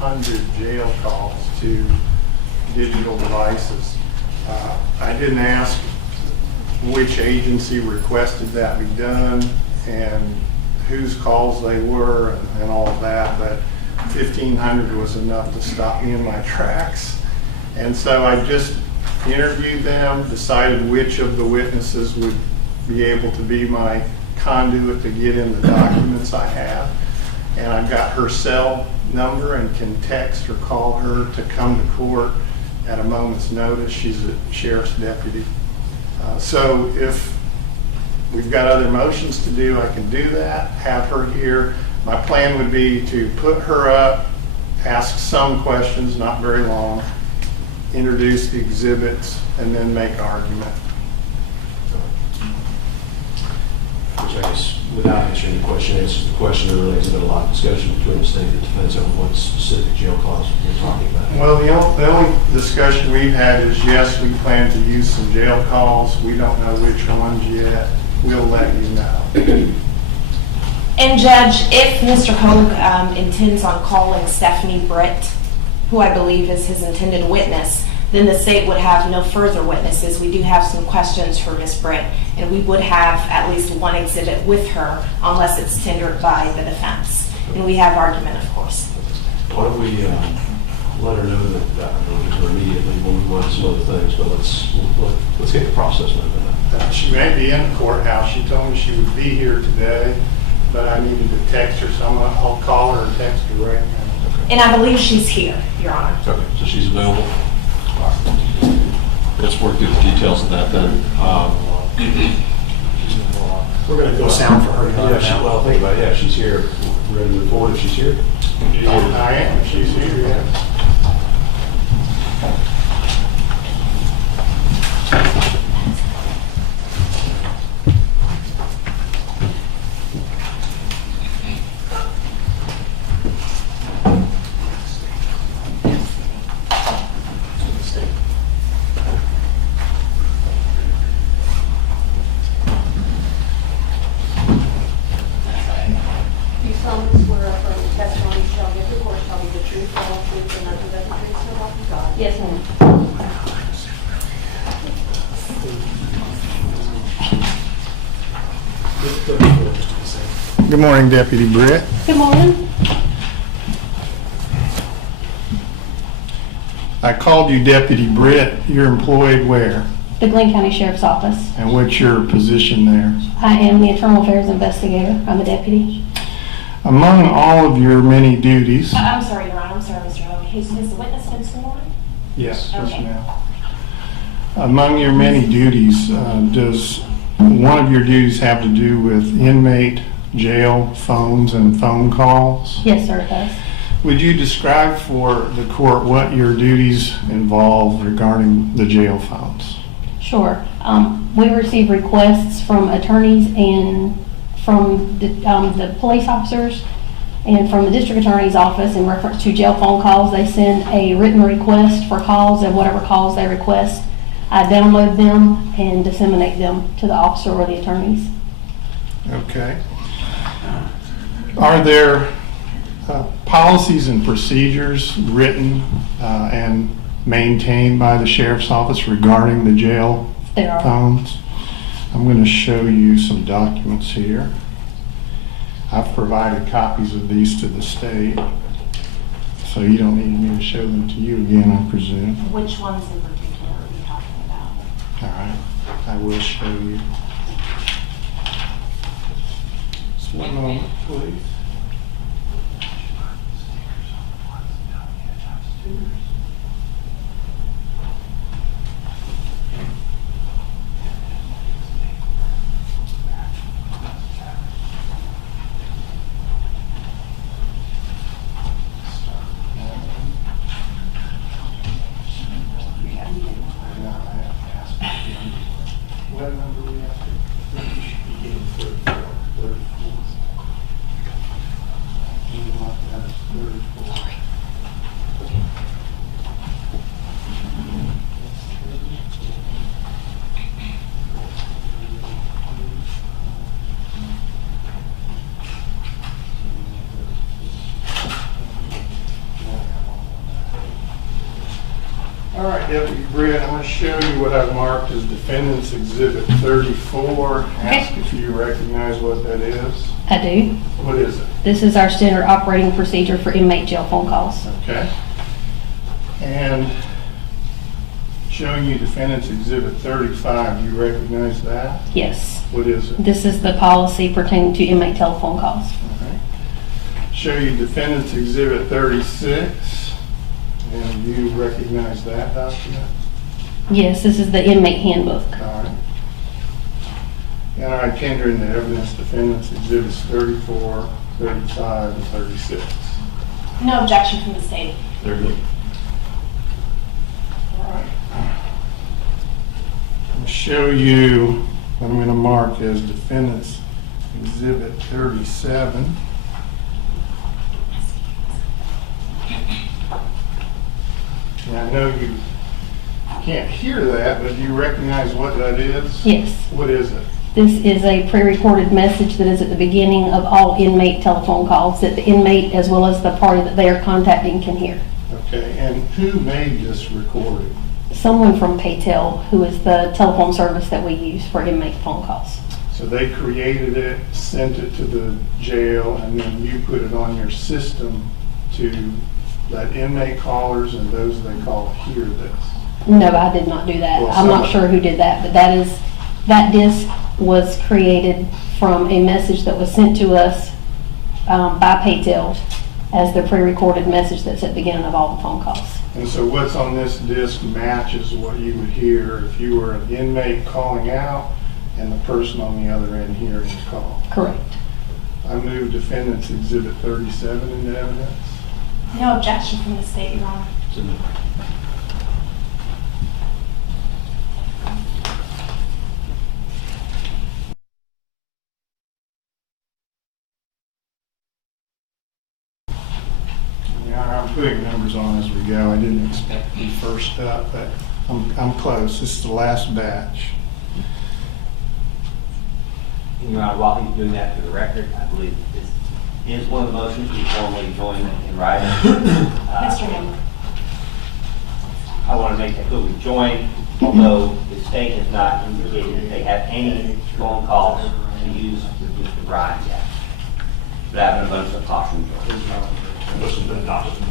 1,500 jail calls to digital devices. I didn't ask which agency requested that be done and whose calls they were and all of that, but 1,500 was enough to stop me in my tracks. And so I just interviewed them, decided which of the witnesses would be able to be my conduit to get in the documents I have. And I've got her cell number and can text or call her to come to court at a moment's notice. She's a sheriff's deputy. So if we've got other motions to do, I can do that, have her here. My plan would be to put her up, ask some questions, not very long, introduce the exhibits, and then make argument. Which I guess, without answering the question, answers the question. There really isn't a lot of discussion between the state and the defense on what specific jail calls you're talking about. Well, the only discussion we've had is, yes, we plan to use some jail calls. We don't know which ones yet. We'll let you know. And Judge, if Mr. Hogue intends on calling Stephanie Britt, who I believe is his intended witness, then the state would have no further witnesses. We do have some questions for Ms. Britt, and we would have at least one exhibit with her unless it's tendered by the defense. And we have argument, of course. Why don't we let her know that we'll get her immediately when we want some other things, but let's get the process moving. She may be in the courthouse. She told me she would be here today, but I needed to text her, so I'll call her and text her right now. Okay. And I believe she's here, Your Honor. Okay, so she's available. All right. Let's work through the details of that then. We're going to go sound for her. Well, think about it. Yeah, she's here. We're ready to move forward if she's here. I am. She's here, yeah. Yes, ma'am. Good morning, Deputy Britt. Good morning. I called you Deputy Britt. You're employed where? The Glenn County Sheriff's Office. And what's your position there? I am the Internal Affairs Investigator. I'm a deputy. Among all of your many duties. I'm sorry, Your Honor. I'm sorry, Mr. Hogue. Has the witness been sworn? Yes, yes, Okay. ma'am. Among your many duties, does one of your duties have to do with inmate jail phones and phone calls? Yes, sir, it does. Would you describe for the court what your duties involve regarding the jail phones? Sure. We receive requests from attorneys and from the police officers and from the district attorney's office in reference to jail phone calls. They send a written request for calls, and whatever calls they request, I download them and disseminate them to the officer or the attorneys. Okay. Are there policies and procedures written and maintained by the sheriff's office regarding the jail There are. phones? I'm going to show you some documents here. I've provided copies of these to the state, so you don't need me to show them to you again, I presume. Which ones in particular are you talking about? All right, I will show you. Just one moment, please. What number we have to? You should be getting 34. All right, Deputy Britt, I'm going to show you what I've marked as Defendant's Exhibit 34. Ask if you recognize what that is. I do. What is it? This is our standard operating procedure for inmate jail phone calls. Okay. And showing you Defendant's Exhibit 35, do you recognize that? Yes. What is it? This is the policy pertaining to inmate telephone calls. All right. Show you Defendant's Exhibit 36, and you recognize that document? Yes, this is the inmate handbook. All right. And I tender in the evidence Defendant's Exhibits 34, 35, and 36. No objection from the state. Very good. All right. I'm going to show you what I'm going to mark as Defendant's Exhibit 37. And I know you can't hear that, but do you recognize what that is? Yes. What is it? This is a pre-recorded message that is at the beginning of all inmate telephone calls that the inmate as well as the party that they are contacting can hear. Okay, and who made this recording? Someone from Paytel, who is the telephone service that we use for inmate phone calls. So they created it, sent it to the jail, and then you put it on your system to let inmate callers and those they call hear this. No, I did not do that. Well, I'm not somebody- sure who did that, but that disc was created from a message that was sent to us by Paytel as the pre-recorded message that's at the beginning of all the phone calls. And so what's on this disc matches what you would hear if you were an inmate calling out and the person on the other end hearing the call. Correct. I move Defendant's Exhibit 37 into evidence. No objection from the state, Your Honor. Submit. Yeah, I'm putting numbers on as we go. I didn't expect to be first up, but I'm close. This is the last batch. Your Honor, while he's doing that for the record, I believe this is one of the motions we formally joined in writing. Mr. Member. I want to make that clear, we joined, although the state has not indicated that they have any phone calls to use with Mr. Bryan yet. But I have an abundance of caution. This has been adopted.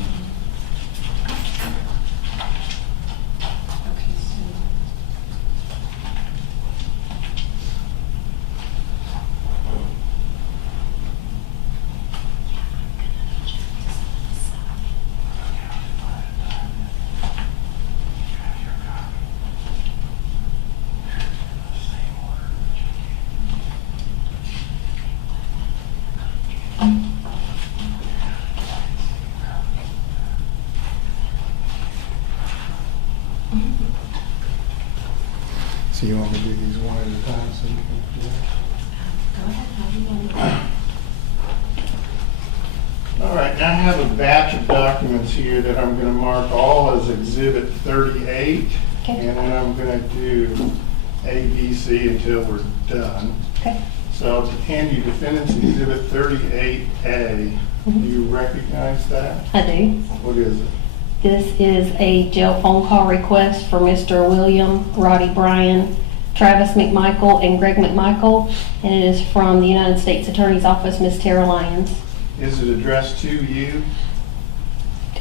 So you want me to do these one at a time so you can do that? All right, now I have a batch of documents here that I'm going to mark all as Exhibit 38. Okay. And then I'm going to do A, B, C until we're done. Okay. So I'll hand you Defendant's Exhibit 38A. Do you recognize that? I do. What is it? This is a jail phone call request for Mr. William Roddy Bryan, Travis Mcmichael, and Greg Mcmichael, and it is from the United States Attorney's Office, Ms. Tara Lyons. Is it addressed to you?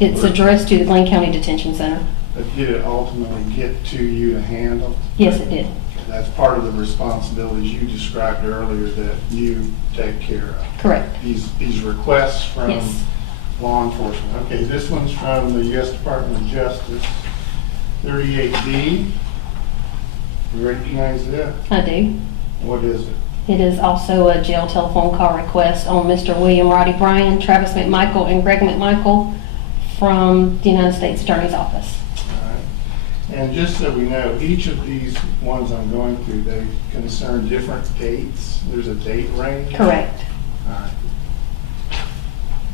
It's addressed to the Glenn County Detention Center. But did it ultimately get to you to handle? Yes, it did. That's part of the responsibilities you described earlier that you take care of. Correct. These requests from Yes. law enforcement. Okay, this one's from the U.S. Department of Justice, 38D. You recognize that? I do. What is it? It is also a jail telephone call request on Mr. William Roddy Bryan, Travis Mcmichael, and Greg Mcmichael from the United States Attorney's Office. All right. And just so we know, each of these ones I'm going through, they concern different dates. There's a date range? Correct. All right.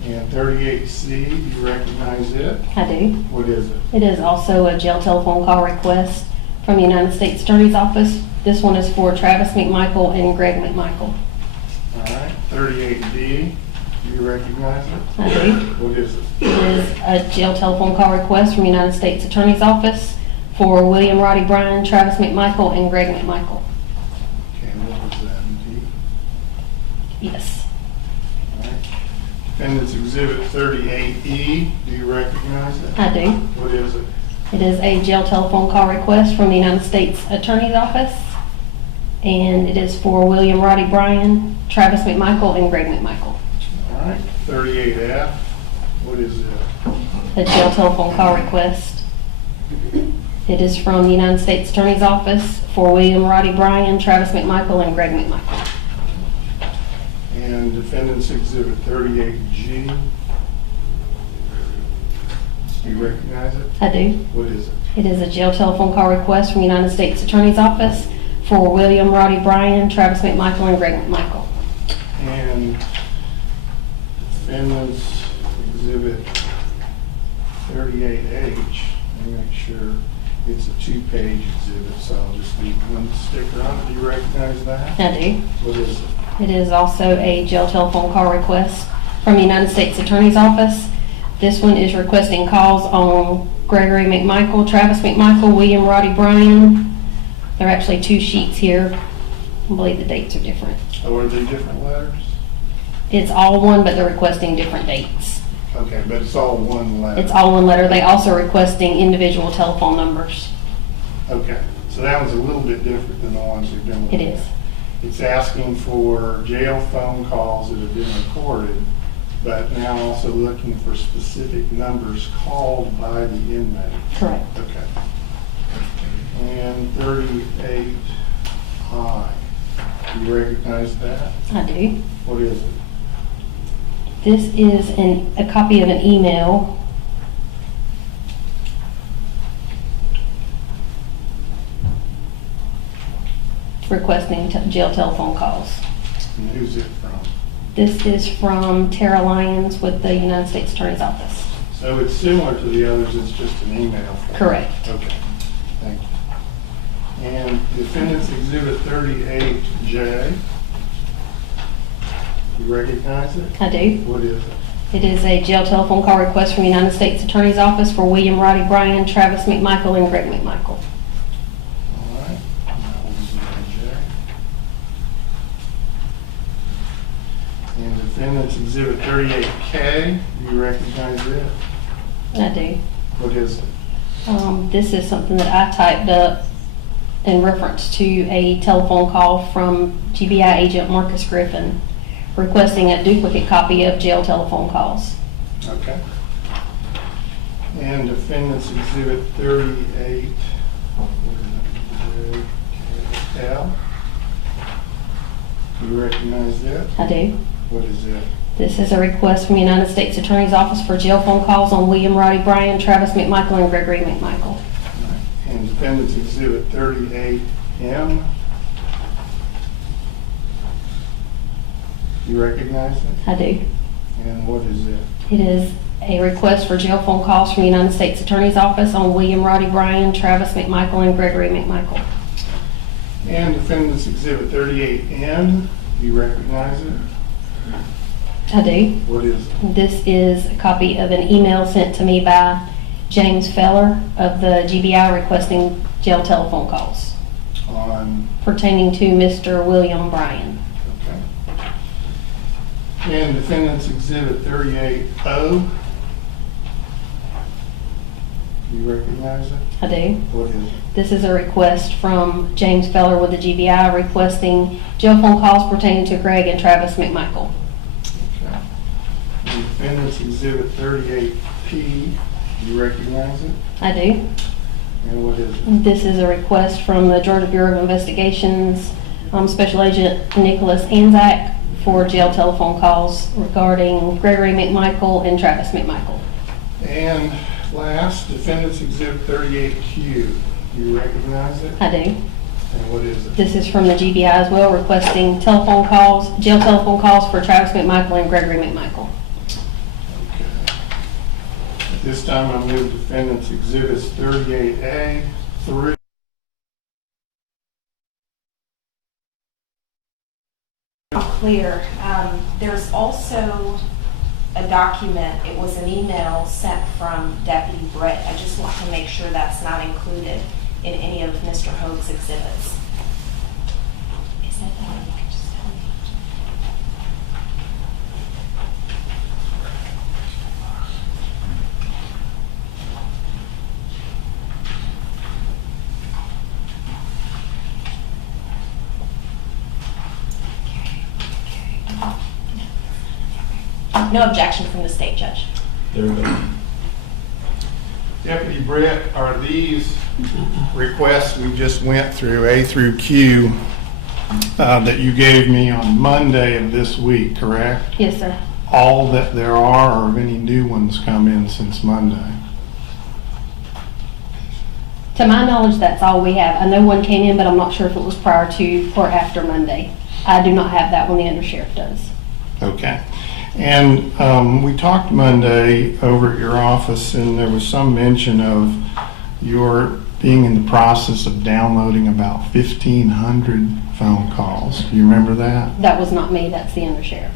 And 38C, do you recognize it? I do. What is it? It is also a jail telephone call request from the United States Attorney's Office. This one is for Travis Mcmichael and Greg Mcmichael. All right. 38D, do you recognize it? I do. What is it? It is a jail telephone call request from United States Attorney's Office. for William Roddy Bryan, Travis McMichael, and Greg McMichael. Okay, what was that, D? Yes, All right. Defendant's Exhibit 38E, do you recognize it? I do. What is it? It is a jail telephone call request from the United States Attorney's Office, and it is for William Roddy Bryan, Travis McMichael, and Greg McMichael. All right. 38F, what is it? A jail telephone call request. It is from the United States Attorney's Office for William Roddy Bryan, Travis McMichael, and Greg McMichael. And Defendant's Exhibit 38G, do you recognize it? I do. What is it? It is a jail telephone call request from the United States Attorney's Office for William Roddy Bryan, Travis McMichael, and Greg McMichael. And Defendant's Exhibit 38H, let me make sure it's a two-page exhibit, so I'll just leave one sticker on it. Do you recognize that? I do. What is it? It is also a jail telephone call request from the United States Attorney's Office. This one is requesting calls on Gregory Mcmichael, Travis McMichael, William Roddy Bryan. There are actually two sheets here. I believe the dates are different. Or are they different letters? It's all one, but they're requesting different dates. Okay, but it's all one letter. It's all one letter. They also are requesting individual telephone numbers. Okay, so that was a little bit different than the ones we've done. It is. It's asking for jail phone calls that have been recorded, but now also looking for specific numbers called by the inmate. Correct. Okay. And 38I, do you recognize that? I do. What is it? This is a copy of an email requesting jail telephone calls. And who's it from? This is from Tara Lyons with the United States Attorney's Office. So it's similar to the others, it's just an email form? Correct. Okay, thank you. And Defendant's Exhibit 38J, you recognize it? I do. What is it? It is a jail telephone call request from the United States Attorney's Office for William Roddy Bryan, Travis McMichael, and Greg McMichael. All right. And that one's J. And Defendant's Exhibit 38K, do you recognize it? I do. What is it? This is something that I typed up in reference to a telephone call from GBI agent Marcus Griffin requesting a duplicate copy of jail telephone calls. Okay. And Defendant's Exhibit 38L, do you recognize it? I do. What is it? This is a request from the United States Attorney's Office for jail phone calls on William Roddy Bryan, Travis McMichael, and Gregory McMichael. And Defendant's Exhibit 38M. You recognize it? I do. And what is it? It is a request for jail phone calls from the United States Attorney's Office on William Roddy Bryan, Travis McMichael, and Gregory McMichael. And Defendant's Exhibit 38N. You recognize it? I do. What is it? This is a copy of an email sent to me by James Feller of the GBI requesting jail telephone calls On, pertaining to Mr. William Bryan. okay. And Defendant's Exhibit 38O. You recognize it? I do. What is it? This is a request from James Feller with the GBI requesting jail phone calls pertaining to Greg and Travis McMichael. Okay. And Defendant's Exhibit 38P. You recognize it? I do. And what is it? This is a request from the Georgia Bureau of Investigations, Special Agent Nicholas Anzac for jail telephone calls regarding Gregory McMichael and Travis McMichael. And last, Defendant's Exhibit 38Q. You recognize it? I do. And what is it? This is from the GBI as well, requesting telephone calls, jail telephone calls for Travis McMichael and Gregory McMichael. Okay. At this time, I move Defendant's Exhibits 38A through. Clear. There's also a document, it was an email sent from Deputy Britt. I just want to make sure that's not included in any of Mr. Hoag's exhibits. Is that all? You can just tell me. No objection from the state judge. There we go. Deputy Britt, are these requests we just went through, A through Q, that you gave me on Monday of this week, correct? Yes, sir. All that there are, or have any new ones come in since Monday? To my knowledge, that's all we have. I know one came in, but I'm not sure if it was prior to or after Monday. I do not have that one, the undersheriff does. Okay. And we talked Monday over at your office, and there was some mention of your being in the process of downloading about 1,500 phone calls. Do you remember that? That was not me, that's the undersheriff.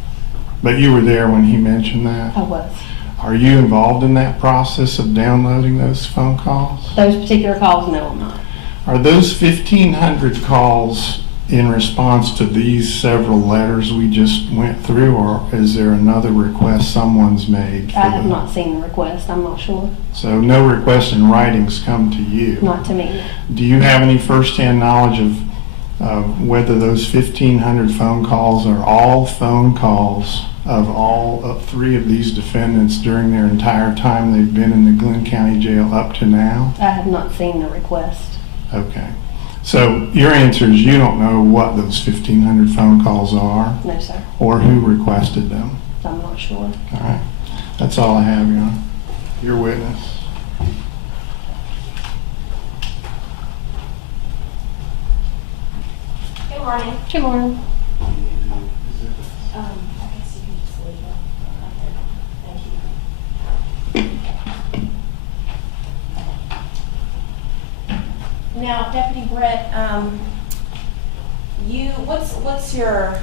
But you were there when he mentioned that? I was. Are you involved in that process of downloading those phone calls? Those particular calls, no, I'm not. Are those 1,500 calls in response to these several letters we just went through, or is there another request someone's made? I have not seen the request, I'm not sure. So no request in writings come to you? Not to me. Do you have any firsthand knowledge of whether those 1,500 phone calls are all phone calls of all three of these defendants during their entire time they've been in the Glenn County Jail up to now? I have not seen the request. Okay. So your answer is you don't know what those 1,500 phone calls are No, sir. or who requested them? I'm not sure. All right. That's all I have, Your Honor. Your witness. Good morning. Good morning. I guess you can just leave it. Thank you. Now, Deputy Britt, what's your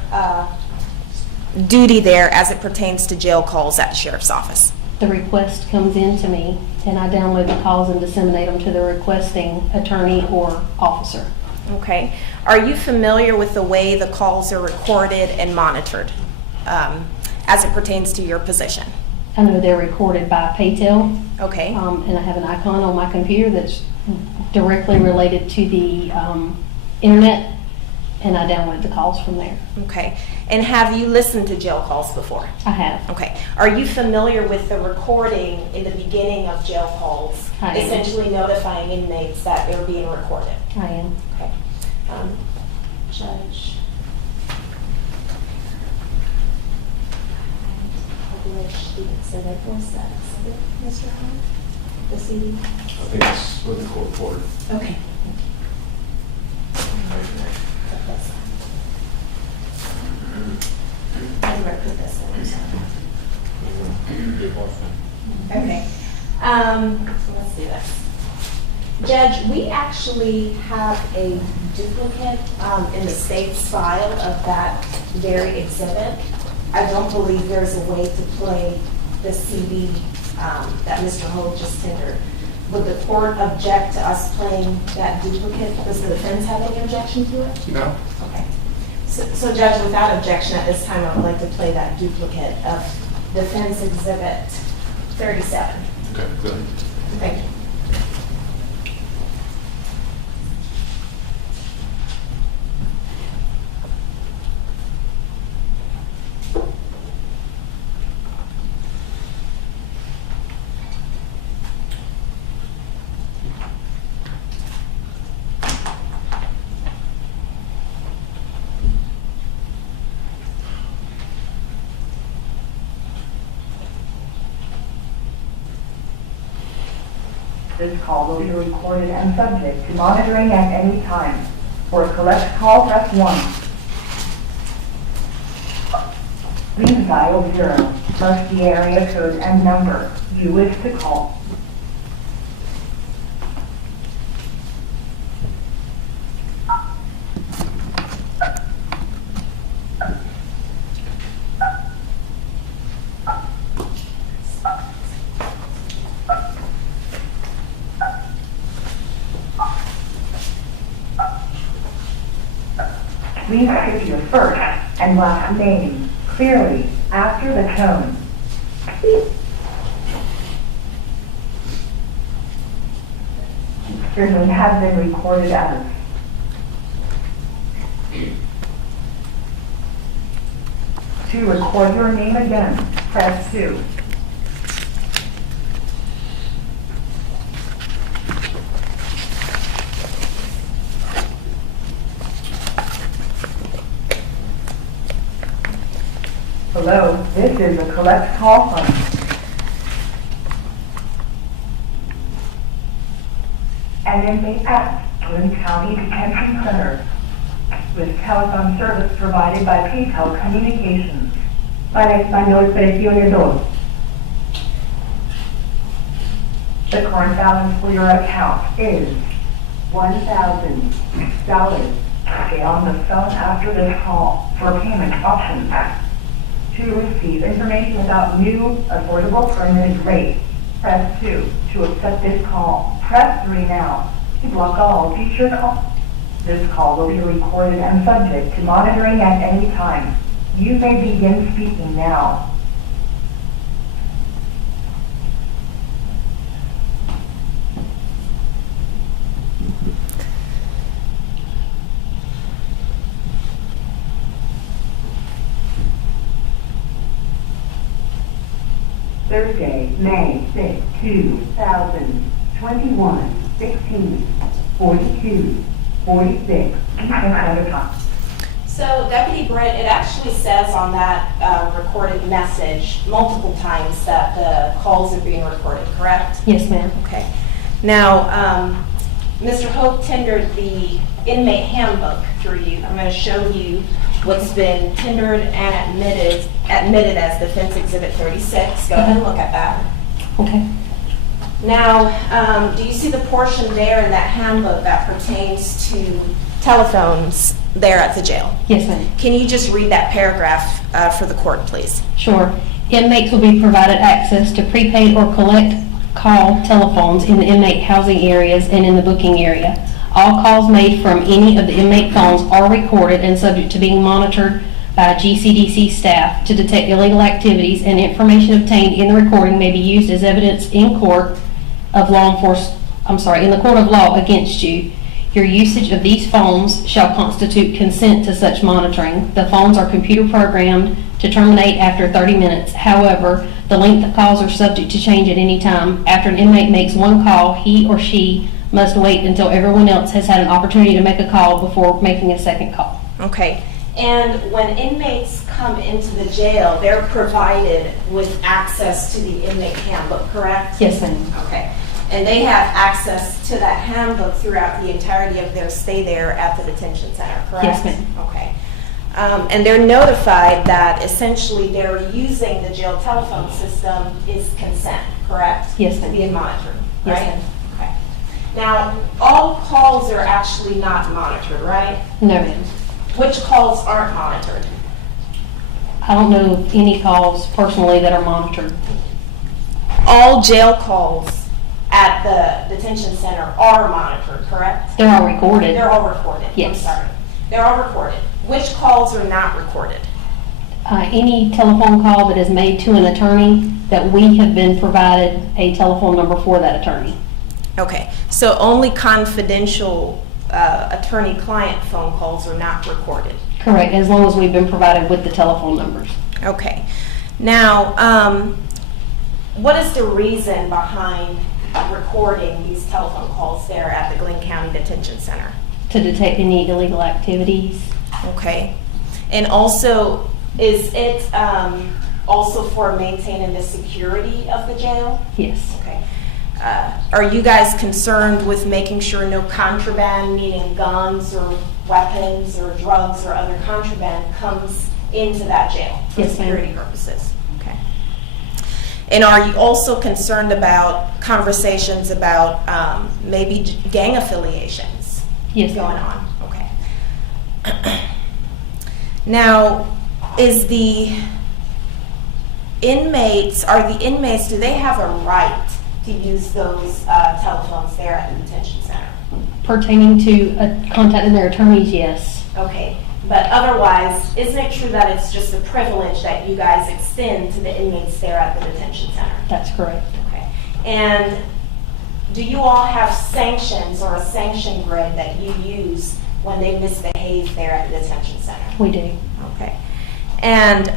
duty there as it pertains to jail calls at the sheriff's office? The request comes in to me, and I download the calls and disseminate them to the requesting attorney or officer. Okay. Are you familiar with the way the calls are recorded and monitored as it pertains to your position? I know they're recorded by Paytel, Okay. and I have an icon on my computer that's directly related to the internet, and I download the calls from there. Okay. And have you listened to jail calls before? I have. Okay. Are you familiar with the recording in the beginning of jail calls, I am. essentially notifying inmates that they're being recorded? I am. Okay. Judge. Which the exhibit was that exhibit, Mr. Hunt? The CD? I think it's with the court reporter. Okay. I'm going to put this in. Okay. So let's do this. Judge, we actually have a duplicate in the state's file of that very exhibit. I don't believe there's a way to play the CD that Mr. Holt just tendered. Would the court object to us playing that duplicate? Does the defense have any objection to it? No. Okay. So Judge, without objection at this time, I would like to play that duplicate of Defense Exhibit 37. Okay, go ahead. Thank you. This call will be recorded and subject to monitoring at any time. For a collect call, press 1. Please dial 0, plus the area code and number you wish to call. Please give your first and last name clearly after the tone. Your name has been recorded as. To record your name again, press 2. Hello, this is a collect call from an inmate at Glynn County Detention Center with telephone service provided by PayPal Communications. Para español, presione 2. The current balance for your account is $1,000. Stay on the phone after this call for payment options. To receive information about new affordable permanent rates, press 2. To accept this call, press 3 now. To block all future calls. This call will be recorded and subject to monitoring at any time. You may begin speaking now. Thursday, May 6, 2021, 16:42, 46, Eastern Standard Time. So Deputy Britt, it actually says on that recorded message multiple times that the calls are being recorded, correct? Yes, ma'am. Okay. Now, Mr. Hope tendered the inmate handbook through you. I'm going to show you what's been tendered and admitted as Defense Exhibit 36. Go ahead and look at that. Okay. Now, do you see the portion there in that handbook that pertains to telephones there at the jail? Yes, ma'am. Can you just read that paragraph for the court, please? Sure. Inmates will be provided access to prepaid or collect call telephones in the inmate housing areas and in the booking area. All calls made from any of the inmate phones are recorded and subject to being monitored by GCDC staff to detect illegal activities, and information obtained in the recording may be used as evidence in court of law in the court of law against you. Your usage of these phones shall constitute consent to such monitoring. The phones are computer programmed to terminate after 30 minutes. However, the length of calls are subject to change at any time. After an inmate makes one call, he or she must wait until everyone else has had an opportunity to make a call before making a second call. Okay. And when inmates come into the jail, they're provided with access to the inmate handbook, correct? Yes, ma'am. Okay. And they have access to that handbook throughout the entirety of their stay there at the detention center, correct? Yes, ma'am. Okay. And they're notified that essentially they're using the jail telephone system is consent, correct? Yes, ma'am. To be monitored, Yes, right? ma'am. Okay. Now, all calls are actually not monitored, right? No, ma'am. Which calls aren't monitored? I don't know of any calls personally that are monitored. All jail calls at the detention center are monitored, correct? They're all recorded. They're all recorded. Yes. I'm sorry. They're all recorded. Which calls are not recorded? Any telephone call that is made to an attorney that we have been provided a telephone number for that attorney. Okay, so only confidential attorney-client phone calls are not recorded. Correct, as long as we've been provided with the telephone numbers. Okay. Now, what is the reason behind recording these telephone calls there at the Glynn County Detention Center? To detect any illegal activities. Okay. And also, is it also for maintaining the security of the jail? Yes. Okay. Are you guys concerned with making sure no contraband, meaning guns or weapons or drugs or other contraband, comes into that jail for Yes, ma'am. security purposes? Okay. And are you also concerned about conversations about maybe gang affiliations Yes, going ma'am. on? Okay. Now, is the inmates, do they have a right to use those telephones there at the detention center? Pertaining to contacting their attorneys, yes. Okay, But otherwise, isn't it true that it's just a privilege that you guys extend to the inmates there at the detention center? That's correct. Okay. And do you all have sanctions or a sanction grid that you use when they misbehave there at the detention center? We do. Okay. And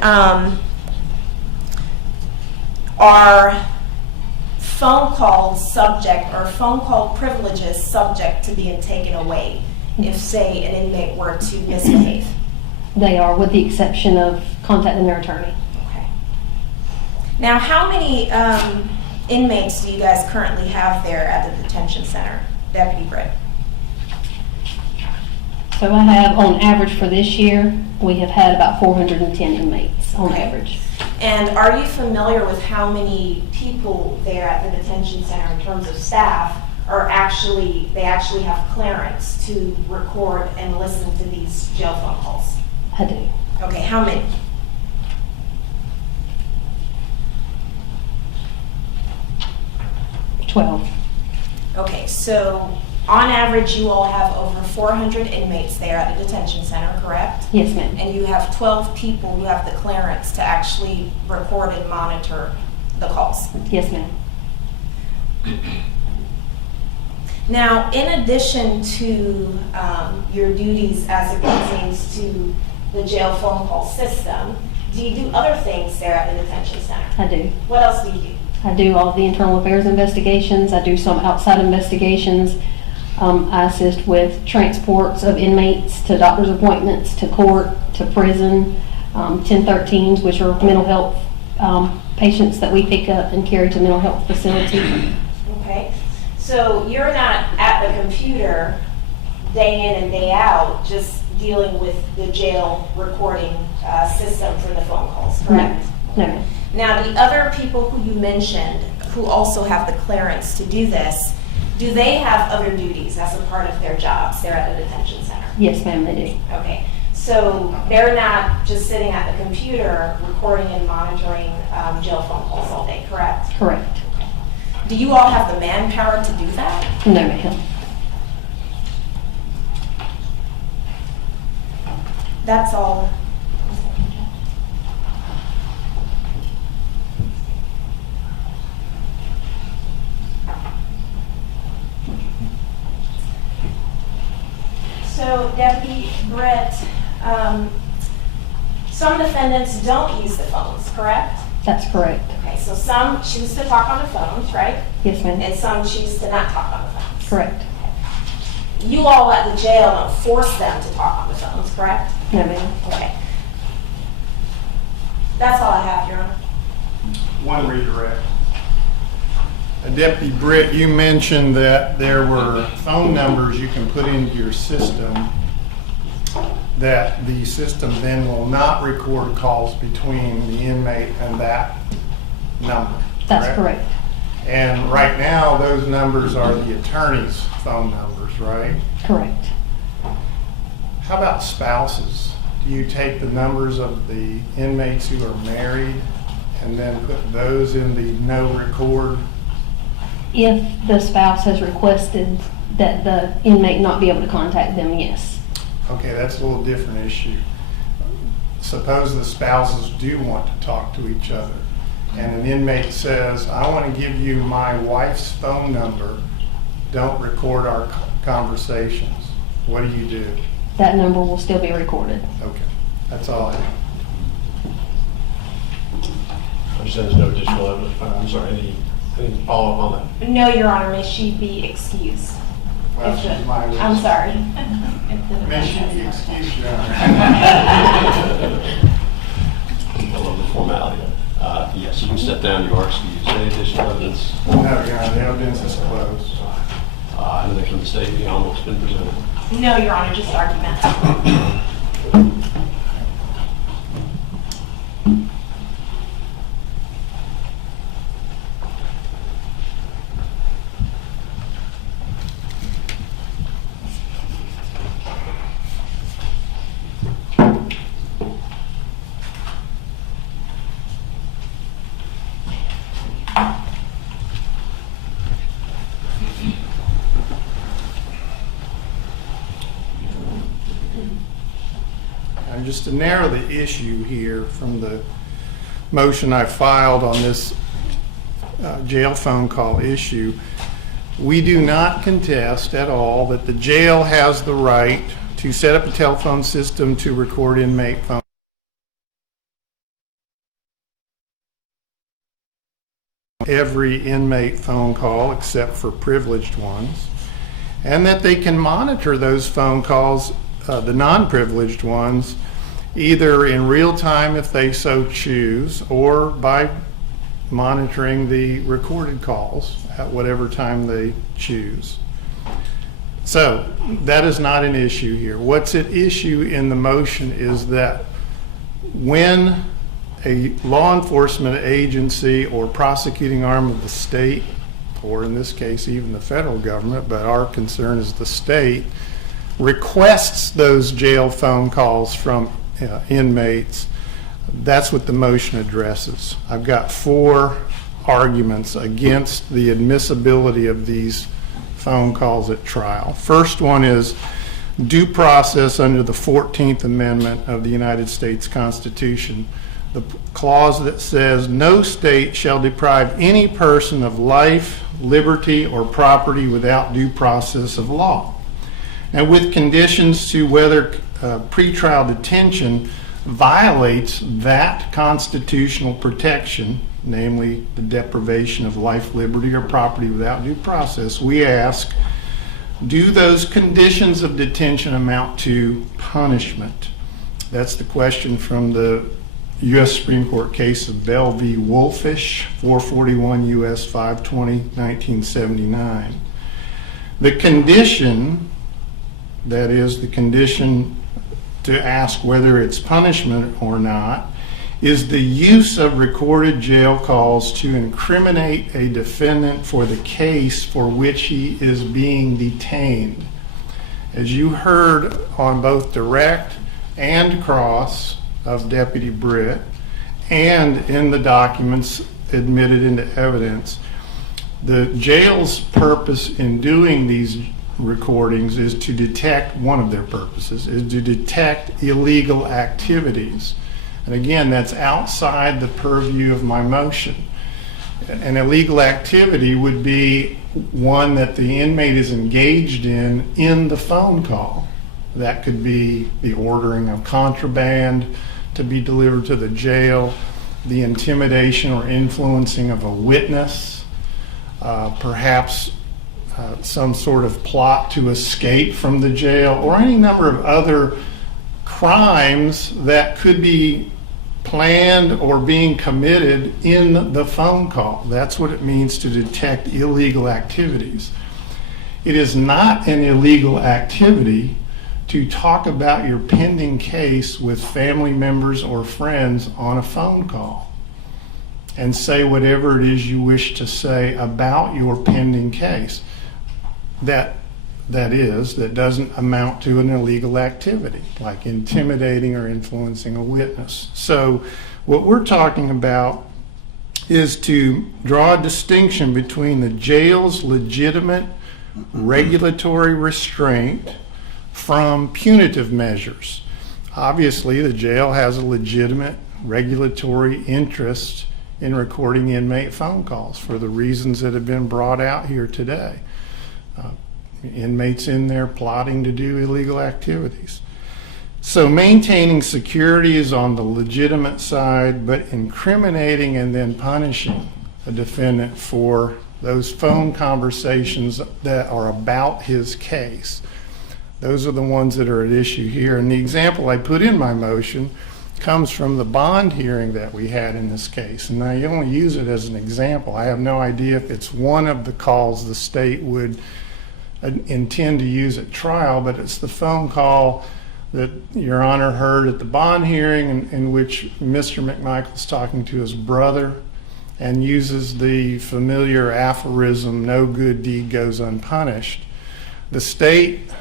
are phone calls subject, or phone call privileges subject to being taken away if, say, an inmate were to misbehave? They are, with the exception of contacting their attorney. Okay. Now, how many inmates do you guys currently have there at the detention center, Deputy Britt? So I have, on average for this year, we have had about 410 inmates on Okay. average. And are you familiar with how many people there at the detention center in terms of staff are they actually have clearance to record and listen to these jail phone calls? I do. Okay, how many? $12. Okay, so on average, you all have over 400 inmates there at the detention center, correct? Yes, ma'am. And you have 12 people who have the clearance to actually record and monitor the calls. Yes, ma'am. Now, in addition to your duties as it pertains to the jail phone call system, do you do other things there at the detention center? I do. What else do you do? I do all the internal affairs investigations. I do some outside investigations. I assist with transports of inmates to doctor's appointments, to court, to prison, 1013s, which are mental health patients that we pick up and carry to mental health facilities. Okay, so you're not at the computer day in and day out, just dealing with the jail recording system for the phone calls, correct? No, ma'am. Now, the other people who you mentioned who also have the clearance to do this, do they have other duties as a part of their jobs there at the detention center? Yes, ma'am, they do. Okay, so they're not just sitting at the computer recording and monitoring jail phone calls all day, correct? Correct. Do you all have the manpower to do that? No, ma'am. That's all. So, Deputy Britt, some defendants don't use the phones, correct? That's correct. Okay, so some choose to talk on the phones, right? Yes, ma'am. And some choose to not talk on the phones. Correct. You all at the jail don't force them to talk on the phones, correct? No, ma'am. Okay. That's all I have, Your Honor. One redirect. Deputy Britt, you mentioned that there were phone numbers you can put into your system that the system then will not record calls between the inmate and that number. That's correct. And right now, those numbers are the attorney's phone numbers, right? Correct. How about spouses? Do you take the numbers of the inmates who are married and then put those in the no record? If the spouse has requested that the inmate not be able to contact them, yes. Okay, that's a little different issue. Suppose the spouses do want to talk to each other, and an inmate says, I want to give you my wife's phone number, don't record our conversations. What do you do? That number will still be recorded. Okay, that's all I have. I understand there's no additional evidence. I'm sorry, any follow-up on that? No, Your Honor, may she be excused. Well, If she's the- my I'm sorry. May she be excused, Your Honor? I love the formality. Yes, you can step down. You are excused. Any additional evidence? No, Your Honor, the evidence is closed. Anything from the state beyond what's been presented? No, Your Honor, just argument. just to narrow the issue here from the motion I filed on this jail phone call issue, we do not contest at all that the jail has the right to set up a telephone system to record inmate phone. Every inmate phone call except for privileged ones, and that they can monitor those phone calls, the non-privileged ones, either in real time if they so choose, or by monitoring the recorded calls at whatever time they choose. So that is not an issue here. What's at issue in the motion is that when a law enforcement agency or prosecuting arm of the state, or in this case even the federal government, but our concern is the state, requests those jail phone calls from inmates, that's what the motion addresses. I've got 4 arguments against the admissibility of these phone calls at trial. First one is due process under the 14th Amendment of the United States Constitution. The clause that says, no state shall deprive any person of life, liberty, or property without due process of law. And with conditions to whether pretrial detention violates that constitutional protection, namely the deprivation of life, liberty, or property without due process, we ask, do those conditions of detention amount to punishment? That's the question from the U.S. Supreme Court case of Bell v. Wolfish, 441 U.S. 520, 1979. The condition, that is the condition to ask whether it's punishment or not, is the use of recorded jail calls to incriminate a defendant for the case for which he is being detained. As you heard on both direct and cross of Deputy Britt, and in the documents admitted into evidence, the jail's purpose in doing these recordings is to detect, one of their purposes, is to detect illegal activities. And again, that's outside the purview of my motion. An illegal activity would be one that the inmate is engaged in the phone call. That could be the ordering of contraband to be delivered to the jail, the intimidation or influencing of a witness, perhaps some sort of plot to escape from the jail, or any number of other crimes that could be planned or being committed in the phone call. That's what it means to detect illegal activities. It is not an illegal activity to talk about your pending case with family members or friends on a phone call and say whatever it is you wish to say about your pending case. That doesn't amount to an illegal activity, like intimidating or influencing a witness. So what we're talking about is to draw a distinction between the jail's legitimate regulatory restraint from punitive measures. Obviously, the jail has a legitimate regulatory interest in recording inmate phone calls for the reasons that have been brought out here today. Inmates in there plotting to do illegal activities. So maintaining security is on the legitimate side, but incriminating and then punishing a defendant for those phone conversations that are about his case, those are the ones that are at issue here. And the example I put in my motion comes from the bond hearing that we had in this case. And I only use it as an example. I have no idea if it's one of the calls the state would intend to use at trial, but it's the phone call that Your Honor heard at the bond hearing in which Mr. Mcmichael is talking to his brother and uses the familiar aphorism, no good deed goes unpunished. The state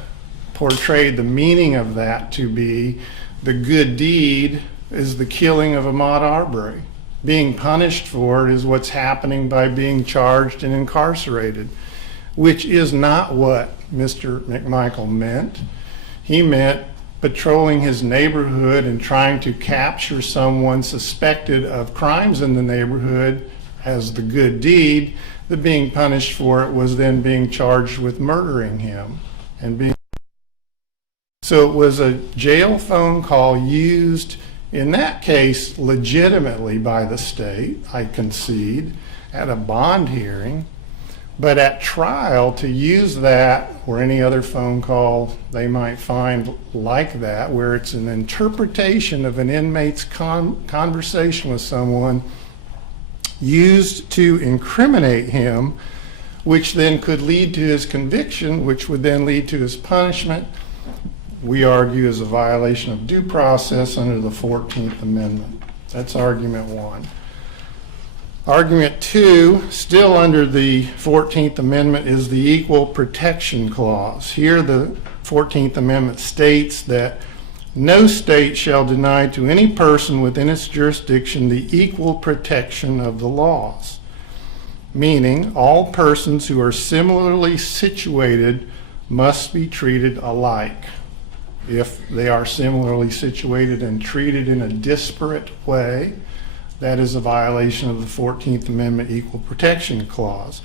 portrayed the meaning of that to be the good deed is the killing of Ahmaud Arbery. Being punished for it is what's happening by being charged and incarcerated, which is not what Mr. Mcmichael meant. He meant patrolling his neighborhood and trying to capture someone suspected of crimes in the neighborhood as the good deed, the being punished for it was then being charged with murdering him and being. So it was a jail phone call used in that case legitimately by the state, I concede, at a bond hearing. But at trial, to use that or any other phone call they might find like that, where it's an interpretation of an inmate's conversation with someone used to incriminate him, which then could lead to his conviction, which would then lead to his punishment, we argue is a violation of due process under the 14th Amendment. That's argument one. Argument two, still under the 14th Amendment, is the Equal Protection Clause. Here the 14th Amendment states that no state shall deny to any person within its jurisdiction the equal protection of the laws, meaning all persons who are similarly situated must be treated alike. If they are similarly situated and treated in a disparate way, that is a violation of the 14th Amendment Equal Protection Clause.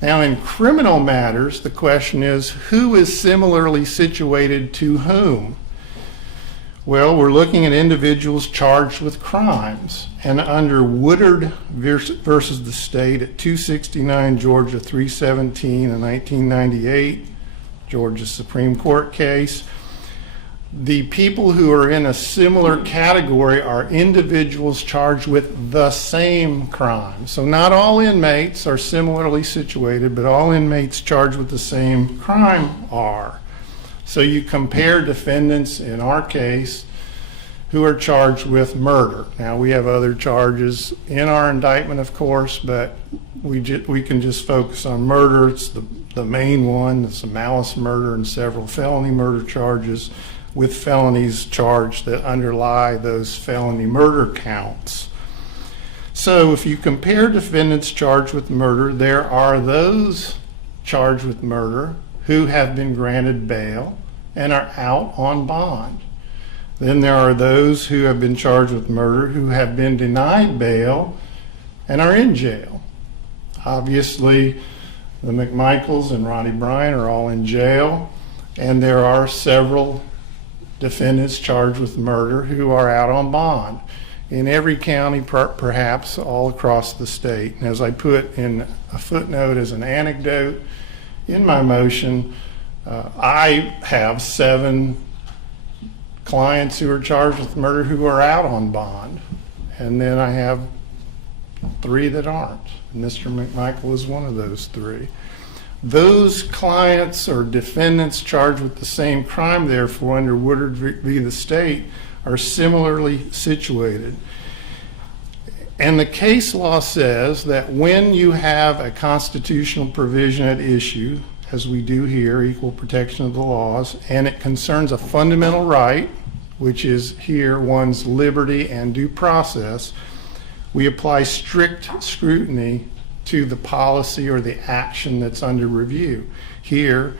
Now, in criminal matters, the question is, who is similarly situated to whom? Well, we're looking at individuals charged with crimes. And under Woodard versus the state at 269 Georgia 317, a 1998 Georgia Supreme Court case, the people who are in a similar category are individuals charged with the same crime. So not all inmates are similarly situated, but all inmates charged with the same crime are. So you compare defendants in our case who are charged with murder. Now we have other charges in our indictment, of course, but we can just focus on murder. It's the main one. It's a malice murder and several felony murder charges, with felonies charged that underlie those felony murder counts. So if you compare defendants charged with murder, there are those charged with murder who have been granted bail and are out on bond. Then there are those who have been charged with murder who have been denied bail and are in jail. Obviously, the Mcmichaels and Ronnie Bryan are all in jail, and there are several defendants charged with murder who are out on bond in every county, perhaps all across the state. And as I put in a footnote as an anecdote in my motion, I have 7 clients who are charged with murder who are out on bond, and then I have 3 that aren't. Mr. Mcmichael is one of those 3. Those clients or defendants charged with the same crime, therefore, under Woodard v. the state, are similarly situated. And the case law says that when you have a constitutional provision at issue, as we do here, equal protection of the laws, and it concerns a fundamental right, which is here one's liberty and due process, we apply strict scrutiny to the policy or the action that's under review. Here,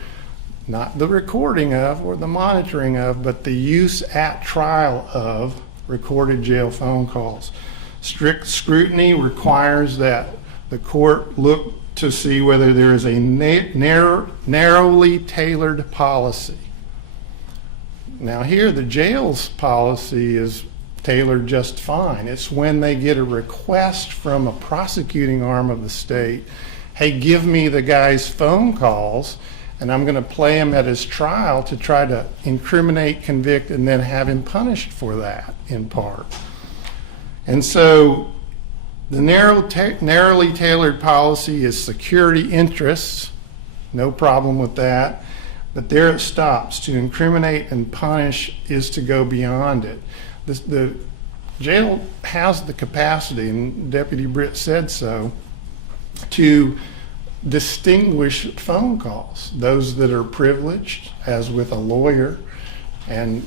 not the recording of or the monitoring of, but the use at trial of recorded jail phone calls. Strict scrutiny requires that the court look to see whether there is a narrowly tailored policy. Now here, the jail's policy is tailored just fine. It's when they get a request from a prosecuting arm of the state, hey, give me the guy's phone calls, and I'm going to play him at his trial to try to incriminate, convict, and then have him punished for that, in part. And so the narrowly tailored policy is security interests, no problem with that, but there it stops. To incriminate and punish is to go beyond it. The jail has the capacity, and Deputy Britt said so, to distinguish phone calls. Those that are privileged, as with a lawyer, and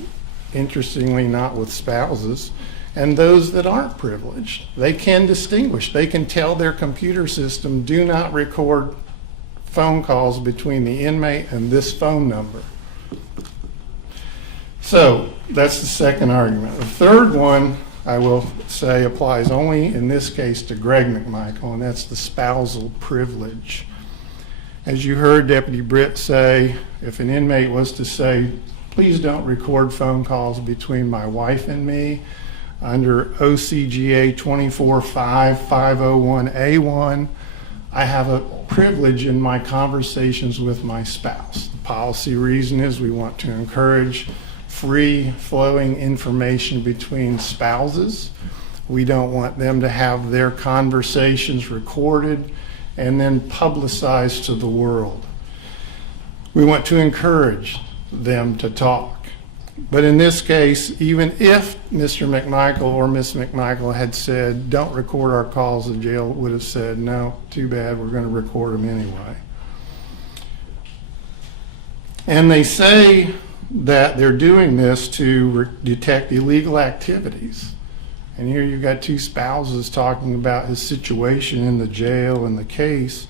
interestingly not with spouses, and those that aren't privileged. They can distinguish. They can tell their computer system, do not record phone calls between the inmate and this phone number. So that's the second argument. The third one, I will say, applies only in this case to Greg Mcmichael, and that's the spousal privilege. As you heard Deputy Britt say, if an inmate was to say, please don't record phone calls between my wife and me, under OCGA 24.5.501A1, I have a privilege in my conversations with my spouse. The policy reason is we want to encourage free flowing information between spouses. We don't want them to have their conversations recorded and then publicized to the world. We want to encourage them to talk. But in this case, even if Mr. Mcmichael or Ms. Mcmichael had said, don't record our calls, the jail would have said, no, too bad, we're going to record them anyway. And they say that they're doing this to detect illegal activities. And here you've got two spouses talking about his situation in the jail and the case.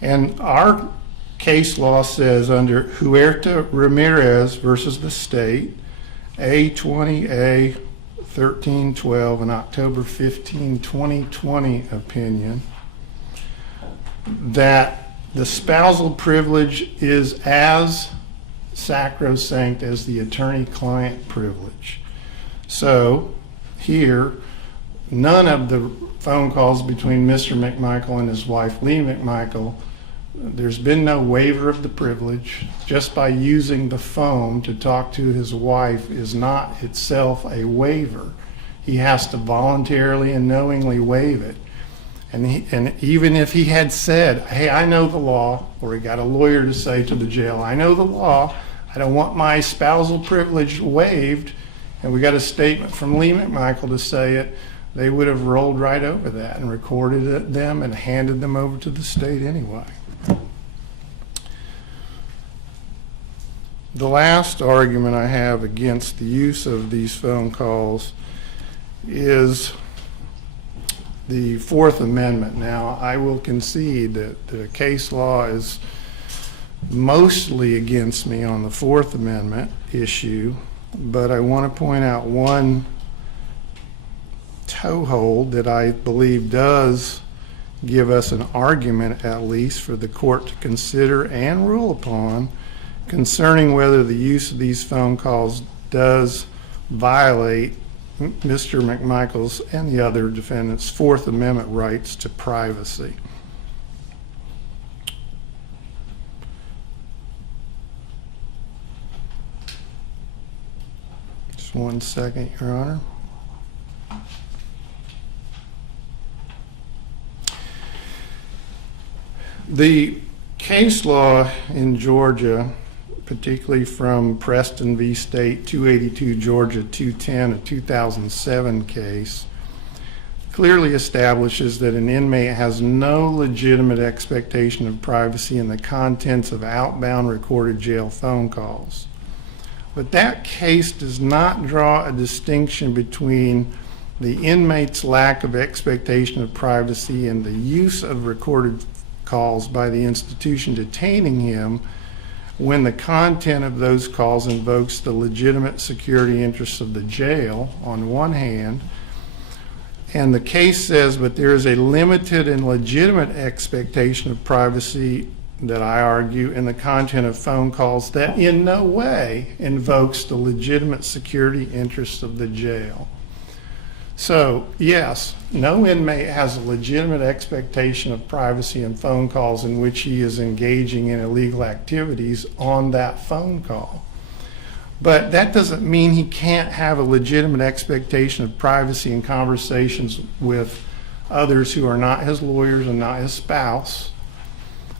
And our case law says under Huerta Ramirez versus the state, A20A 1312, an October 15, 2020 opinion, that the spousal privilege is as sacrosanct as the attorney-client privilege. So here, none of the phone calls between Mr. Mcmichael and his wife, Lee Mcmichael, there's been no waiver of the privilege. Just by using the phone to talk to his wife is not itself a waiver. He has to voluntarily and knowingly waive it. And even if he had said, hey, I know the law, or he got a lawyer to say to the jail, I know the law, I don't want my spousal privilege waived, and we got a statement from Lee Mcmichael to say it, they would have rolled right over that and recorded them and handed them over to the state anyway. The last argument I have against the use of these phone calls is the Fourth Amendment. Now, I will concede that the case law is mostly against me on the Fourth Amendment issue, but I want to point out one toehold that I believe does give us an argument, at least, for the court to consider and rule upon concerning whether the use of these phone calls does violate Mr. Mcmichael's and the other defendants' Fourth Amendment rights to privacy. Just 1 second, Your Honor. The case law in Georgia, particularly from Preston v. State 282 Georgia 210, a 2007 case, clearly establishes that an inmate has no legitimate expectation of privacy in the contents of outbound recorded jail phone calls. But that case does not draw a distinction between the inmate's lack of expectation of privacy and the use of recorded calls by the institution detaining him when the content of those calls invokes the legitimate security interests of the jail on one hand, and the case says, but there is a limited and legitimate expectation of privacy that I argue in the content of phone calls that in no way invokes the legitimate security interests of the jail. So, yes, no inmate has a legitimate expectation of privacy in phone calls in which he is engaging in illegal activities on that phone call. But that doesn't mean he can't have a legitimate expectation of privacy in conversations with others who are not his lawyers and not his spouse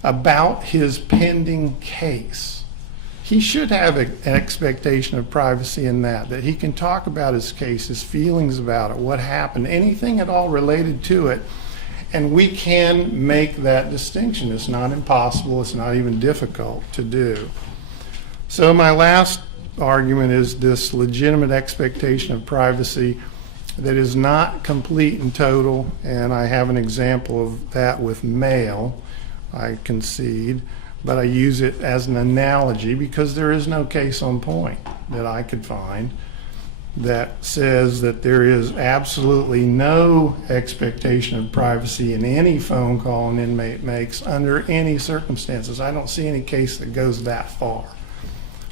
about his pending case. He should have an expectation of privacy in that he can talk about his case, his feelings about it, what happened, anything at all related to it, and we can make that distinction. It's not impossible, it's not even difficult to do. So my last argument is this legitimate expectation of privacy that is not complete and total, and I have an example of that with mail, I concede, but I use it as an analogy because there is no case on point that I could find that says that there is absolutely no expectation of privacy in any phone call an inmate makes under any circumstances. I don't see any case that goes that far.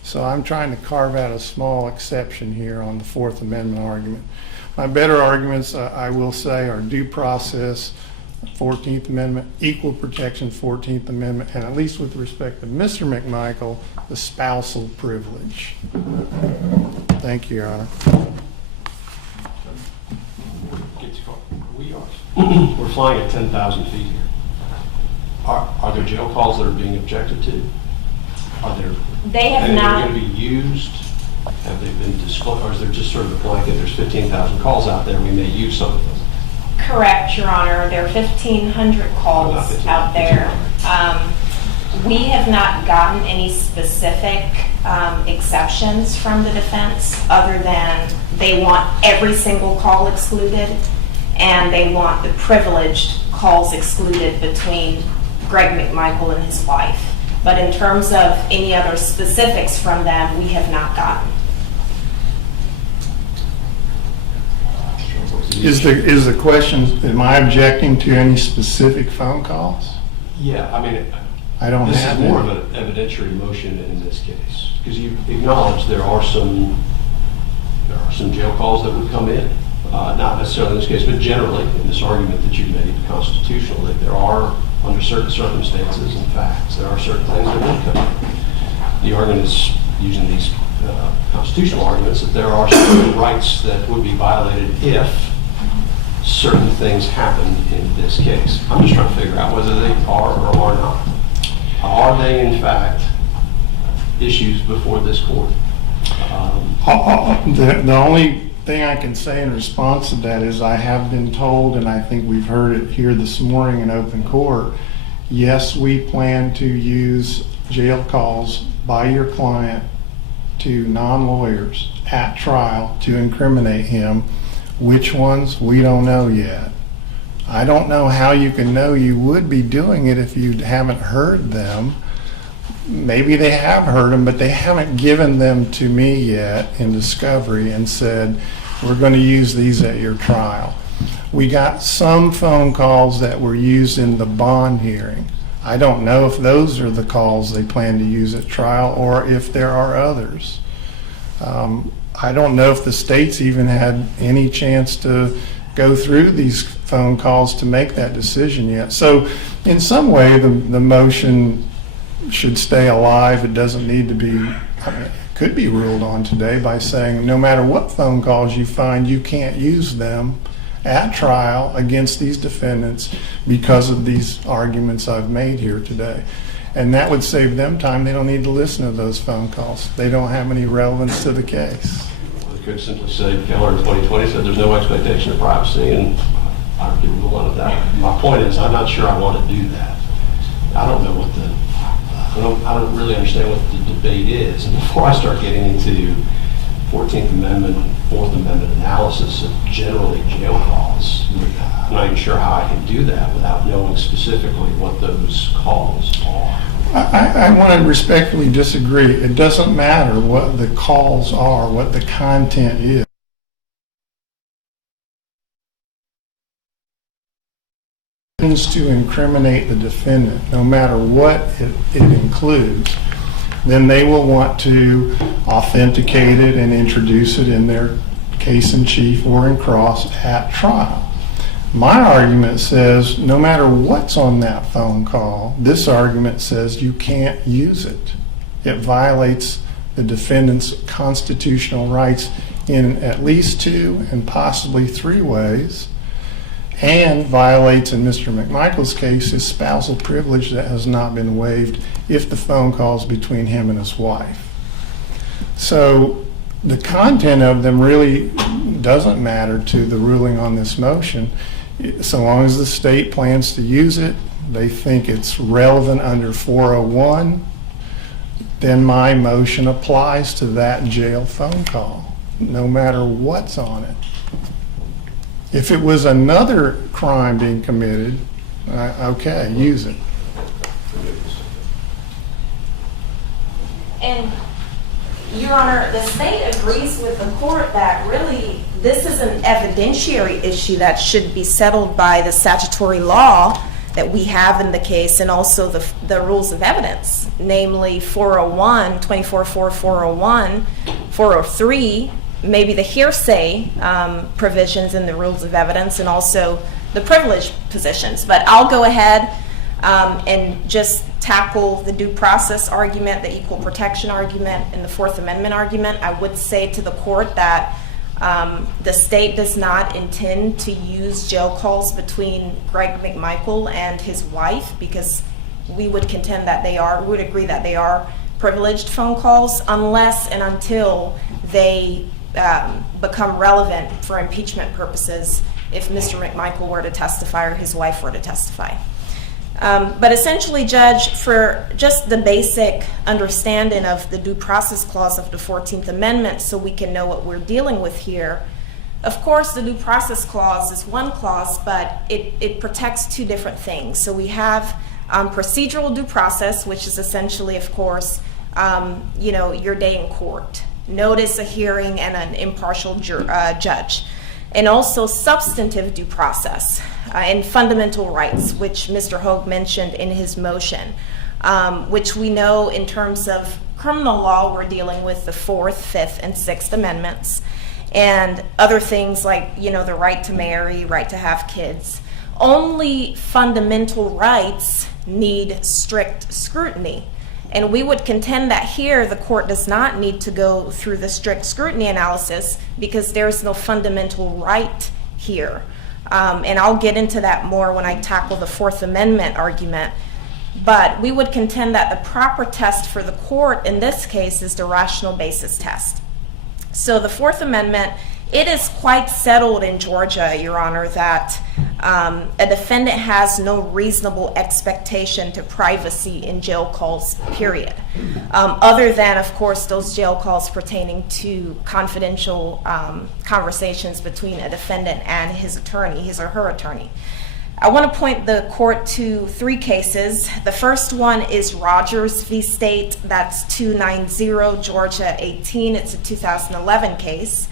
So I'm trying to carve out a small exception here on the Fourth Amendment argument. My better arguments, I will say, are due process, 14th Amendment, equal protection, 14th Amendment, and at least with respect to Mr. Mcmichael, the spousal privilege. Thank you, Your Honor. We're flying at 10,000 feet here. Are there jail calls that are being objected to? Are there They have any that are not. going to be used? Have they been disclosed, or is there just sort of a blanket, there's 15,000 calls out there, we may use some of them? Correct, Your Honor. There are 1,500 calls Not 1,500, out there. We have not gotten any specific exceptions from the defense other than they want every single call excluded and they want the privileged calls excluded between Greg Mcmichael and his wife. But in terms of any other specifics from them, we have not gotten. Is the question, am I objecting to any specific phone calls? Yeah, I mean, I don't this have is more any. of an evidentiary motion in this case, because you acknowledge there are some jail calls that would come in, not necessarily in this case, but generally in this argument that you've made constitutionally, there are, under certain circumstances and facts, there are certain things that would come in. The argument is, using these constitutional arguments, that there are certain rights that would be violated if certain things happened in this case. I'm just trying to figure out whether they are or are not. Are they, in fact, issues before this court? The only thing I can say in response to that is I have been told, and I think we've heard it here this morning in open court, yes, we plan to use jail calls by your client to non-lawyers at trial to incriminate him. Which ones, we don't know yet. I don't know how you can know you would be doing it if you haven't heard them. Maybe they have heard them, but they haven't given them to me yet in discovery and said, we're going to use these at your trial. We got some phone calls that were used in the bond hearing. I don't know if those are the calls they plan to use at trial or if there are others. I don't know if the state's even had any chance to go through these phone calls to make that decision yet. So in some way, the motion should stay alive. It doesn't need to be, I mean, it could be ruled on today by saying no matter what phone calls you find, you can't use them at trial against these defendants because of these arguments I've made here today. And that would save them time. They don't need to listen to those phone calls. They don't have any relevance to the case. Well, they could simply say, Keller in 2020 said there's no expectation of privacy, and I don't give a lot of that. My point is, I'm not sure I want to do that. I don't know what I don't really understand what the debate is. And before I start getting into 14th Amendment, 4th Amendment analysis of generally jail calls, I'm not even sure how I can do that without knowing specifically what those calls are. I want to respectfully disagree. It doesn't matter what the calls are, what the content is. To incriminate the defendant, no matter what it includes, then they will want to authenticate it and introduce it in their case in chief or in cross at trial. My argument says no matter what's on that phone call, this argument says you can't use it. It violates the defendant's constitutional rights in at least 2 and possibly 3 ways, and violates, in Mr. Mcmichael's case, his spousal privilege that has not been waived if the phone call's between him and his wife. So the content of them really doesn't matter to the ruling on this motion. So long as the state plans to use it, they think it's relevant under 401, then my motion applies to that jail phone call, no matter what's on it. If it was another crime being committed, okay, use it. And, Your Honor, the state agrees with the court that really this is an evidentiary issue that should be settled by the statutory law that we have in the case and also the rules of evidence, namely 401, 24-401, 403, maybe the hearsay provisions in the rules of evidence and also the privilege positions. But I'll go ahead and just tackle the due process argument, the equal protection argument, and the Fourth Amendment argument. I would say to the court that the state does not intend to use jail calls between Greg Mcmichael and his wife because we would contend that we would agree that they are privileged phone calls unless and until they become relevant for impeachment purposes if Mr. Mcmichael were to testify or his wife were to testify. But essentially, Judge, for just the basic understanding of the due process clause of the 14th Amendment so we can know what we're dealing with here, of course, the due process clause is one clause, but it protects two different things. So we have procedural due process, which is essentially, of course, your day in court, notice a hearing and an impartial judge. And also substantive due process and fundamental rights, which Mr. Hogue mentioned in his motion, which we know in terms of criminal law, we're dealing with the Fourth, Fifth, and Sixth Amendments, and other things like, the right to marry, right to have kids. Only fundamental rights need strict scrutiny. And we would contend that here the court does not need to go through the strict scrutiny analysis because there's no fundamental right here. And I'll get into that more when I tackle the Fourth Amendment argument. But we would contend that the proper test for the court in this case is the rational basis test. So the Fourth Amendment, it is quite settled in Georgia, Your Honor, that a defendant has no reasonable expectation to privacy in jail calls, period. Other than, of course, those jail calls pertaining to confidential conversations between a defendant and his attorney, his or her attorney. I want to point the court to three cases. The first one is Rogers v. State. That's 290 Georgia 18. It's a 2011 case.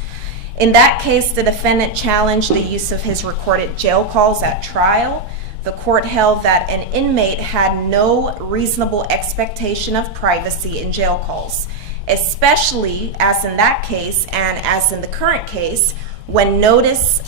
In that case, the defendant challenged the use of his recorded jail calls at trial. The court held that an inmate had no reasonable expectation of privacy in jail calls, especially as in that case and as in the current case, when notice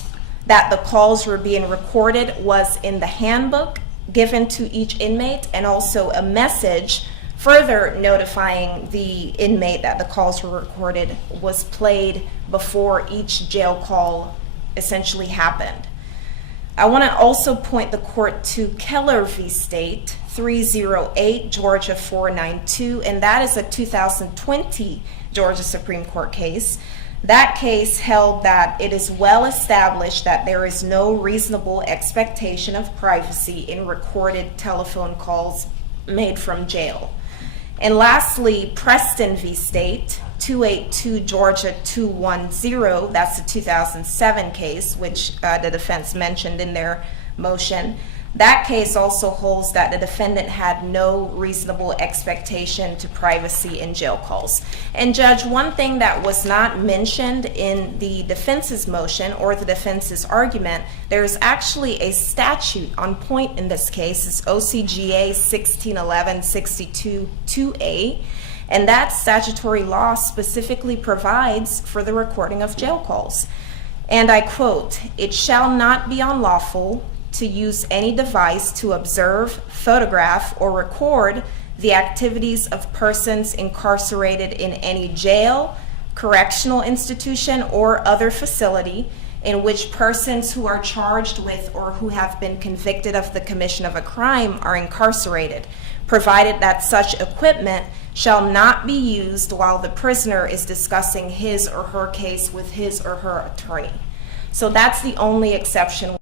that the calls were being recorded was in the handbook given to each inmate and also a message further notifying the inmate that the calls were recorded was played before each jail call essentially happened. I want to also point the court to Keller v. State, 308 Georgia 492, and that is a 2020 Georgia Supreme Court case. That case held that it is well established that there is no reasonable expectation of privacy in recorded telephone calls made from jail. And lastly, Preston v. State, 282 Georgia 210, that's a 2007 case, which the defense mentioned in their motion. That case also holds that the defendant had no reasonable expectation to privacy in jail calls. And Judge, one thing that was not mentioned in the defense's motion or the defense's argument, there's actually a statute on point in this case. It's OCGA 1611-62-2A. And that statutory law specifically provides for the recording of jail calls. And I quote, "It shall not be unlawful to use any device to observe, photograph, or record the activities of persons incarcerated in any jail, correctional institution, or other facility in which persons who are charged with or who have been convicted of the commission of a crime are incarcerated, provided that such equipment shall not be used while the prisoner is discussing his or her case with his or her attorney." So that's the only exception.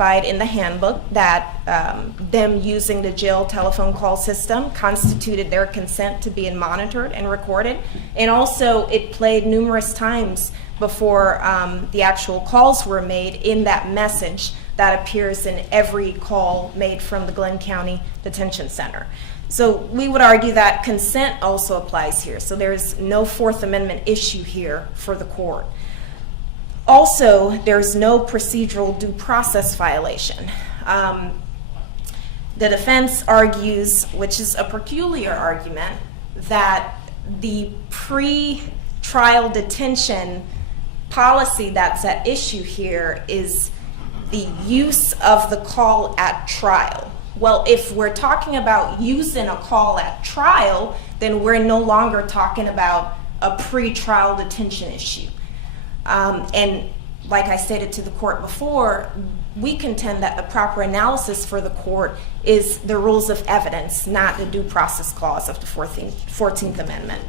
in the handbook that them using the jail telephone call system constituted their consent to being monitored and recorded. And also it played numerous times before the actual calls were made in that message that appears in every call made from the Glenn County Detention Center. So we would argue that consent also applies here. So there's no Fourth Amendment issue here for the court. Also, there's no procedural due process violation. The defense argues, which is a peculiar argument, that the pre-trial detention policy that's at issue here is the use of the call at trial. Well, if we're talking about using a call at trial, then we're no longer talking about a pre-trial detention issue. And like I stated to the court before, we contend that the proper analysis for the court is the rules of evidence, not the due process clause of the 14th Amendment.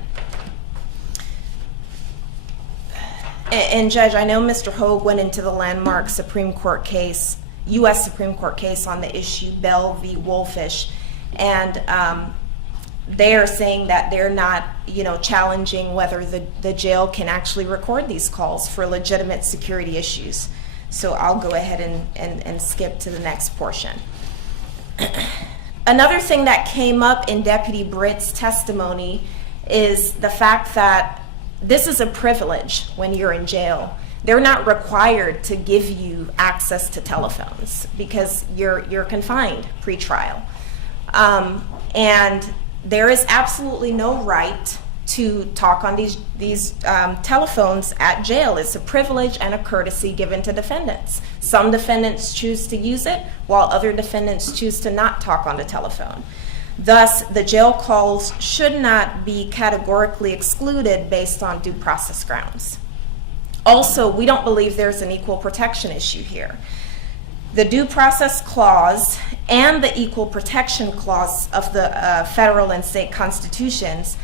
And Judge, I know Mr. Hogue went into the landmark Supreme Court case, U.S. Supreme Court case on the issue Bell v. Wolfish, and they are saying that they're not, challenging whether the jail can actually record these calls for legitimate security issues. So I'll go ahead and skip to the next portion. Another thing that came up in Deputy Britt's testimony is the fact that this is a privilege when you're in jail. They're not required to give you access to telephones because you're confined pre-trial. And there is absolutely no right to talk on these telephones at jail. It's a privilege and a courtesy given to defendants. Some defendants choose to use it, while other defendants choose to not talk on the telephone. Thus, the jail calls should not be categorically excluded based on due process grounds. Also, we don't believe there's an equal protection issue here. The due process clause and the equal protection clause of the federal and state constitutions,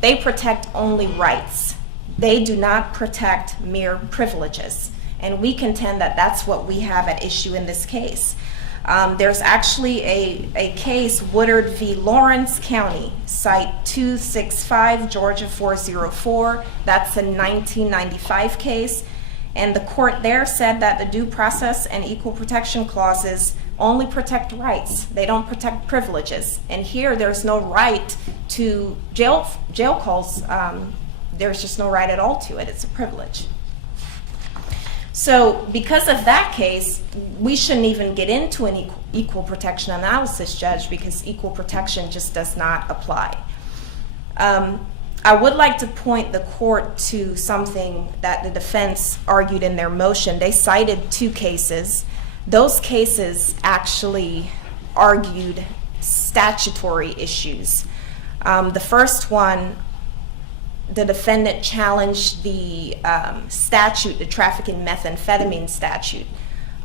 they protect only rights. They do not protect mere privileges. And we contend that that's what we have at issue in this case. There's actually a case, Woodard v. Lawrence County, site 265, Georgia 404. That's a 1995 case. And the court there said that the due process and equal protection clauses only protect rights. They don't protect privileges. And here there's no right to jail calls. There's just no right at all to it. It's a privilege. So because of that case, we shouldn't even get into an equal protection analysis, Judge, because equal protection just does not apply. I would like to point the court to something that the defense argued in their motion. They cited two cases. Those cases actually argued statutory issues. The first one, the defendant challenged the statute, the trafficking methamphetamine statute,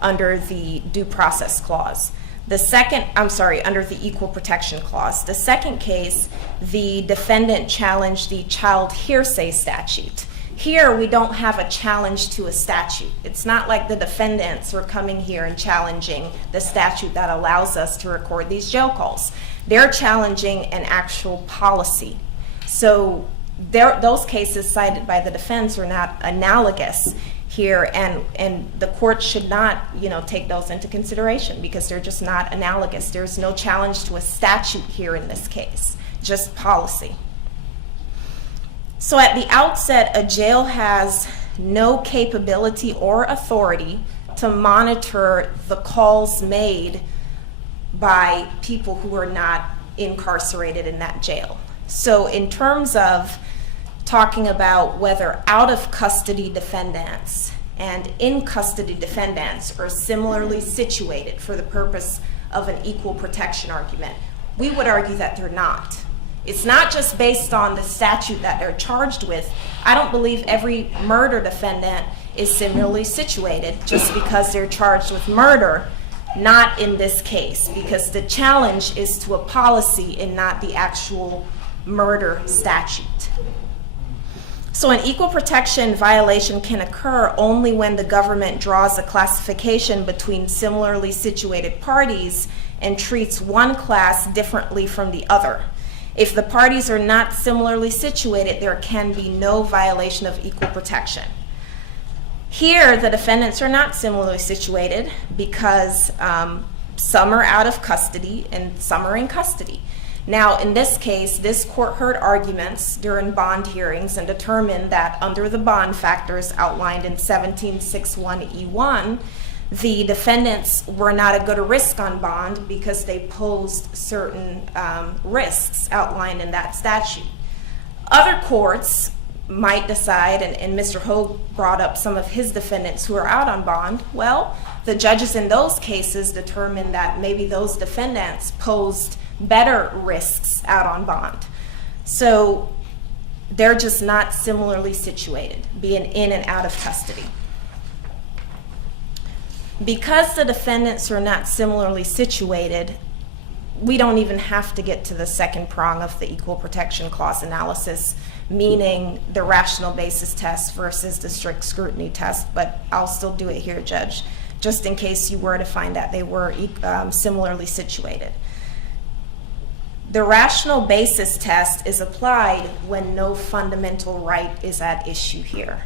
under the due process clause. Under the equal protection clause. The second case, the defendant challenged the child hearsay statute. Here, we don't have a challenge to a statute. It's not like the defendants were coming here and challenging the statute that allows us to record these jail calls. They're challenging an actual policy. So those cases cited by the defense are not analogous here, and the court should not, take those into consideration because they're just not analogous. There's no challenge to a statute here in this case, just policy. So at the outset, a jail has no capability or authority to monitor the calls made by people who are not incarcerated in that jail. So in terms of talking about whether out-of-custody defendants and in-custody defendants are similarly situated for the purpose of an equal protection argument, we would argue that they're not. It's not just based on the statute that they're charged with. I don't believe every murder defendant is similarly situated just because they're charged with murder, not in this case, because the challenge is to a policy and not the actual murder statute. So an equal protection violation can occur only when the government draws a classification between similarly situated parties and treats one class differently from the other. If the parties are not similarly situated, there can be no violation of equal protection. Here, the defendants are not similarly situated because some are out of custody and some are in custody. Now, in this case, this court heard arguments during bond hearings and determined that under the bond factors outlined in 1761E1, the defendants were not a good risk on bond because they posed certain risks outlined in that statute. Other courts might decide, and Mr. Hogue brought up some of his defendants who are out on bond. Well, the judges in those cases determined that maybe those defendants posed better risks out on bond. So they're just not similarly situated, being in and out of custody. Because the defendants are not similarly situated, we don't even have to get to the second prong of the Equal Protection Clause analysis, meaning the rational basis test versus the strict scrutiny test, but I'll still do it here, Judge, just in case you were to find that they were similarly situated. The rational basis test is applied when no fundamental right is at issue here.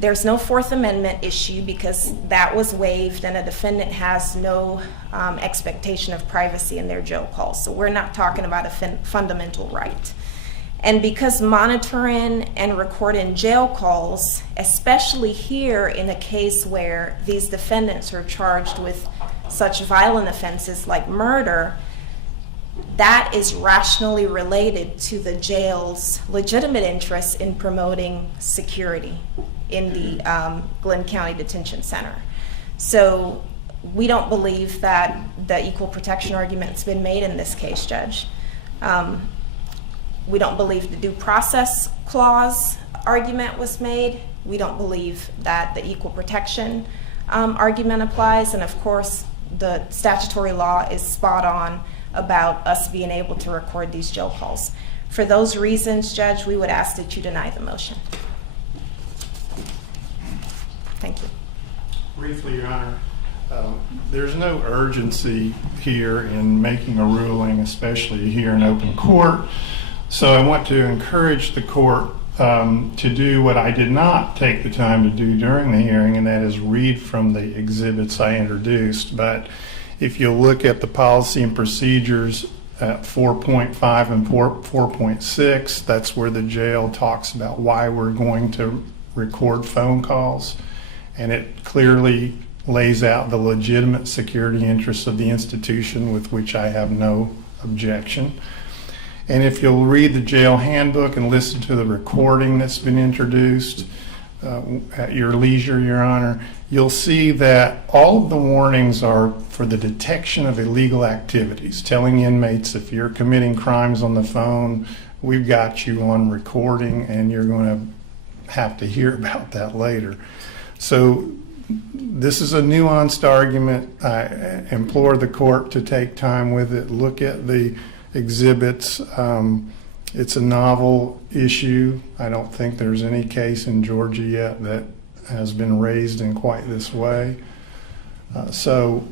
There's no Fourth Amendment issue because that was waived and a defendant has no expectation of privacy in their jail calls. So we're not talking about a fundamental right. And because monitoring and recording jail calls, especially here in a case where these defendants are charged with such violent offenses like murder, that is rationally related to the jail's legitimate interest in promoting security in the Glenn County Detention Center. So we don't believe that the equal protection argument's been made in this case, Judge. We don't believe the due process clause argument was made. We don't believe that the equal protection argument applies. And of course, the statutory law is spot on about us being able to record these jail calls. For those reasons, Judge, we would ask that you deny the motion. Thank you. Briefly, Your Honor, there's no urgency here in making a ruling, especially here in open court. So I want to encourage the court to do what I did not take the time to do during the hearing, and that is read from the exhibits I introduced. But if you look at the policy and procedures at 4.5 and 4.6, that's where the jail talks about why we're going to record phone calls. And it clearly lays out the legitimate security interests of the institution, with which I have no objection. And if you'll read the jail handbook and listen to the recording that's been introduced at your leisure, Your Honor, you'll see that all of the warnings are for the detection of illegal activities, telling inmates if you're committing crimes on the phone, we've got you on recording and you're going to have to hear about that later. So this is a nuanced argument. I implore the court to take time with it, look at the exhibits. It's a novel issue. I don't think there's any case in Georgia yet that has been raised in quite this way. So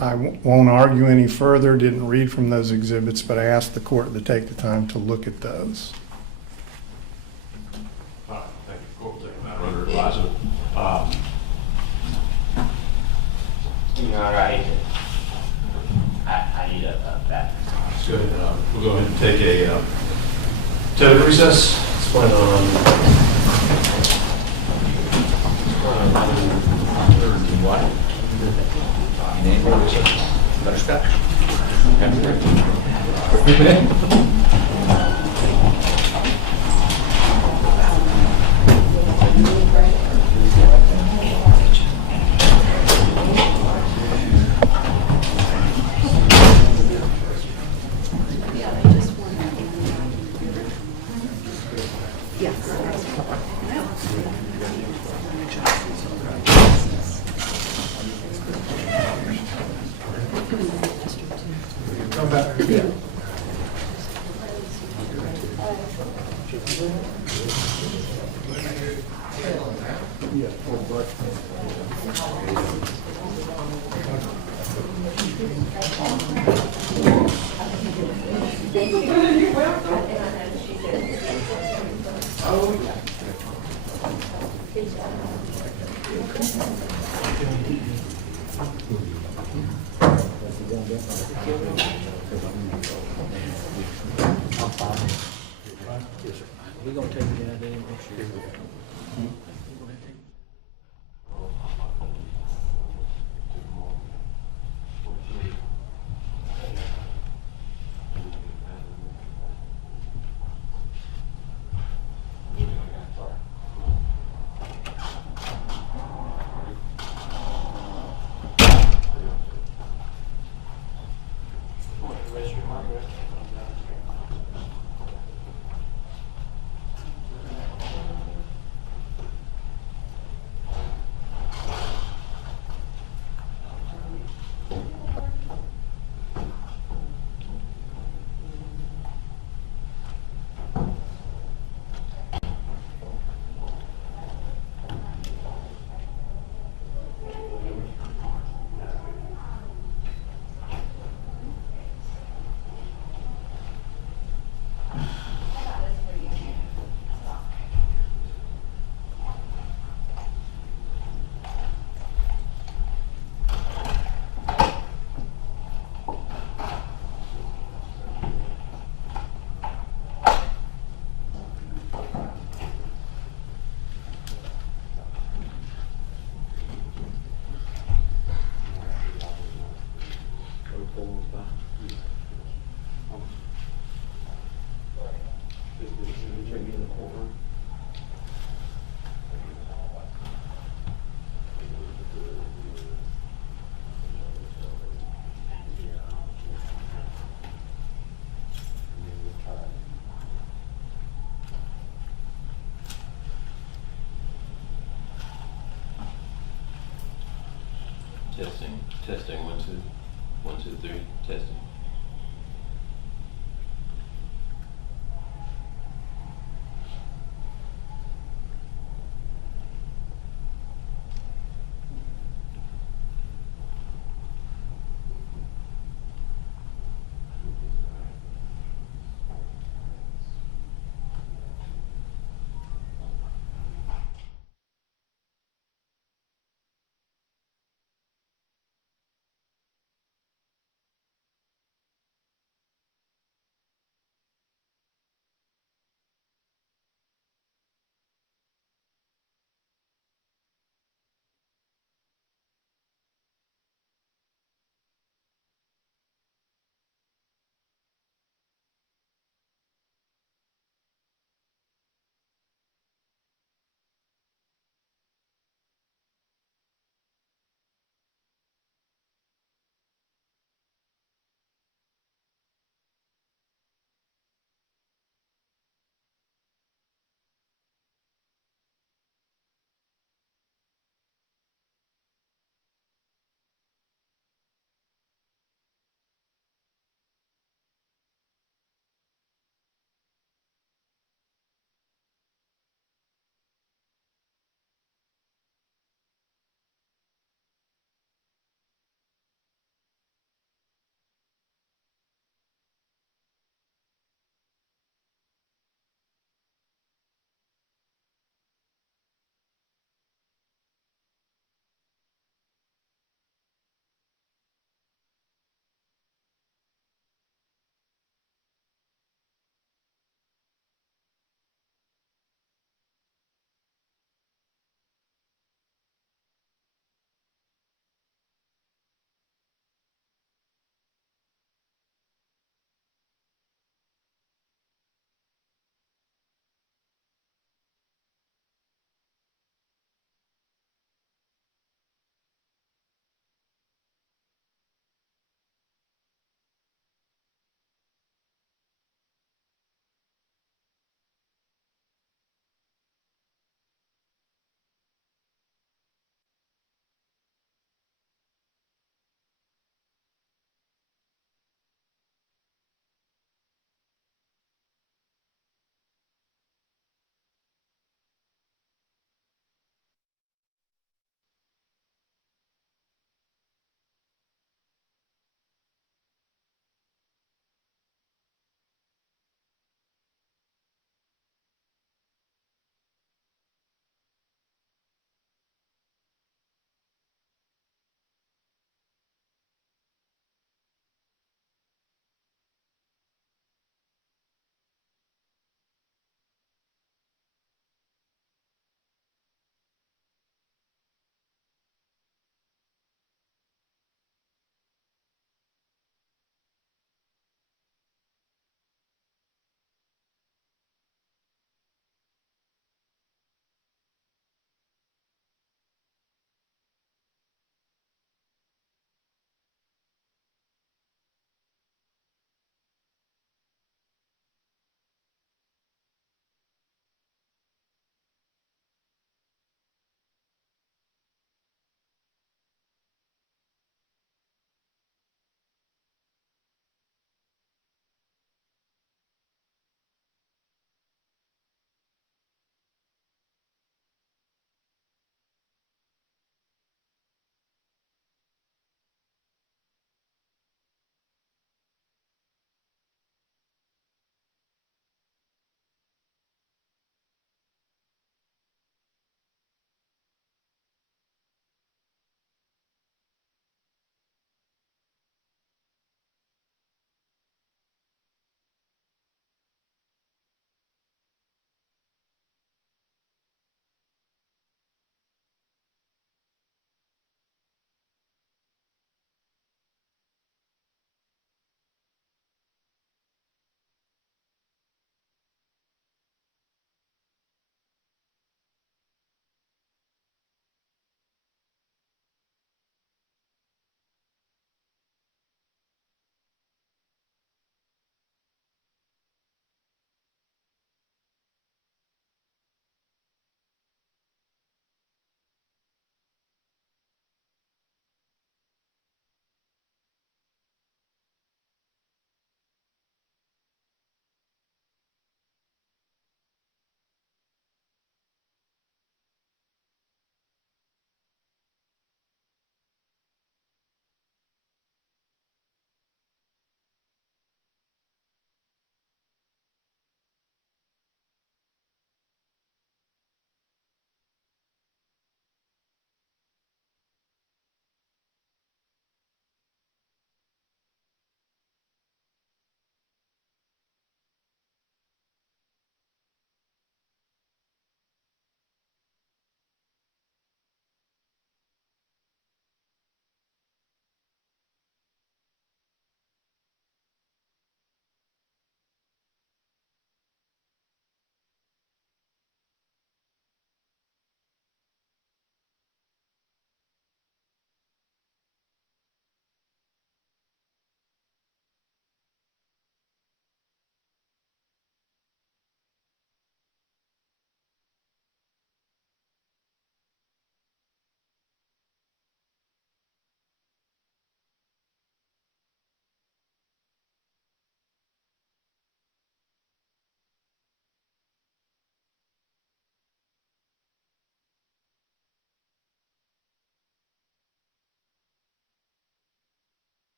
I won't argue any further, didn't read from those exhibits, but I asked the court to take the time to look at those. Thank you. Court will take a matter under advisement. All right. I need a bathroom. Let's go ahead. We'll go ahead and take a 10-minute recess. Let's plan on 11:30. What? Butterscotch? Come back here. We're gonna take it out there and make sure. Testing, 1, 2, 1, 2, 3, testing.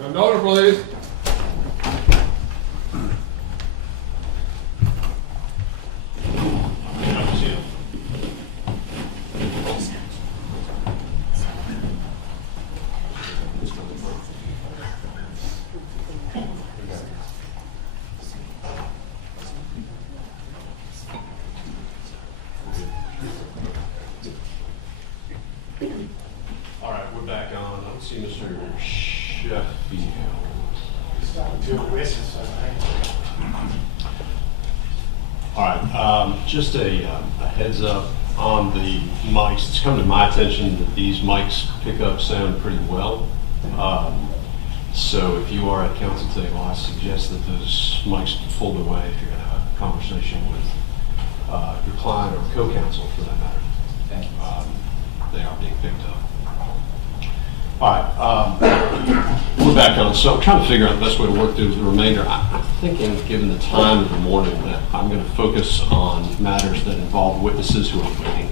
Got an order, please. All right, we're back on. I don't see Mr. Sheffield. All right, just a heads up on the mics. It's come to my attention that these mics pick up sound pretty well. So if you are at council table, I suggest that those mics be pulled away if you're going to have a conversation with your client or co-counsel for that matter. They are being picked up. All right, we're back on. So I'm trying to figure out the best way to work through the remainder. I'm thinking, given the time of the morning, that I'm going to focus on matters that involve witnesses who are waiting.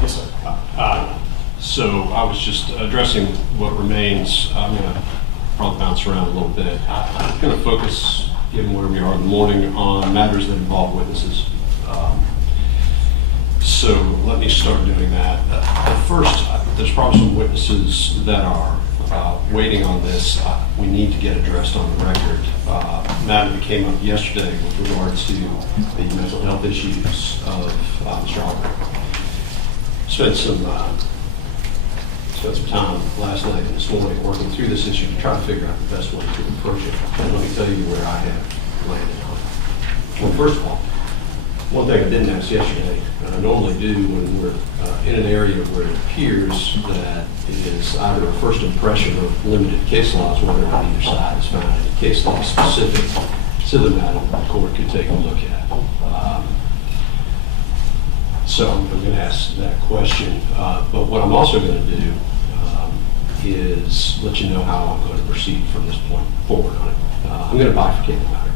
Yes, sir. So I was just addressing what remains. I'm going to probably bounce around a little bit. I'm going to focus, given where we are in the morning, on matters that involve witnesses. So let me start doing that. First, there's probably some witnesses that are waiting on this. We need to get addressed on the record. Matter that came up yesterday with regards to the mental health issues of Mr. Arbery. Spent some time last night and this morning working through this issue to try to figure out the best way to approach it. And let me tell you where I have landed on it. Well, first of all, one thing I didn't ask yesterday, and I normally do when we're in an area where it appears that it is either a first impression of limited case laws, whether on either side is found any case law specific to the matter the court could take a look at. So I'm going to ask that question. But what I'm also going to do is let you know how I'm going to proceed from this point forward on it. I'm going to bifurcate the matter.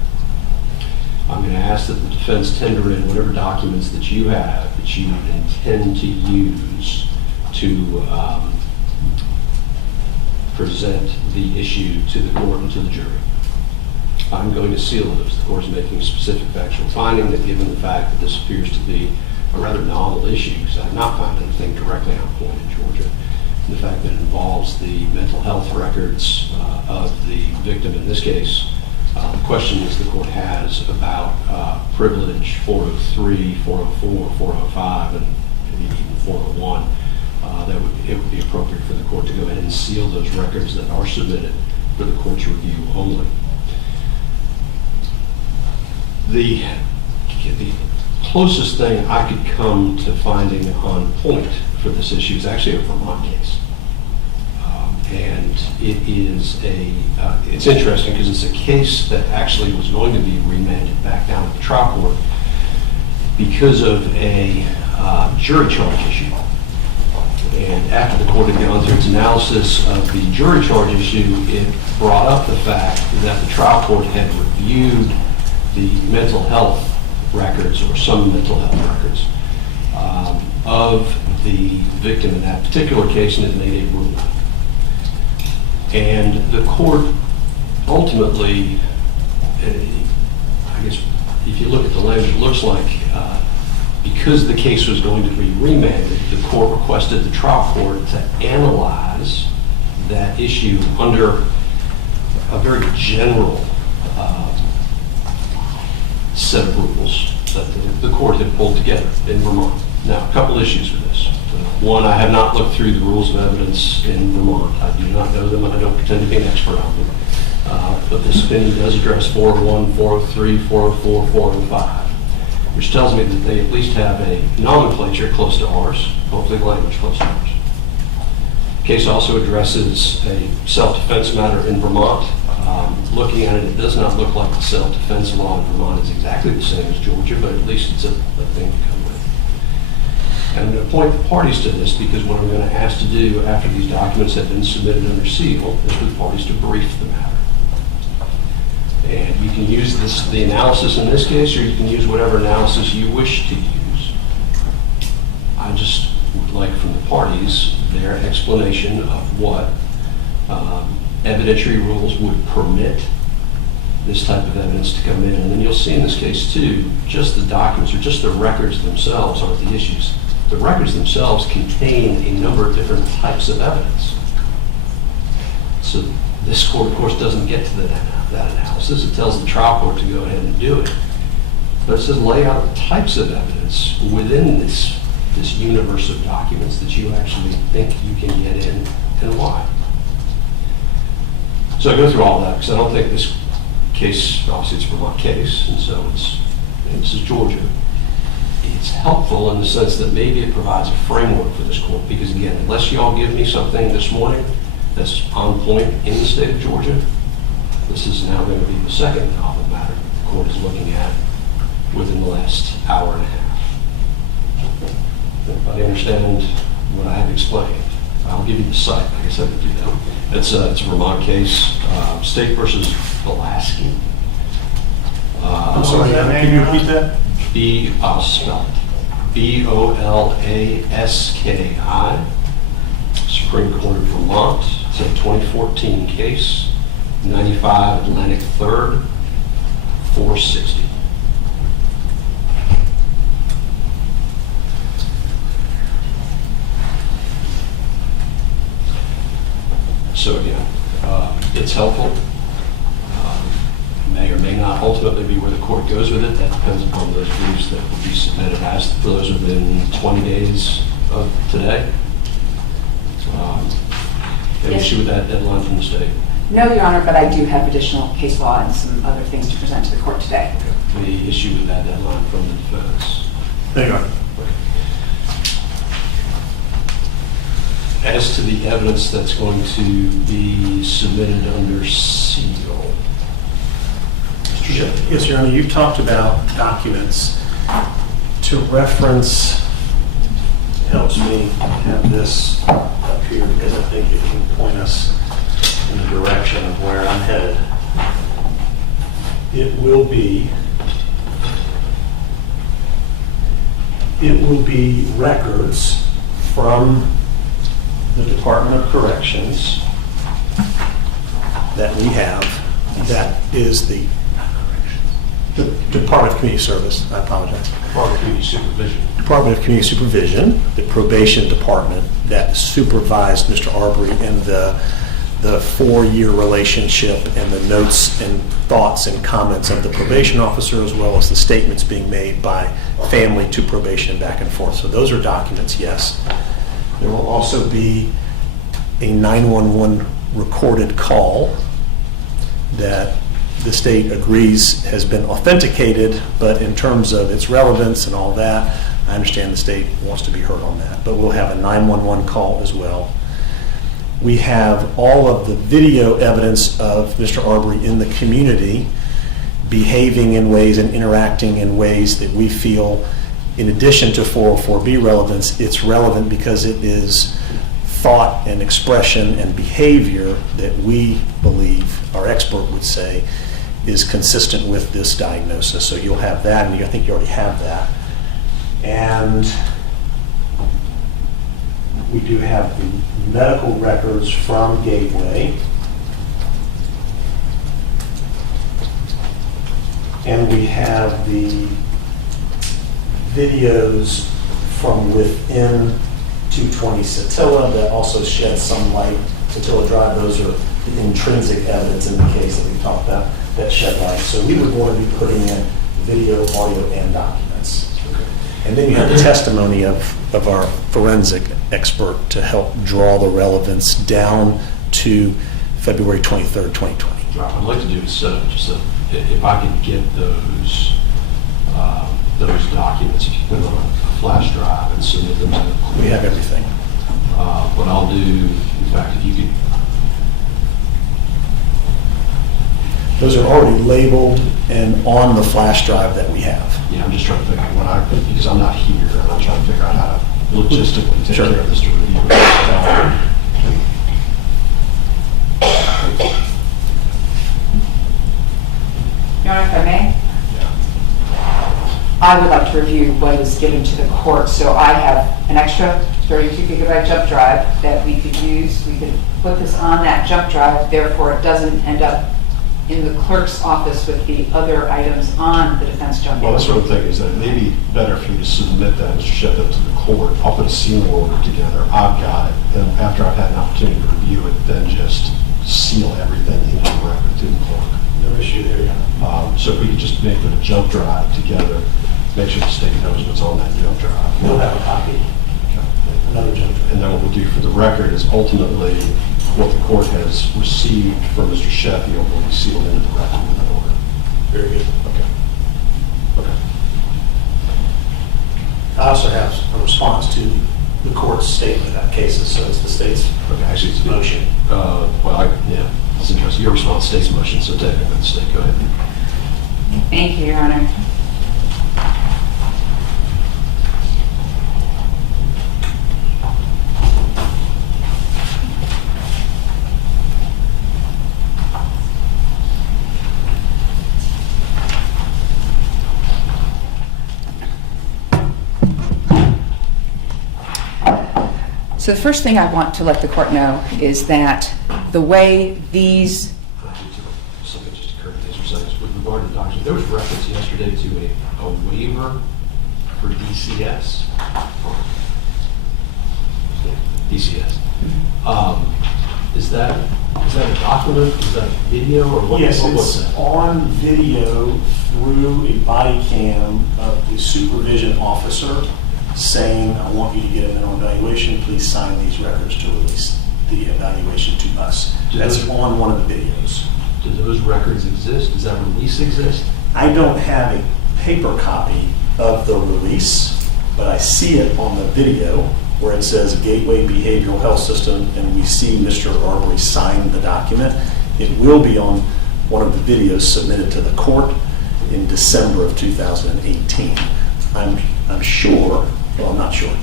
I'm going to ask that the defense tender in whatever documents that you have that you intend to use to present the issue to the court and to the jury. I'm going to seal those. The court is making a specific factual finding that given the fact that this appears to be a rather novel issue, because I have not found anything directly on point in Georgia, and the fact that it involves the mental health records of the victim in this case. The question is the court has about privilege 403, 404, 405, and maybe even 401. It would be appropriate for the court to go ahead and seal those records that are submitted for the court's review only. The closest thing I could come to finding on point for this issue is actually a Vermont case. And it is it's interesting because it's a case that actually was going to be remanded back down to the trial court because of a jury charge issue. And after the court had gone through its analysis of the jury charge issue, it brought up the fact that the trial court had reviewed the mental health records, or some mental health records, of the victim in that particular case, and it made a ruling. And the court ultimately, I guess if you look at the language, it looks like because the case was going to be remanded, the court requested the trial court to analyze that issue under a very general set of rules that the court had pulled together in Vermont. Now, a couple issues with this. One, I have not looked through the rules of evidence in Vermont. I do not know them, and I don't pretend to be an expert on them. But this opinion does address 401, 403, 404, 405, which tells me that they at least have a nomenclature close to ours, hopefully language close to ours. The case also addresses a self-defense matter in Vermont. Looking at it, it does not look like the self-defense law in Vermont is exactly the same as Georgia, but at least it's a thing to come with. And I'm going to point the parties to this because what I'm going to ask to do after these documents have been submitted under seal is for the parties to brief the matter. And you can use the analysis in this case, or you can use whatever analysis you wish to use. I just would like from the parties their explanation of what evidentiary rules would permit this type of evidence to come in. And then you'll see in this case too, just the documents or just the records themselves aren't the issues. The records themselves contain a number of different types of evidence. So this court, of course, doesn't get to that analysis. It tells the trial court to go ahead and do it. But it says lay out the types of evidence within this universe of documents that you actually think you can get in and why. So I go through all that because I don't think this case, obviously it's a Vermont case, and so this is Georgia. It's helpful in the sense that maybe it provides a framework for this court because, again, unless y'all give me something this morning that's on point in the state of Georgia, this is now going to be the second novel matter the court is looking at within the last hour and a half. Everybody understand what I have explained? I'll give you the site. I guess I could do that. It's a Vermont case, State versus Pulaski. I'm sorry, can you repeat that? I'll spell it. Bolaski, Supreme Court of Vermont. It's a 2014 case, 95 Atlantic 3rd, 460. So again, it's helpful. May or may not ultimately be where the court goes with it. That depends upon those briefs that will be submitted as those within 20 days of today. Any issue with that deadline from the state? No, Your Honor, but I do have additional case law and some other things to present to the court today. Okay. The issue with that deadline from the defense? Hang on. As to the evidence that's going to be submitted under seal. Yes, Your Honor, you've talked about documents. To reference, helps me have this up here because I think it can point us in the direction of where I'm headed. It will be records from the Department of Corrections that we have. That is the Department of Community Service. I apologize. Department of Community Supervision. Department of Community Supervision, the probation department that supervised Mr. Arbery and the 4-year relationship and the notes and thoughts and comments of the probation officer, as well as the statements being made by family to probation back and forth. So those are documents, yes. There will also be a 911 recorded call that the state agrees has been authenticated, but in terms of its relevance and all that, I understand the state wants to be heard on that. But we'll have a 911 call as well. We have all of the video evidence of Mr. Arbery in the community behaving in ways and interacting in ways that we feel, in addition to 404B relevance, it's relevant because it is thought and expression and behavior that we believe, our expert would say, is consistent with this diagnosis. So you'll have that, and I think you already have that. And we do have the medical records from Gateway. And we have the videos from within 220 Satilla that also shed some light. Satilla Drive, those are the intrinsic evidence in the case that we talked about that shed light. So we would want to be putting in video, audio, and documents. And then you have the testimony of our forensic expert to help draw the relevance down to February 23rd, 2020. What I'd like to do is set up just if I could get those documents, if you put them on a flash drive and submit them to the court. We have everything. What I'll do, in fact, if you could. Those are already labeled and on the flash drive that we have. Yeah, I'm just trying to figure out because I'm not here, and I'm trying to figure out how to logistically take care of this to review it. Your Honor, if I may? I would like to review what is given to the court. So I have an extra 32 gigabyte jump drive that we could use. We could put this on that jump drive, therefore it doesn't end up in the clerk's office with the other items on the defense jump Well, drive. that's what I'm thinking, is that it may be better for you to submit that and ship that to the court. I'll put a seal order together. I've got it. Then after I've had an opportunity to review it, then just seal everything into the record to the clerk. No issue there, Your Honor. So if we could just make a jump drive together, make sure the state knows what's on that jump drive. We'll have a copy. Another jump drive. And then what we'll do for the record is ultimately what the court has received from Mr. Sheffield will be sealed into the record with an order. Very good. Okay. I also have a response to the court's statement about cases, so it's the state's Actually, it's motion. It's interesting. Your response state's motion, so technically the state, go ahead. Thank you, Your Honor. So the first thing I want to let the court know is that the way these... Something just occurred to me for seconds. With regard to the documents, there was reference yesterday to a waiver for DCS. DCS. Is that a document? Is that a video? Or what? Yes, What was it's that? on video through a body cam of the supervision officer saying, I want you to get a minimum evaluation, please sign these records to release the evaluation to us. That's on one of the videos. Do those records exist? Does that release exist? I don't have a paper copy of the release, but I see it on the video where it says Gateway Behavioral Health System, and we see Mr. Arbery sign the document. It will be on one of the videos submitted to the court in December of 2018. I'm sure, well, I'm not sure.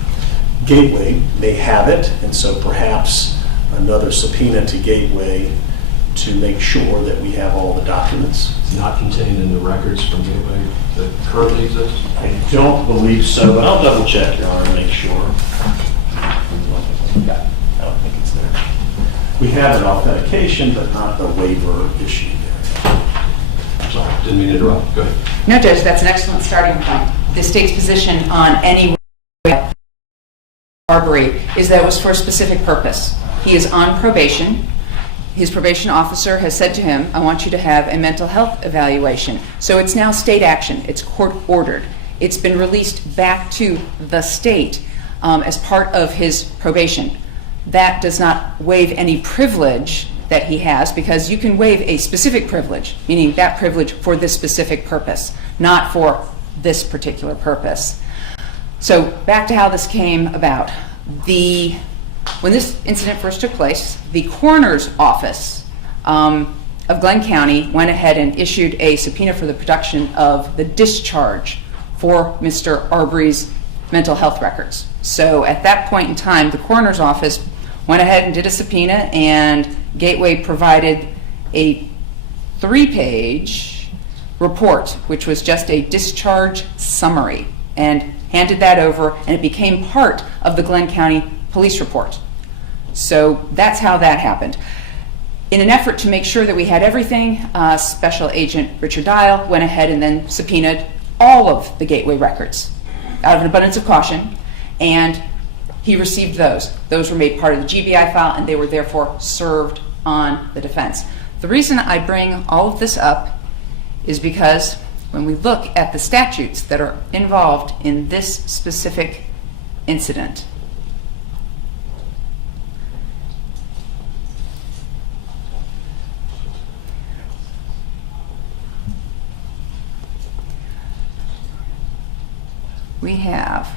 Gateway may have it, and so perhaps another subpoena to Gateway to make sure that we have all the documents. It's not contained in the records from Gateway that currently exist? I don't believe so, but I'll double check, Your Honor, and make sure. Yeah, I don't think it's there. We have an authentication, but not the waiver issue there. Sorry, didn't mean to interrupt. Go ahead. No, Judge, that's an excellent starting point. The state's position on any Arbery is that it was for a specific purpose. He is on probation. His probation officer has said to him, I want you to have a mental health evaluation. So it's now state action. It's court ordered. It's been released back to the state as part of his probation. That does not waive any privilege that he has, because you can waive a specific privilege, meaning that privilege for this specific purpose, not for this particular purpose. So back to how this came about. When this incident first took place, the coroner's office of Glenn County went ahead and issued a subpoena for the production of the discharge for Mr. Arbery's mental health records. So at that point in time, the coroner's office went ahead and did a subpoena, and Gateway provided a 3-page report, which was just a discharge summary, and handed that over, and it became part of the Glenn County police report. So that's how that happened. In an effort to make sure that we had everything, Special Agent Richard Dial went ahead and then subpoenaed all of the Gateway records out of an abundance of caution, and he received those. Those were made part of the GBI file, and they were therefore served on the defense. The reason I bring all of this up is because when we look at the statutes that are involved in this specific incident. We have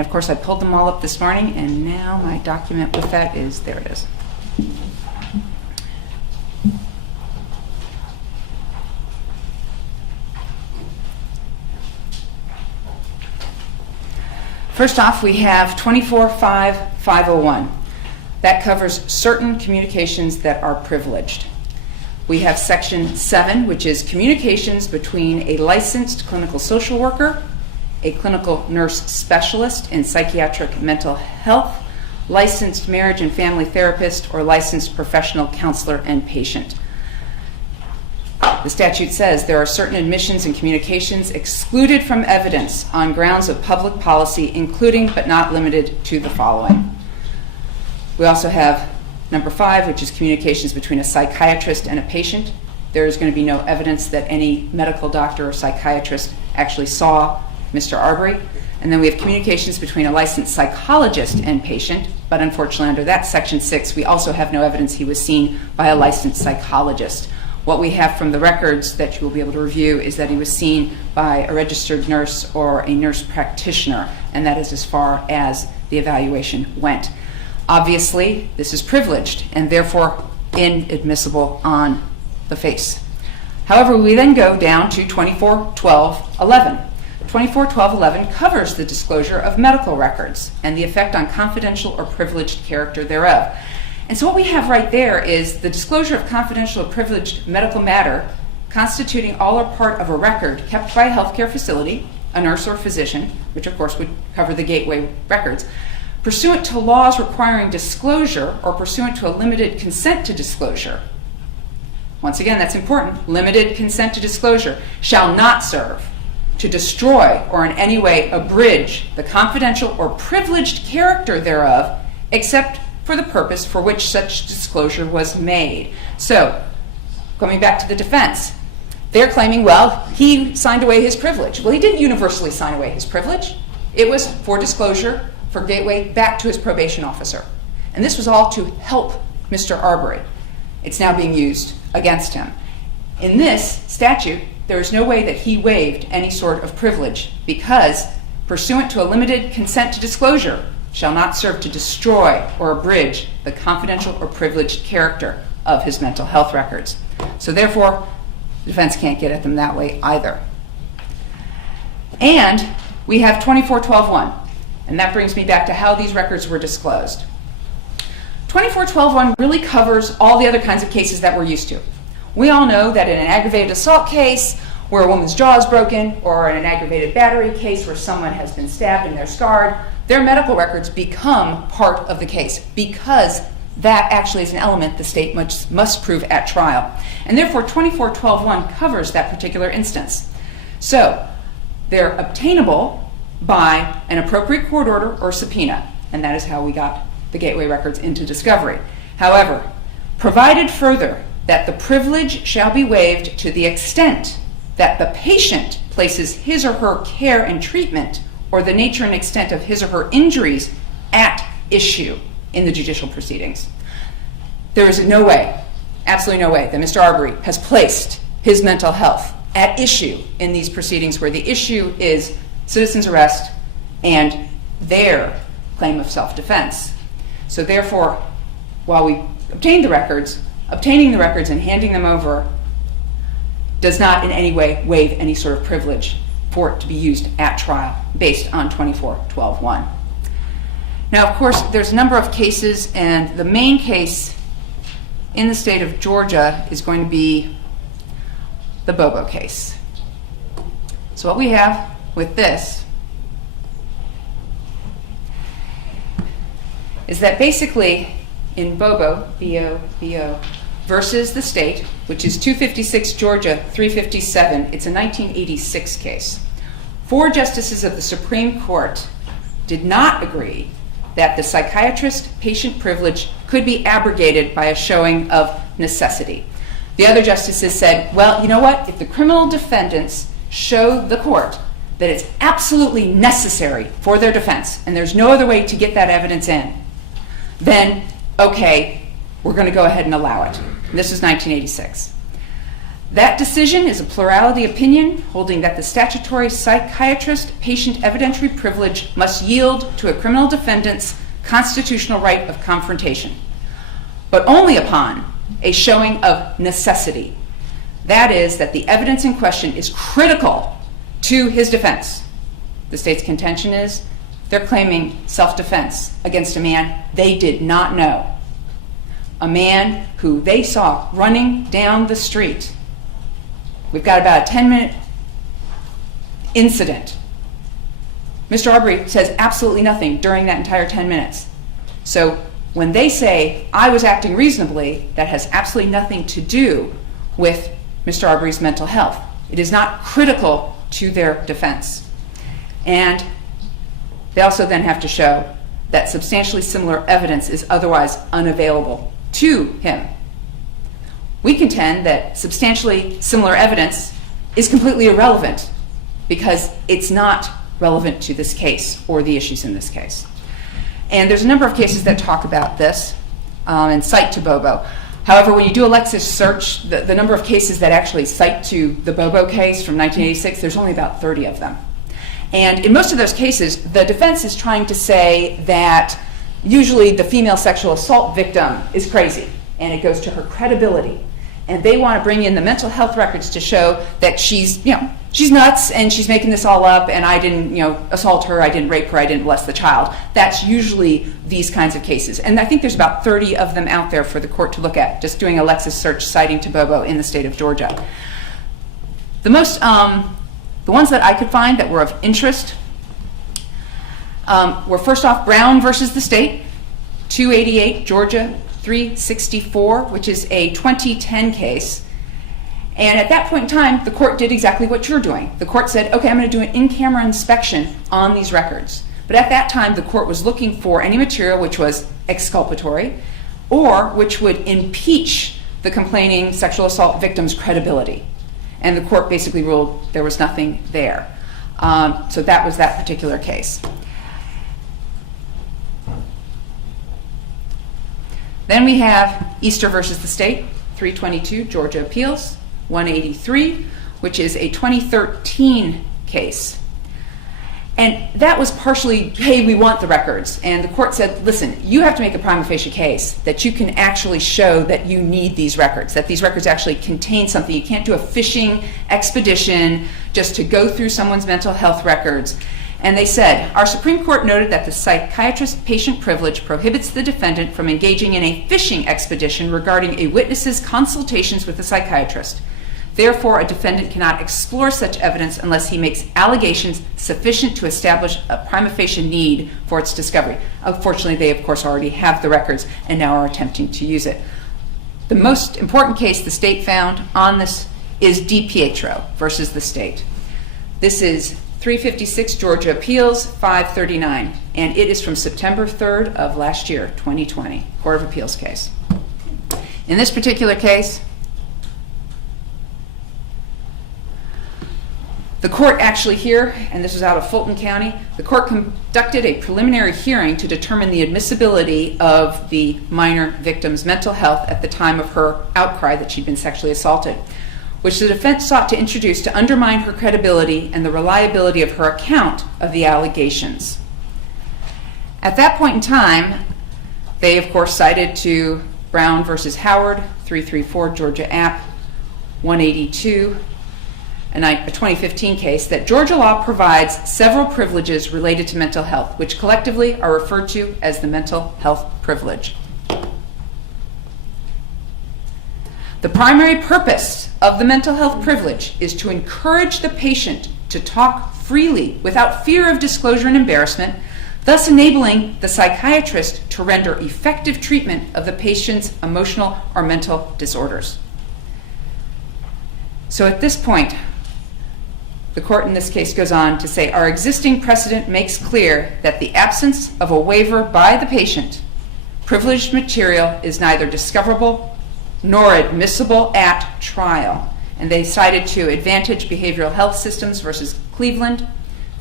and of course I pulled them all up this morning, and now my document with that is, there it is. First off, we have 24.5.501. That covers certain communications that are privileged. We have Section 7, which is communications between a licensed clinical social worker, a clinical nurse specialist in psychiatric mental health, licensed marriage and family therapist, or licensed professional counselor and patient. The statute says there are certain admissions and communications excluded from evidence on grounds of public policy, including but not limited to the following. We also have number 5, which is communications between a psychiatrist and a patient. There is going to be no evidence that any medical doctor or psychiatrist actually saw Mr. Arbery. And then we have communications between a licensed psychologist and patient, but unfortunately under that Section 6, we also have no evidence he was seen by a licensed psychologist. What we have from the records that you will be able to review is that he was seen by a registered nurse or a nurse practitioner, and that is as far as the evaluation went. Obviously, this is privileged and therefore inadmissible on the face. However, we then go down to 24.12.11. 24.12.11 covers the disclosure of medical records and the effect on confidential or privileged character thereof. And so what we have right there is the disclosure of confidential or privileged medical matter constituting all or part of a record kept by a healthcare facility, a nurse or physician, which of course would cover the gateway records, pursuant to laws requiring disclosure or pursuant to a limited consent to disclosure. Once again, that's important. Limited consent to disclosure shall not serve to destroy or in any way abridge the confidential or privileged character thereof, except for the purpose for which such disclosure was made. So, coming back to the defense, they're claiming, well, he signed away his privilege. Well, he didn't universally sign away his privilege. It was for disclosure, for gateway, back to his probation officer. And this was all to help Mr. Arbery. It's now being used against him. In this statute, there is no way that he waived any sort of privilege because, pursuant to a limited consent to disclosure, shall not serve to destroy or abridge the confidential or privileged character of his mental health records. So therefore, the defense can't get at them that way either. And we have 24.12.1, and that brings me back to how these records were disclosed. 24.12.1 really covers all the other kinds of cases that we're used to. We all know that in an aggravated assault case where a woman's jaw is broken, or in an aggravated battery case where someone has been stabbed and they're scarred, their medical records become part of the case because that actually is an element the state must prove at trial. And therefore, 24.12.1 covers that particular instance. So, they're obtainable by an appropriate court order or subpoena, and that is how we got the gateway records into discovery. However, provided further that the privilege shall be waived to the extent that the patient places his or her care and treatment or the nature and extent of his or her injuries at issue in the judicial proceedings. There is no way, absolutely no way, that Mr. Arbery has placed his mental health at issue in these proceedings where the issue is citizen's arrest and their claim of self-defense. So therefore, while we obtained the records, obtaining the records and handing them over does not in any way waive any sort of privilege for it to be used at trial based on 24.12.1. Now, of course, there's a number of cases, and the main case in the state of Georgia is going to be the Bobo case. So what we have with this is that basically in Bobo, B-O-B-O, versus the state, which is 256 Georgia 357, it's a 1986 case. 4 justices of the Supreme Court did not agree that the psychiatrist-patient privilege could be abrogated by a showing of necessity. The other justices said, well, you know what? If the criminal defendants show the court that it's absolutely necessary for their defense, and there's no other way to get that evidence in, then, okay, we're going to go ahead and allow it. And this is 1986. That decision is a plurality opinion holding that the statutory psychiatrist-patient evidentiary privilege must yield to a criminal defendant's constitutional right of confrontation, but only upon a showing of necessity. That is, that the evidence in question is critical to his defense. The state's contention is they're claiming self-defense against a man they did not know, a man who they saw running down the street. We've got about a 10-minute incident. Mr. Arbery says absolutely nothing during that entire 10 minutes. So when they say, I was acting reasonably, that has absolutely nothing to do with Mr. Arbery's mental health. It is not critical to their defense. And they also then have to show that substantially similar evidence is otherwise unavailable to him. We contend that substantially similar evidence is completely irrelevant because it's not relevant to this case or the issues in this case. And there's a number of cases that talk about this and cite to Bobo. However, when you do a Lexis search, the number of cases that actually cite to the Bobo case from 1986, there's only about 30 of them. And in most of those cases, the defense is trying to say that usually the female sexual assault victim is crazy, and it goes to her credibility. And they want to bring in the mental health records to show that she's nuts and she's making this all up, and I didn't, assault her, I didn't rape her, I didn't molest the child. That's usually these kinds of cases. And I think there's about 30 of them out there for the court to look at, just doing a Lexis search citing to Bobo in the state of Georgia. The ones that I could find that were of interest were first off Brown versus the state, 288 Georgia 364, which is a 2010 case. And at that point in time, the court did exactly what you're doing. The court said, okay, I'm going to do an in-camera inspection on these records. But at that time, the court was looking for any material which was exculpatory or which would impeach the complaining sexual assault victim's credibility. And the court basically ruled there was nothing there. So that was that particular case. Then we have Easter versus the state, 322 Georgia Appeals, 183, which is a 2013 case. And that was partially, hey, we want the records. And the court said, listen, you have to make a prima facie case that you can actually show that you need these records, that these records actually contain something. You can't do a fishing expedition just to go through someone's mental health records. And they said, our Supreme Court noted that the psychiatrist-patient privilege prohibits the defendant from engaging in a fishing expedition regarding a witness's consultations with a psychiatrist. Therefore, a defendant cannot explore such evidence unless he makes allegations sufficient to establish a prima facie need for its discovery. Unfortunately, they, of course, already have the records and now are attempting to use it. The most important case the state found on this is DiPietro versus the state. This is 356 Georgia Appeals, 539, and it is from September 3rd of last year, 2020, Court of Appeals case. In this particular case, the court actually here, and this was out of Fulton County, the court conducted a preliminary hearing to determine the admissibility of the minor victim's mental health at the time of her outcry that she'd been sexually assaulted, which the defense sought to introduce to undermine her credibility and the reliability of her account of the allegations. At that point in time, they, of course, cited to Brown versus Howard, 334 Georgia App, 182, a 2015 case, that Georgia law provides several privileges related to mental health, which collectively are referred to as the mental health privilege. The primary purpose of the mental health privilege is to encourage the patient to talk freely without fear of disclosure and embarrassment, thus enabling the psychiatrist to render effective treatment of the patient's emotional or mental disorders. So at this point, the court in this case goes on to say, our existing precedent makes clear that the absence of a waiver by the patient, privileged material is neither discoverable nor admissible at trial. And they cited to Advantage Behavioral Health Systems versus Cleveland,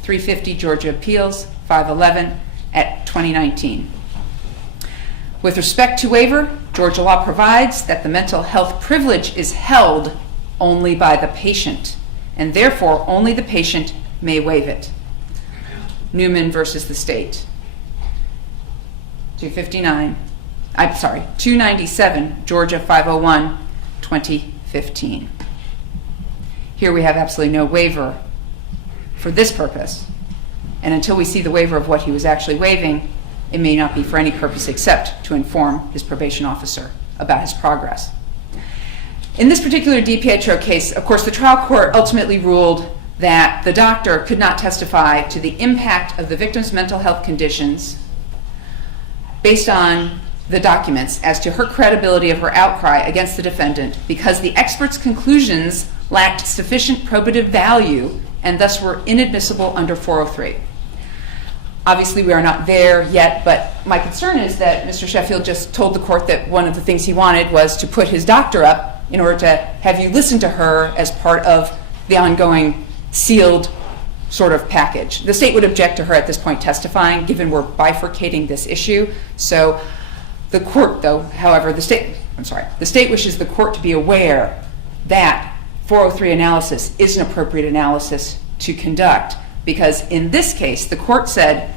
350 Georgia Appeals, 511 at 2019. With respect to waiver, Georgia law provides that the mental health privilege is held only by the patient, and therefore only the patient may waive it. Newman versus the state. 297, Georgia 501, 2015. Here we have absolutely no waiver for this purpose. And until we see the waiver of what he was actually waiving, it may not be for any purpose except to inform his probation officer about his progress. In this particular DiPietro case, of course, the trial court ultimately ruled that the doctor could not testify to the impact of the victim's mental health conditions based on the documents as to her credibility of her outcry against the defendant because the expert's conclusions lacked sufficient probative value and thus were inadmissible under 403. Obviously, we are not there yet, but my concern is that Mr. Sheffield just told the court that one of the things he wanted was to put his doctor up in order to have you listen to her as part of the ongoing sealed sort of package. The state would object to her at this point testifying, given we're bifurcating this issue. So the court, though, however, the state wishes the court to be aware that 403 analysis is an appropriate analysis to conduct, because in this case, the court said,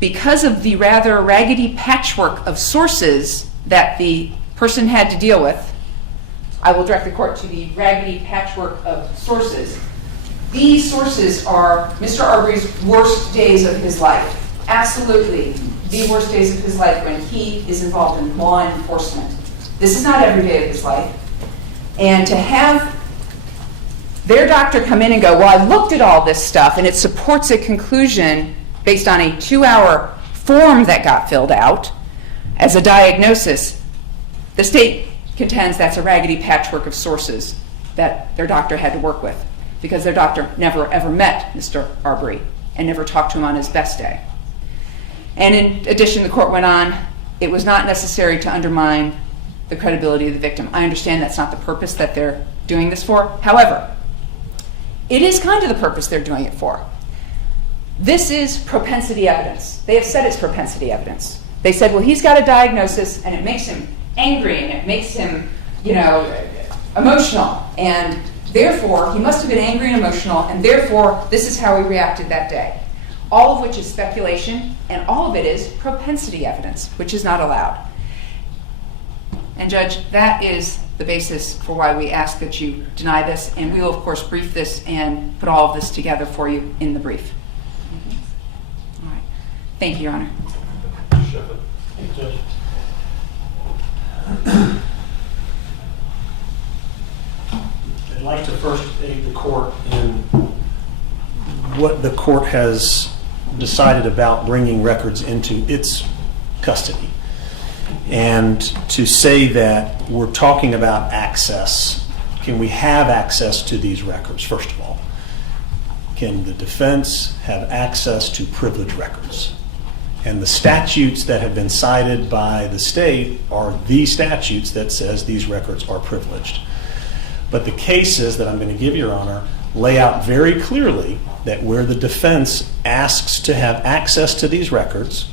because of the rather raggedy patchwork of sources that the person had to deal with, I will direct the court to the raggedy patchwork of sources. These sources are Mr. Arbery's worst days of his life. Absolutely the worst days of his life when he is involved in law enforcement. This is not every day of his life. And to have their doctor come in and go, well, I looked at all this stuff and it supports a conclusion based on a 2-hour form that got filled out as a diagnosis, the state contends that's a raggedy patchwork of sources that their doctor had to work with because their doctor never ever met Mr. Arbery and never talked to him on his best day. And in addition, the court went on, it was not necessary to undermine the credibility of the victim. I understand that's not the purpose that they're doing this for. However, it is kind of the purpose they're doing it for. This is propensity evidence. They have said it's propensity evidence. They said, well, he's got a diagnosis and it makes him angry and it makes him, emotional. And therefore, he must have been angry and emotional, and therefore, this is how he reacted that day. All of which is speculation, and all of it is propensity evidence, which is not allowed. And Judge, that is the basis for why we ask that you deny this, and we will, of course, brief this and put all of this together for you in the brief. All right. Thank you, Your Honor. I'd like to first aid the court in what the court has decided about bringing records into its custody. And to say that we're talking about access, can we have access to these records, first of all? Can the defense have access to privileged records? And the statutes that have been cited by the state are the statutes that says these records are privileged. But the cases that I'm going to give, Your Honor, lay out very clearly that where the defense asks to have access to these records,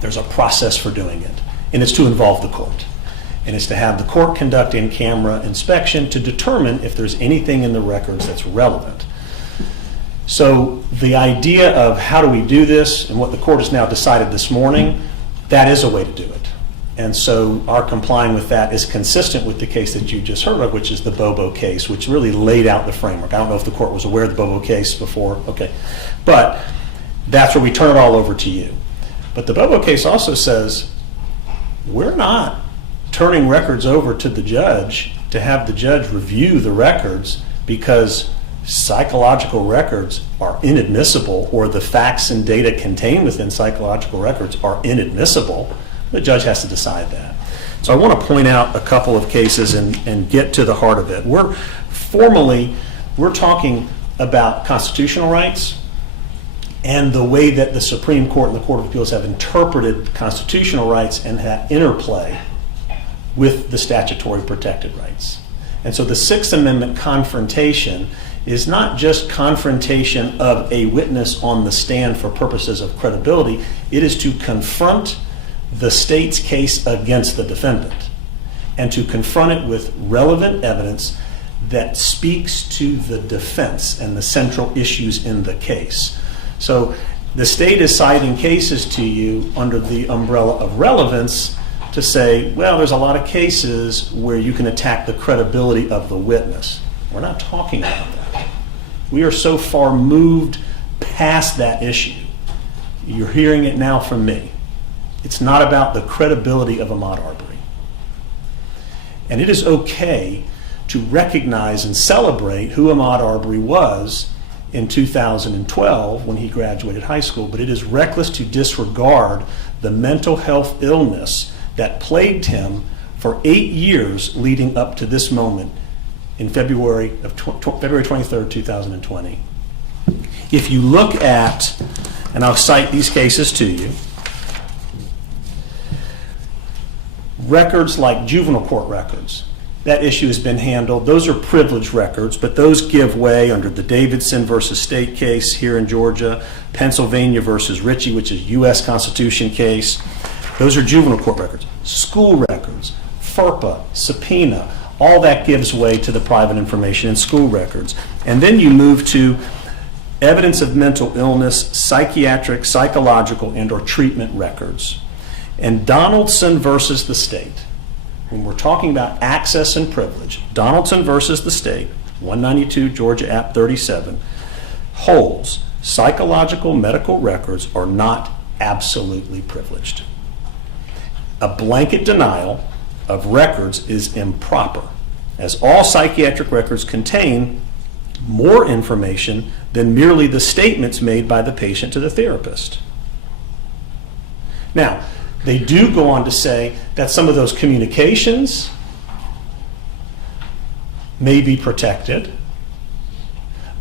there's a process for doing it. And it's to involve the court. And it's to have the court conduct in-camera inspection to determine if there's anything in the records that's relevant. So the idea of how do we do this and what the court has now decided this morning, that is a way to do it. And so our complying with that is consistent with the case that you just heard of, which is the Bobo case, which really laid out the framework. I don't know if the court was aware of the Bobo case before. Okay. But that's where we turn it all over to you. But the Bobo case also says we're not turning records over to the judge to have the judge review the records because psychological records are inadmissible or the facts and data contained within psychological records are inadmissible. The judge has to decide that. So I want to point out a couple of cases and get to the heart of it. We're talking about constitutional rights and the way that the Supreme Court and the Court of Appeals have interpreted constitutional rights and that interplay with the statutory protected rights. And so the Sixth Amendment confrontation is not just confrontation of a witness on the stand for purposes of credibility. It is to confront the state's case against the defendant and to confront it with relevant evidence that speaks to the defense and the central issues in the case. So the state is citing cases to you under the umbrella of relevance to say, well, there's a lot of cases where you can attack the credibility of the witness. We're not talking about that. We are so far moved past that issue. You're hearing it now from me. It's not about the credibility of Ahmaud Arbery. And it is okay to recognize and celebrate who Ahmaud Arbery was in 2012 when he graduated high school, but it is reckless to disregard the mental health illness that plagued him for 8 years leading up to this moment in February 23rd, 2020. If you look at, and I'll cite these cases to you, records like juvenile court records, that issue has been handled. Those are privileged records, but those give way under the Davidson versus State case here in Georgia, Pennsylvania versus Ritchie, which is a U.S. Constitution case. Those are juvenile court records. School records, FERPA, subpoena, all that gives way to the private information in school records. And then you move to evidence of mental illness, psychiatric, psychological, and or treatment records. And Donaldson versus the state, when we're talking about access and privilege, Donaldson versus the state, 192 Georgia App 37, holds psychological medical records are not absolutely privileged. A blanket denial of records is improper, as all psychiatric records contain more information than merely the statements made by the patient to the therapist. Now, they do go on to say that some of those communications may be protected,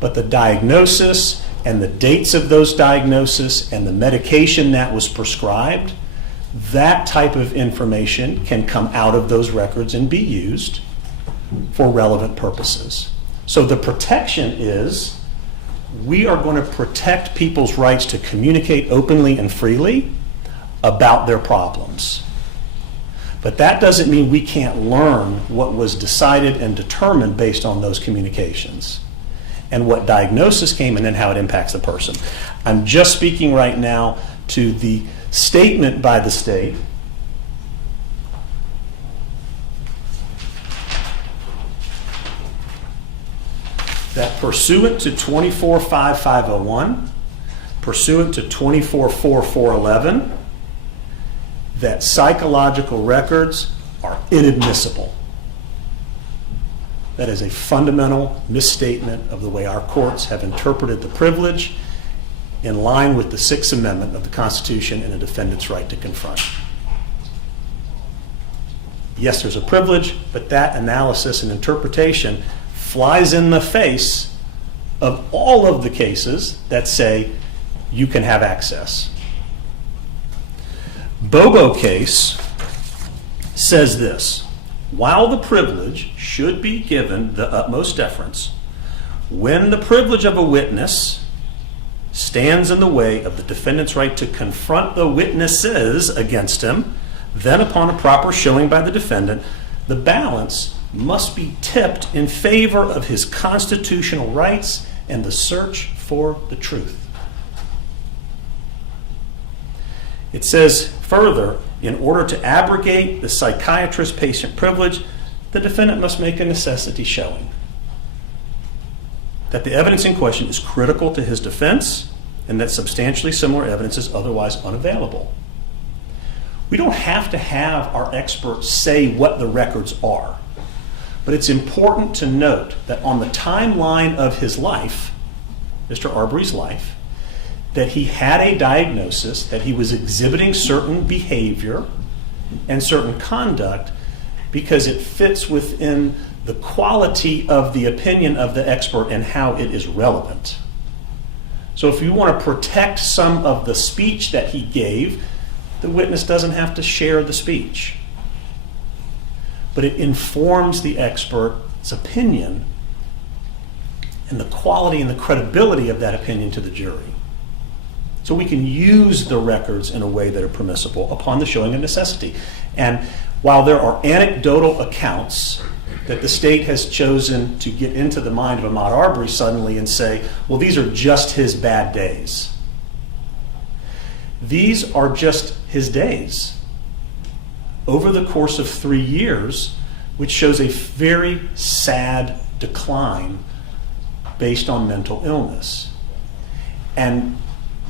but the diagnosis and the dates of those diagnoses and the medication that was prescribed, that type of information can come out of those records and be used for relevant purposes. So the protection is, we are going to protect people's rights to communicate openly and freely about their problems. But that doesn't mean we can't learn what was decided and determined based on those communications and what diagnosis came and then how it impacts the person. I'm just speaking right now to the statement by the state that pursuant to 245501, pursuant to 244411, that psychological records are inadmissible. That is a fundamental misstatement of the way our courts have interpreted the privilege in line with the Sixth Amendment of the Constitution and a defendant's right to confront. Yes, there's a privilege, but that analysis and interpretation flies in the face of all of the cases that say you can have access. Bobo case says this: while the privilege should be given the utmost deference, when the privilege of a witness stands in the way of the defendant's right to confront the witnesses against him, then upon a proper showing by the defendant, the balance must be tipped in favor of his constitutional rights and the search for the truth. It says further, in order to abrogate the psychiatrist-patient privilege, the defendant must make a necessity showing that the evidence in question is critical to his defense and that substantially similar evidence is otherwise unavailable. We don't have to have our experts say what the records are, but it's important to note that on the timeline of his life, Mr. Arbery's life, that he had a diagnosis, that he was exhibiting certain behavior and certain conduct because it fits within the quality of the opinion of the expert and how it is relevant. So if you want to protect some of the speech that he gave, the witness doesn't have to share the speech. But it informs the expert's opinion and the quality and the credibility of that opinion to the jury. So we can use the records in a way that are permissible upon the showing of necessity. And while there are anecdotal accounts that the state has chosen to get into the mind of Ahmaud Arbery suddenly and say, well, these are just his bad days. These are just his days over the course of 3 years, which shows a very sad decline based on mental illness. And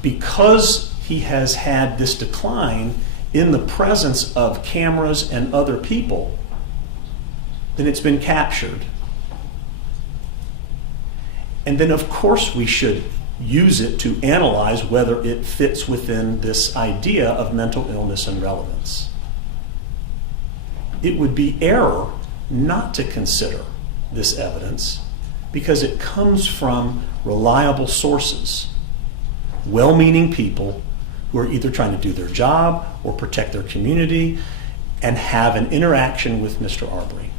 because he has had this decline in the presence of cameras and other people, then it's been captured. And then, of course, we should use it to analyze whether it fits within this idea of mental illness and relevance. It would be error not to consider this evidence because it comes from reliable sources, well-meaning people who are either trying to do their job or protect their community and have an interaction with Mr. Arbery.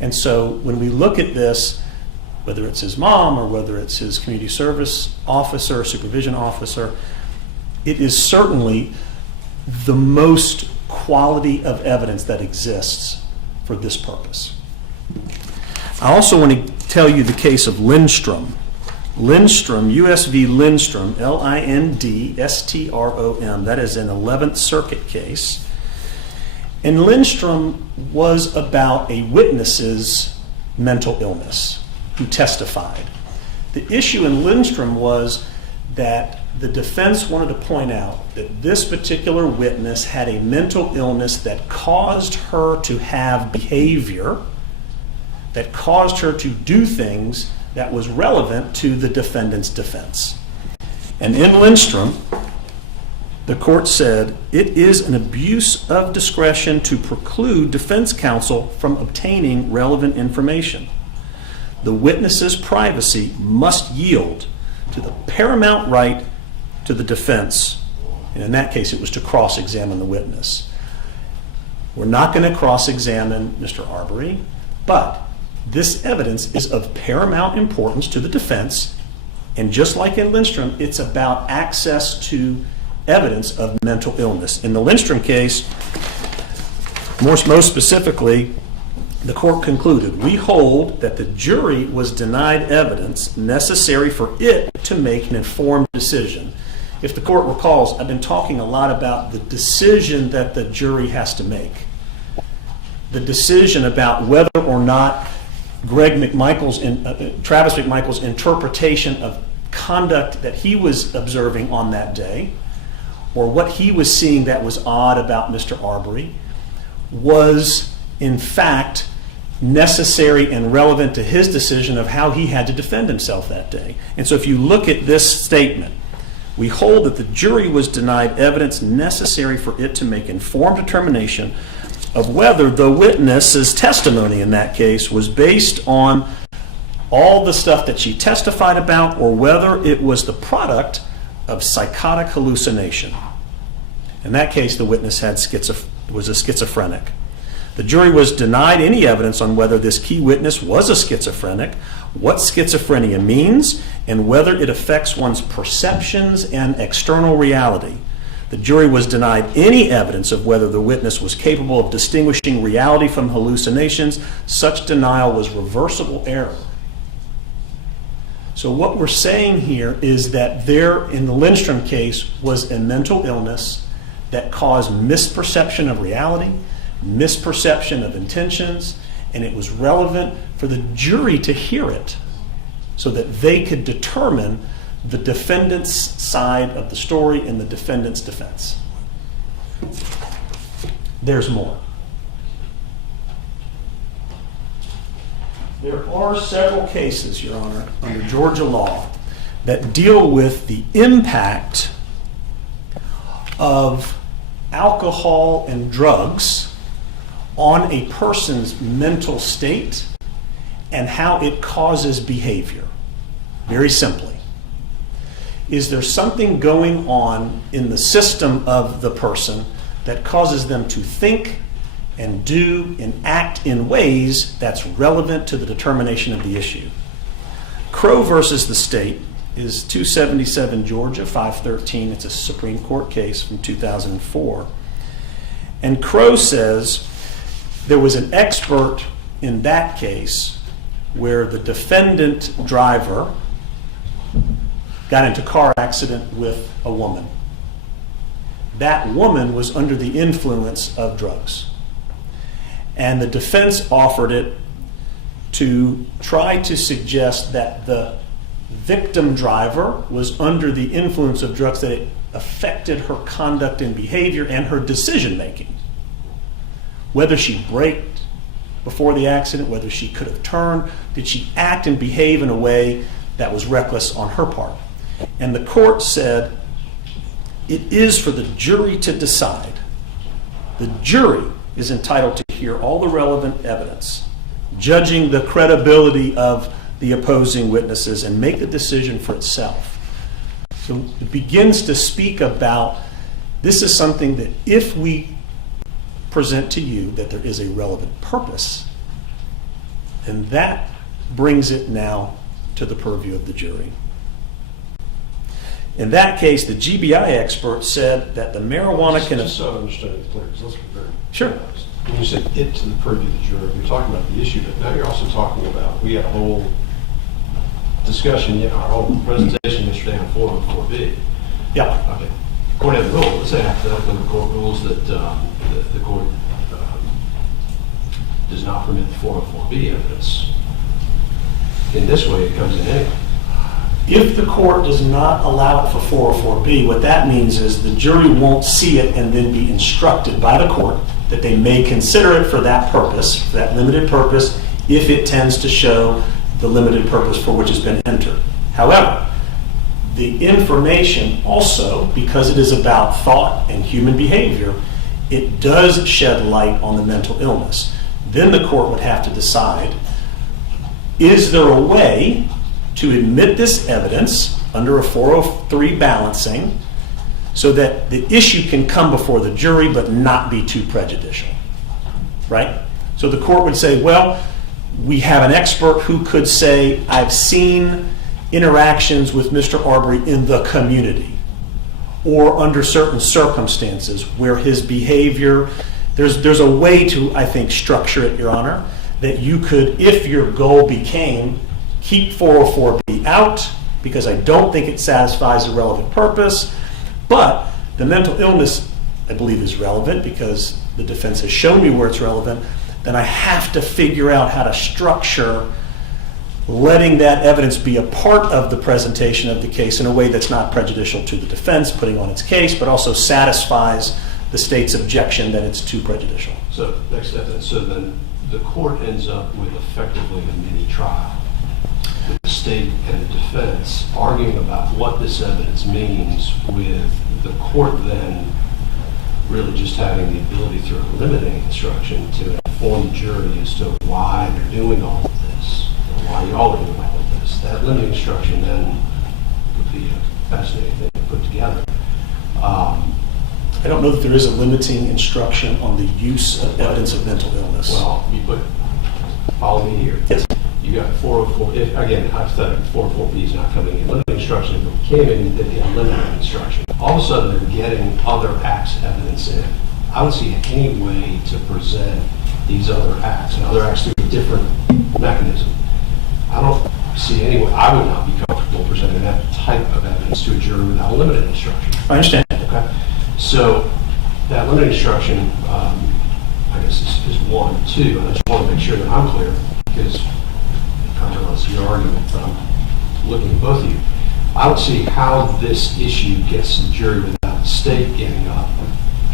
And so when we look at this, whether it's his mom or whether it's his community service officer, supervision officer, it is certainly the most quality of evidence that exists for this purpose. I also want to tell you the case of Lindstrom. Lindstrom, U.S. v. Lindstrom, Lindstrom, that is an 11th Circuit case. And Lindstrom was about a witness's mental illness who testified. The issue in Lindstrom was that the defense wanted to point out that this particular witness had a mental illness that caused her to have behavior, that caused her to do things that was relevant to the defendant's defense. And in Lindstrom, the court said, it is an abuse of discretion to preclude defense counsel from obtaining relevant information. The witness's privacy must yield to the paramount right to the defense. And in that case, it was to cross-examine the witness. We're not going to cross-examine Mr. Arbery, but this evidence is of paramount importance to the defense. And just like in Lindstrom, it's about access to evidence of mental illness. In the Lindstrom case, most specifically, the court concluded, we hold that the jury was denied evidence necessary for it to make an informed decision. If the court recalls, I've been talking a lot about the decision that the jury has to make. The decision about whether or not Travis Mcmichael's interpretation of conduct that he was observing on that day, or what he was seeing that was odd about Mr. Arbery, was in fact necessary and relevant to his decision of how he had to defend himself that day. And so if you look at this statement, we hold that the jury was denied evidence necessary for it to make informed determination of whether the witness's testimony in that case was based on all the stuff that she testified about or whether it was the product of psychotic hallucination. In that case, the witness was a schizophrenic. The jury was denied any evidence on whether this key witness was a schizophrenic, what schizophrenia means, and whether it affects one's perceptions and external reality. The jury was denied any evidence of whether the witness was capable of distinguishing reality from hallucinations. Such denial was reversible error. So what we're saying here is that there, in the Lindstrom case, was a mental illness that caused misperception of reality, misperception of intentions, and it was relevant for the jury to hear it so that they could determine the defendant's side of the story and the defendant's defense. There's more. There are several cases, Your Honor, under Georgia law that deal with the impact of alcohol and drugs on a person's mental state and how it causes behavior. Very simply. Is there something going on in the system of the person that causes them to think and do and act in ways that's relevant to the determination of the issue? Crow versus the state is 277 Georgia 513. It's a Supreme Court case from 2004. And Crow says there was an expert in that case where the defendant driver got into a car accident with a woman. That woman was under the influence of drugs. And the defense offered it to try to suggest that the victim driver was under the influence of drugs, that it affected her conduct and behavior and her decision making. Whether she braked before the accident, whether she could have turned, did she act and behave in a way that was reckless on her part? And the court said it is for the jury to decide. The jury is entitled to hear all the relevant evidence, judging the credibility of the opposing witnesses, and make the decision for itself. So it begins to speak about, this is something that if we present to you that there is a relevant purpose, and that brings it now to the purview of the jury. In that case, the GBI expert said that the marijuana can... Just so I understand it clear, because let's be very... Sure. When you said it to the purview of the jury, you're talking about the issue, but now you're also talking about, we had a whole discussion, our whole presentation yesterday on 404B. Yeah. Okay. According to the rule, let's say hypothetically the court rules that the court does not permit the 404B evidence. In this way, it comes in anyway. If the court does not allow it for 404B, what that means is the jury won't see it and then be instructed by the court that they may consider it for that purpose, for that limited purpose, if it tends to show the limited purpose for which it's been entered. However, the information also, because it is about thought and human behavior, it does shed light on the mental illness. Then the court would have to decide, is there a way to admit this evidence under a 403 balancing so that the issue can come before the jury but not be too prejudicial, right? So the court would say, well, we have an expert who could say, I've seen interactions with Mr. Arbery in the community or under certain circumstances where his behavior, there's a way to, I think, structure it, Your Honor, that you could, if your goal became keep 404B out because I don't think it satisfies a relevant purpose, but the mental illness, I believe, is relevant because the defense has shown me where it's relevant, then I have to figure out how to structure letting that evidence be a part of the presentation of the case in a way that's not prejudicial to the defense putting on its case, but also satisfies the state's objection that it's too prejudicial. So next step then, so then the court ends up with effectively a mini trial. The state and the defense arguing about what this evidence means, with the court then really just having the ability through a limiting instruction to inform the jury as to why they're doing all of this, or why y'all are doing all of this. That limiting instruction then would be a fascinating thing to put together. I don't know that there is a limiting instruction on the use of evidence of mental illness. Well, follow me here. Yes. You got 404, again, hypothetically, 404B is not coming in. Limiting instruction, if it came in, they get limiting instruction. All of a sudden, they're getting other acts evidence in. I don't see any way to present these other acts, and other acts through a different mechanism. I don't see any way, I would not be comfortable presenting that type of evidence to a jury without a limited instruction. I understand. Okay. So that limited instruction, I guess, is one. Two, I just want to make sure that I'm clear, because I don't see your argument, but I'm looking at both of you. I don't see how this issue gets to the jury without the state getting up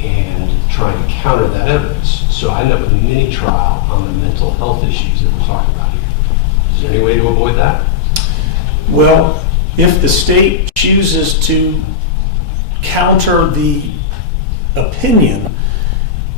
and trying to counter that evidence. So I end up with a mini trial on the mental health issues that we're talking about here. Is there any way to avoid that? Well, if the state chooses to counter the opinion,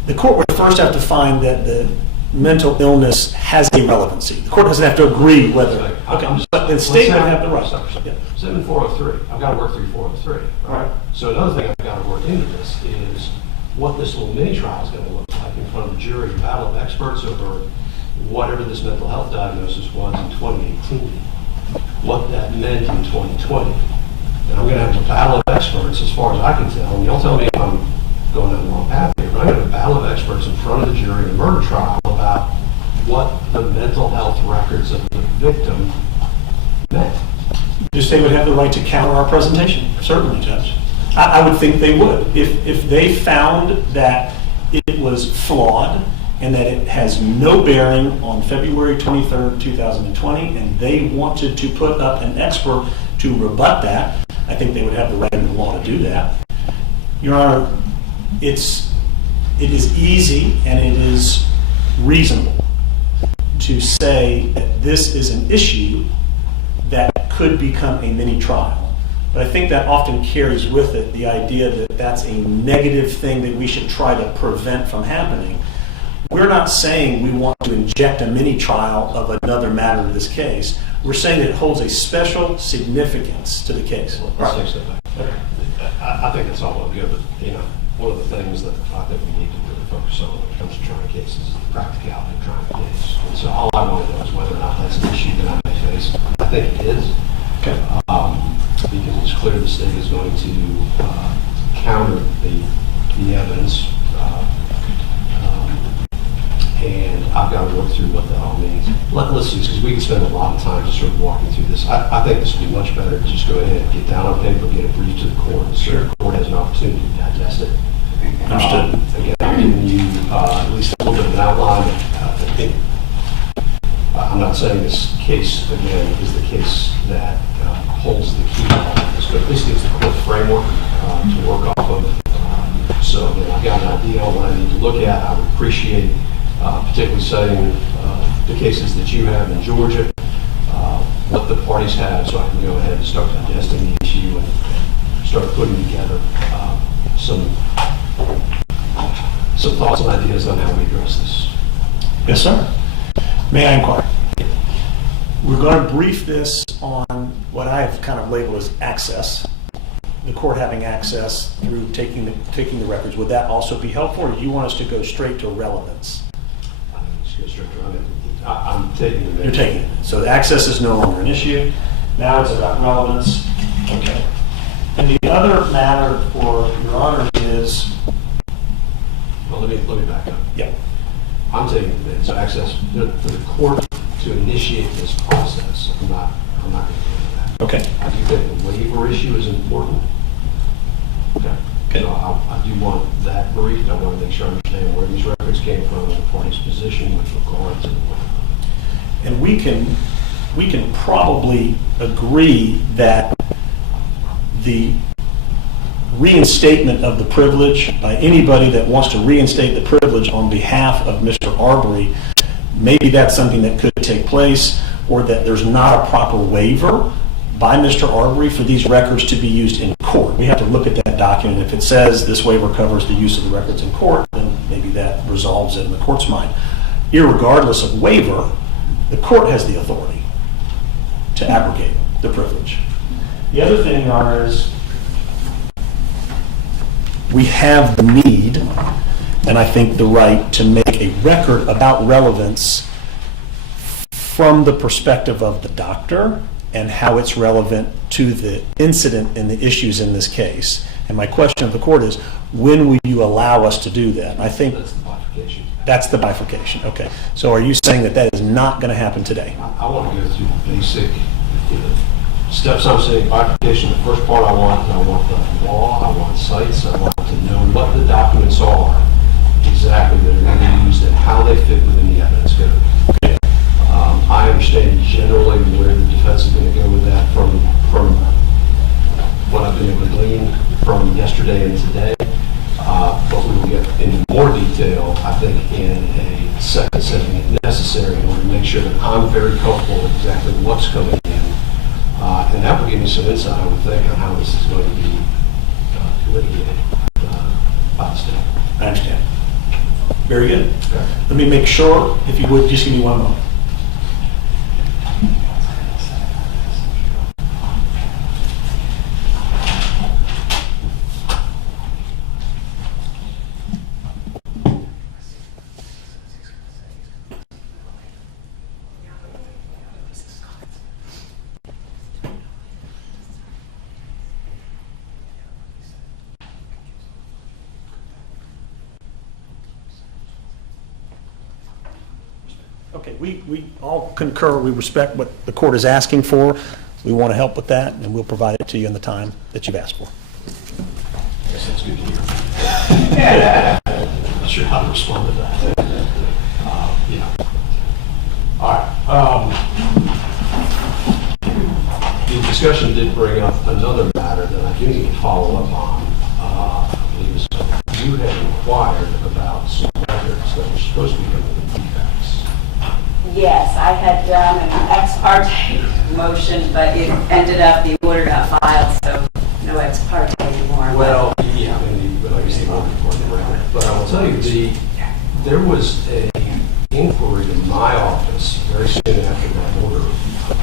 the court would first have to find that the mental illness has a relevancy. The court doesn't have to agree whether, okay, but the state would have the right. Yeah. 7403, I've got to work through 403. Right. So another thing I've got to work into this is what this little mini trial is going to look like in front of the jury, a battle of experts over whatever this mental health diagnosis was in 2018, what that meant in 2020. And I'm going to have a battle of experts as far as I can tell, and you'll tell me if I'm going down the wrong path here, but I'm going to have a battle of experts in front of the jury in a murder trial about what the mental health records of the victim meant. The state would have the right to counter our presentation, certainly, Judge. I would think they would. If they found that it was flawed and that it has no bearing on February 23rd, 2020, and they wanted to put up an expert to rebut that, I think they would have the right in the law to do that. Your Honor, it is easy and it is reasonable to say that this is an issue that could become a mini trial. But I think that often carries with it the idea that that's a negative thing that we should try to prevent from happening. We're not saying we want to inject a mini trial of another matter in this case. We're saying that it holds a special significance to the case. Let's take a step back. I think it's all well good, but one of the things that I think we need to really focus on when it comes to trying cases is the practicality of trying a case. And so all I want to know is whether or not that's an issue that I may face. I think it is. Okay. Because it's clear the state is going to counter the evidence, and I've got to work through what that all means. Let's see, because we can spend a lot of time just sort of walking through this. I think this would be much better to just go ahead and get down on paper, get it briefed to the court, so the court has an opportunity to digest it. Understood. Again, I'm giving you at least a little bit of an outline. I'm not saying this case, again, is the case that holds the key to all of this, but at least gives the court framework to work off of. So again, I've got an idea on what I need to look at. I would appreciate particularly citing the cases that you have in Georgia, what the parties have, so I can go ahead and start digesting the issue and start putting together some thoughts and ideas on how we address this. Yes, sir. May I inquire? We're going to brief this on what I have kind of labeled as access. The court having access through taking the records. Would that also be helpful, or do you want us to go straight to relevance? I think we should go straight to relevance. I'm taking it. You're taking it. So the access is no longer an issue. Now it's about relevance. Okay. And the other matter for Your Honor is... Well, let me back up. Yeah. I'm taking it. So access for the court to initiate this process. I'm not going to do that. Okay. I do think the waiver issue is important. Okay. So I do want that briefed. I want to make sure I understand where these records came from and the party's position with regard to the waiver. And we can probably agree that the reinstatement of the privilege by anybody that wants to reinstate the privilege on behalf of Mr. Arbery, maybe that's something that could take place, or that there's not a proper waiver by Mr. Arbery for these records to be used in court. We have to look at that document. If it says this waiver covers the use of the records in court, then maybe that resolves it in the court's mind. Irregardless of waiver, the court has the authority to abrogate the privilege. The other thing, Your Honor, is we have the need, and I think the right, to make a record about relevance from the perspective of the doctor and how it's relevant to the incident and the issues in this case. And my question of the court is, when will you allow us to do that? And I think That's the bifurcation. that's the bifurcation. Okay. So are you saying that that is not going to happen today? I want to go through the basic steps. I'm saying bifurcation. The first part I want the law, I want cites, I want to know what the documents are exactly that are going to be used and how they fit within the evidence code. Okay. I understand generally where the defense is going to go with that from what I've been able to glean from yesterday and today. But we will get into more detail, I think, in a second setting if necessary in order to make sure that I'm very comfortable with exactly what's coming in. And that will give me some insight, I would think, on how this is going to be litigated by the state. I understand. Very good. Let me make sure, if you would, just give me one moment. Okay, we all concur, we respect what the court is asking for. We want to help with that, and we'll provide it to you in the time that you've asked for. I guess that's good to hear. I'm not sure how to respond to that. Yeah. All right. The discussion did bring up another matter that I do need to follow up on. I believe is you had inquired about some records that were supposed to be coming to PFAS. Yes, I had done an ex parte motion, but it ended up, the order got filed, so no ex parte anymore. Well, yeah, but obviously not important around it. But I will tell you, there was a inquiry in my office very soon after that order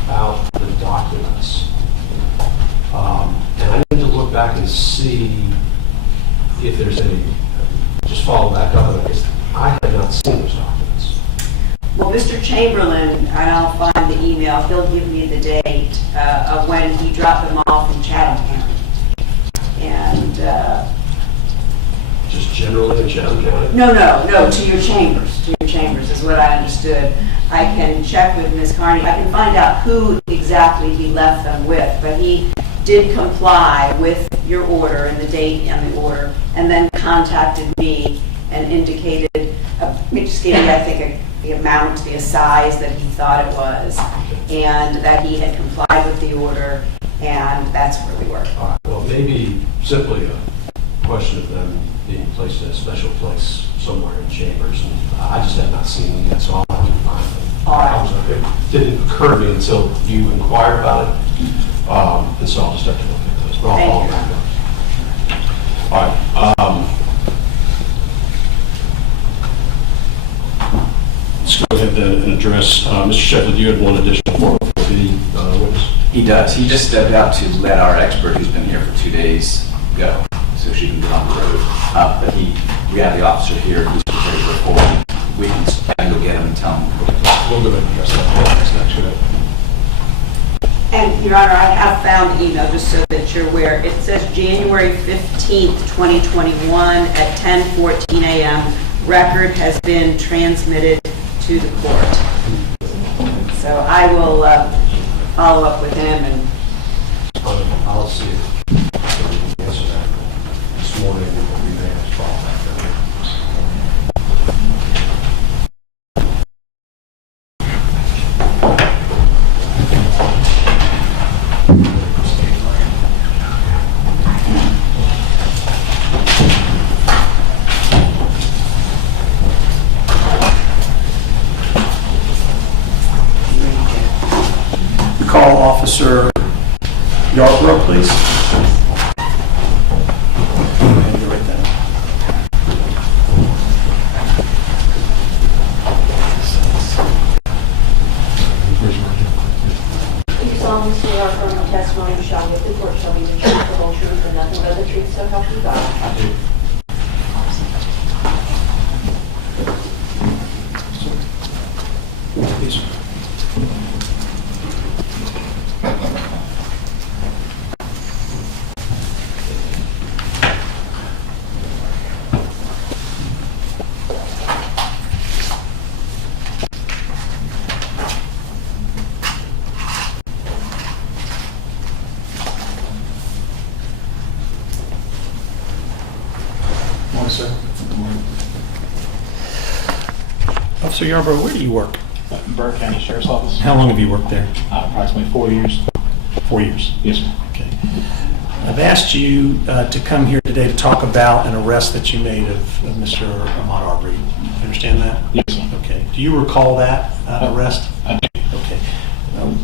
about the documents. And I need to look back and see if there's any, just follow back up on it, because I had not seen those documents. Well, Mr. Chamberlain, and I'll find the email, he'll give me the date of when he dropped them off in Chatham County. And, Just generally in Chatham County? no, to your chambers is what I understood. I can check with Ms. Carney, I can find out who exactly he left them with, but he did comply with your order and the date and the order, and then contacted me and indicated, just gave me, I think, the amount, the size that he thought it was, and that he had complied with the order, and that's where we were. All right, well, maybe simply a question of them being placed in a special place somewhere in chambers, and I just have not seen them yet, so I'll have to find them. All right. It didn't occur to me until you inquired about it, and so I'll just have to look at those, but I'll follow back up. All right. Let's go ahead and address, Mr. Sheffield, you had one additional form for the witness. He does. He just stepped out to let our expert, who's been here for 2 days, go, so she can get on the road. But we have the officer here who's prepared to report. We can go get him and tell him. We'll go ahead and address that next. Go ahead. And, Your Honor, I have found the email, just so that you're aware. It says January 15th, 2021 at 10:14 a.m. Record has been transmitted to the court. So I will follow up with him and I'll see if we can answer that this morning. We may have to follow back there. Call Officer Yarborough, please. And you write that down. You solemnly swear affirm the testimony you shall give the court shall be the truth, the whole truth, and nothing but the truth, so help you God. I do. Please. Morning, sir. Officer Yarborough, where do you work? Burke County Sheriff's Office. How long have you worked there? Approximately 4 years. 4 years. Yes, sir. Okay. I've asked you to come here today to talk about an arrest that you made of Mr. Ahmaud Arbery. You understand that? Yes, sir. Okay. Do you recall that arrest? I do. Okay.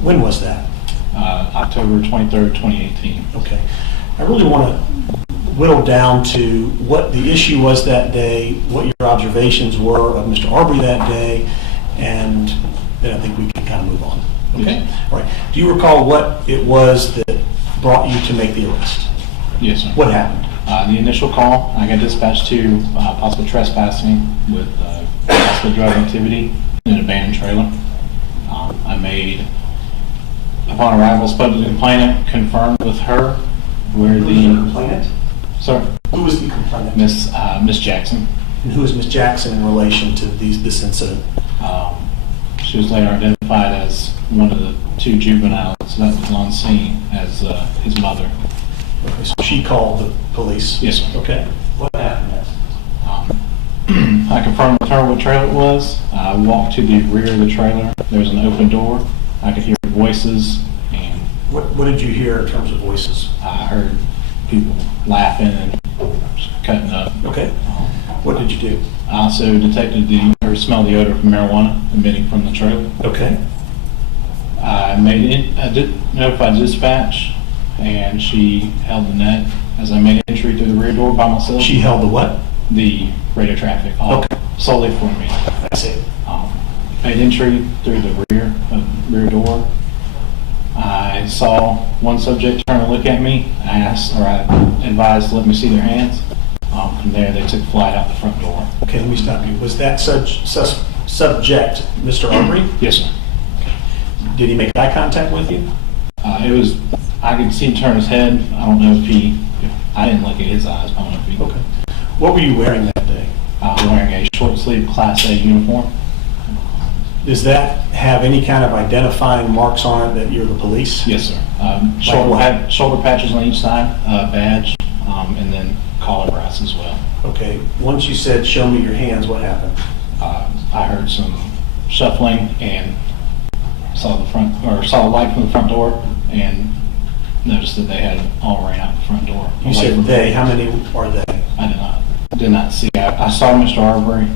When was that? October 23rd, 2018. Okay. I really want to whittle down to what the issue was that day, what your observations were of Mr. Arbery that day, and then I think we can kind of move on. Okay? All right. Do you recall what it was that brought you to make the arrest? Yes, sir. What happened? The initial call, I got dispatched to possible trespassing with possible drug activity in an abandoned trailer. I made, upon arrival, spoke to the complainant, confirmed with her where the complainant? Sir, Who was the complainant? Miss Jackson. And who is Miss Jackson in relation to this incident? She was later identified as one of the two juveniles that was on scene as his mother. Okay, so she called the police? Yes, sir. Okay. What happened next? I confirmed with her what trailer it was. I walked to the rear of the trailer. There was an open door. I could hear voices, and What did you hear in terms of voices? I heard people laughing and cutting up. Okay. What did you do? I also detected or smelled the odor of marijuana emitting from the trailer. Okay. I did notify dispatch, and she held the net as I made entry through the rear door by myself. She held the what? The radio traffic, solely for me. I see. Made entry through the rear door. I saw one subject turn and look at me. I advised to let me see their hands. From there, they took flight out the front door. Okay, let me stop you. Was that subject Mr. Arbery? Yes, sir. Did he make eye contact with you? I could see him turn his head. I don't know if I didn't look at his eyes. I don't know if he. Okay. What were you wearing that day? Wearing a short sleeve Class A uniform. Does that have any kind of identifying marks on it that you're the police? Yes, sir. Shoulder patches on each side, badge, and then collar brass as well. Okay. Once you said, "Show me your hands," what happened? I heard some shuffling and saw a light from the front door and noticed that they had all ran out the front door. You said they. How many are they? I did not see. I saw Mr. Arbery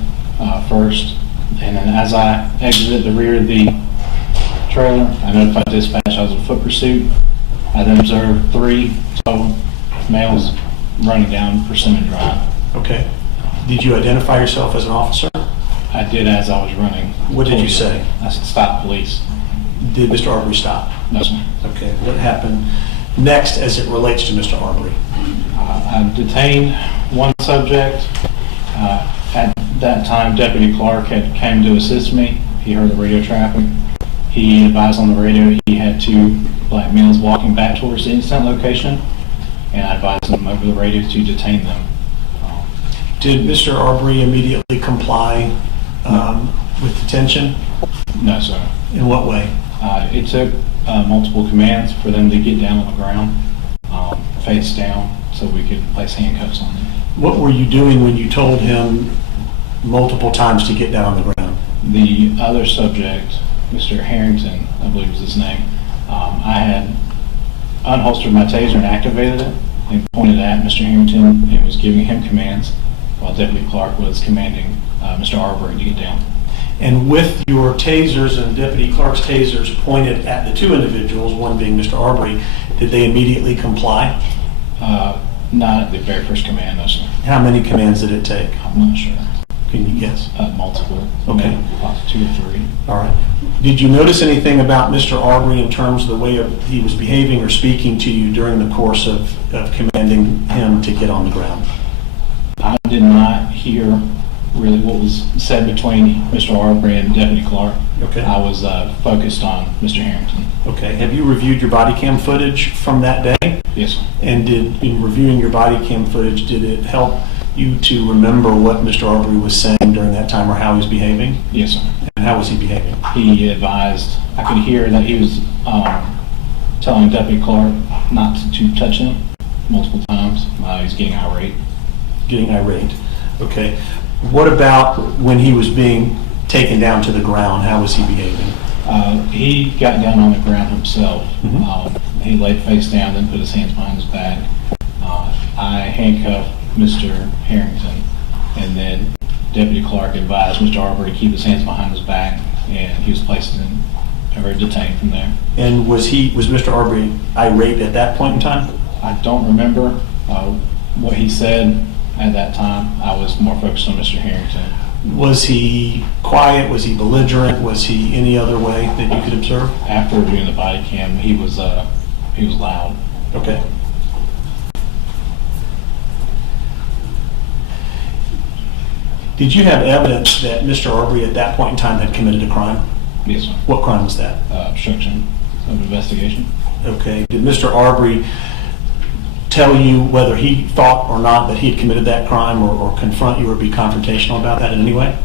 first, and then as I exited the rear of the trailer, I notified dispatch I was in foot pursuit. I then observed 3 total males running down Persimmon Drive. Okay. Did you identify yourself as an officer? I did as I was running. What did you say? I said, "Stop, police." Did Mr. Arbery stop? No, sir. Okay. What happened next as it relates to Mr. Arbery? I detained one subject. At that time, Deputy Clark came to assist me. He heard the radio traffic. He advised on the radio he had 2 black males walking back towards the incident location, and I advised him over the radio to detain them. Did Mr. Arbery immediately comply with detention? No, sir. In what way? It took multiple commands for them to get down on the ground, face down, so we could place handcuffs on them. What were you doing when you told him multiple times to get down on the ground? The other subject, Mr. Harrington, I believe was his name, I had unholstered my taser and activated it and pointed at Mr. Harrington and was giving him commands while Deputy Clark was commanding Mr. Arbery to get down. And with your tasers and Deputy Clark's tasers pointed at the 2 individuals, one being Mr. Arbery, did they immediately comply? Not at the very first command, no, sir. How many commands did it take? I'm not sure. Can you guess? Multiple. Okay. Maybe about 2 or 3. All right. Did you notice anything about Mr. Arbery in terms of the way he was behaving or speaking to you during the course of commanding him to get on the ground? I did not hear really what was said between Mr. Arbery and Deputy Clark. Okay. I was focused on Mr. Harrington. Okay. Have you reviewed your body cam footage from that day? Yes, sir. And in reviewing your body cam footage, did it help you to remember what Mr. Arbery was saying during that time or how he was behaving? Yes, sir. And how was he behaving? He advised, I could hear that he was telling Deputy Clark not to touch him multiple times. He was getting irate. Getting irate. Okay. What about when he was being taken down to the ground? How was he behaving? He got down on the ground himself. Mm-hmm. He laid face down, then put his hands behind his back. I handcuffed Mr. Harrington, and then Deputy Clark advised Mr. Arbery to keep his hands behind his back, and he was placed detained from there. And was Mr. Arbery irate at that point in time? I don't remember. what he said at that time. I was more focused on Mr. Harrington. Was he quiet? Was he belligerent? Was he any other way that you could observe? After reviewing the body cam, he was loud. Okay. Did you have evidence that Mr. Arbery at that point in time had committed a crime? Yes, sir. What crime was that? Obstruction of investigation. Okay. Did Mr. Arbery tell you whether he thought or not that he had committed that crime, or confront you or be confrontational about that in any way?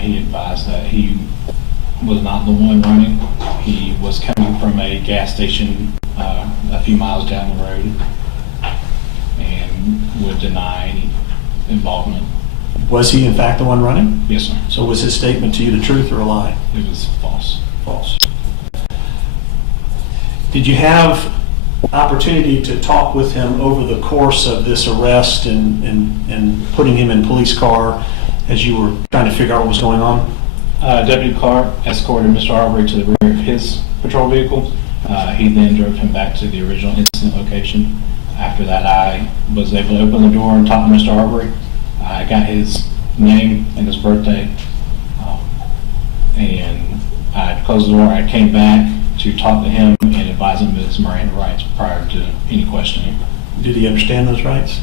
He advised that he was not the one running. He was coming from a gas station a few miles down the road and would deny any involvement. Was he in fact the one running? Yes, sir. So was his statement to you the truth or a lie? It was false. False. Did you have opportunity to talk with him over the course of this arrest and putting him in police car as you were trying to figure out what was going on? Deputy Clark escorted Mr. Arbery to the rear of his patrol vehicle. He then drove him back to the original incident location. After that, I was able to open the door and talk to Mr. Arbery. I got his name and his birthday, and I closed the door. I came back to talk to him and advise him of his Miranda rights prior to any questioning. Did he understand those rights?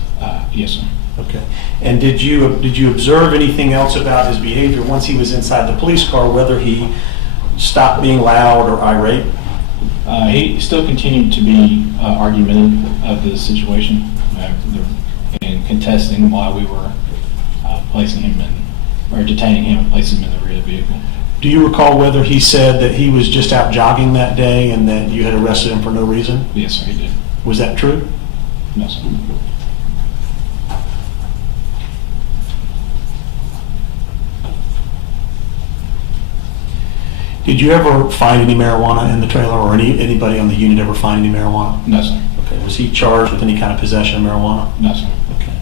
Yes, sir. Okay. And did you observe anything else about his behavior once he was inside the police car, whether he stopped being loud or irate? He still continued to be argumentative of the situation and contesting while we were placing him in, or detaining him and placing him in the rear of the vehicle. Do you recall whether he said that he was just out jogging that day and that you had arrested him for no reason? Yes, sir, he did. Was that true? No, sir. Did you ever find any marijuana in the trailer, or anybody on the unit ever find any marijuana? No, sir. Okay. Was he charged with any kind of possession of marijuana? No, sir. Okay.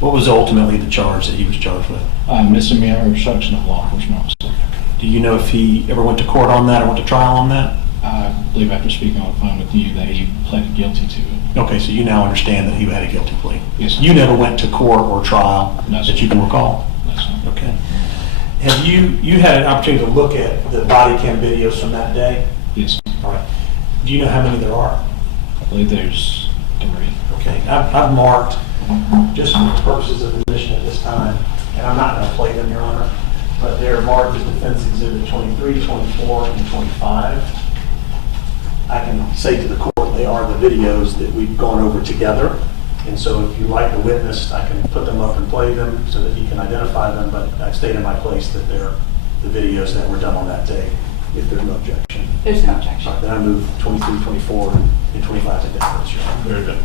What was ultimately the charge that he was charged with? Misdemeanor obstruction of law enforcement officer. Do you know if he ever went to court on that or went to trial on that? I believe after speaking on the phone with you that he pleaded guilty to it. Okay, so you now understand that he had a guilty plea. Yes, sir. You never went to court or trial No, sir. that you can recall? No, sir. Okay. Have you had an opportunity to look at the body cam videos from that day? Yes, sir. All right. Do you know how many there are? I believe there's 3. Okay, I've marked, just for the purposes of position at this time, and I'm not going to play them, Your Honor, but they're marked as Defense Exhibit 23, 24, and 25. I can say to the court they are the videos that we've gone over together, and so if you like the witness, I can put them up and play them so that you can identify them, but I've stated in my place that they're the videos that were done on that day, if there's no objection. There's no objection. All right, then I move 23, 24, and 25 to deference, Your Honor. Very good.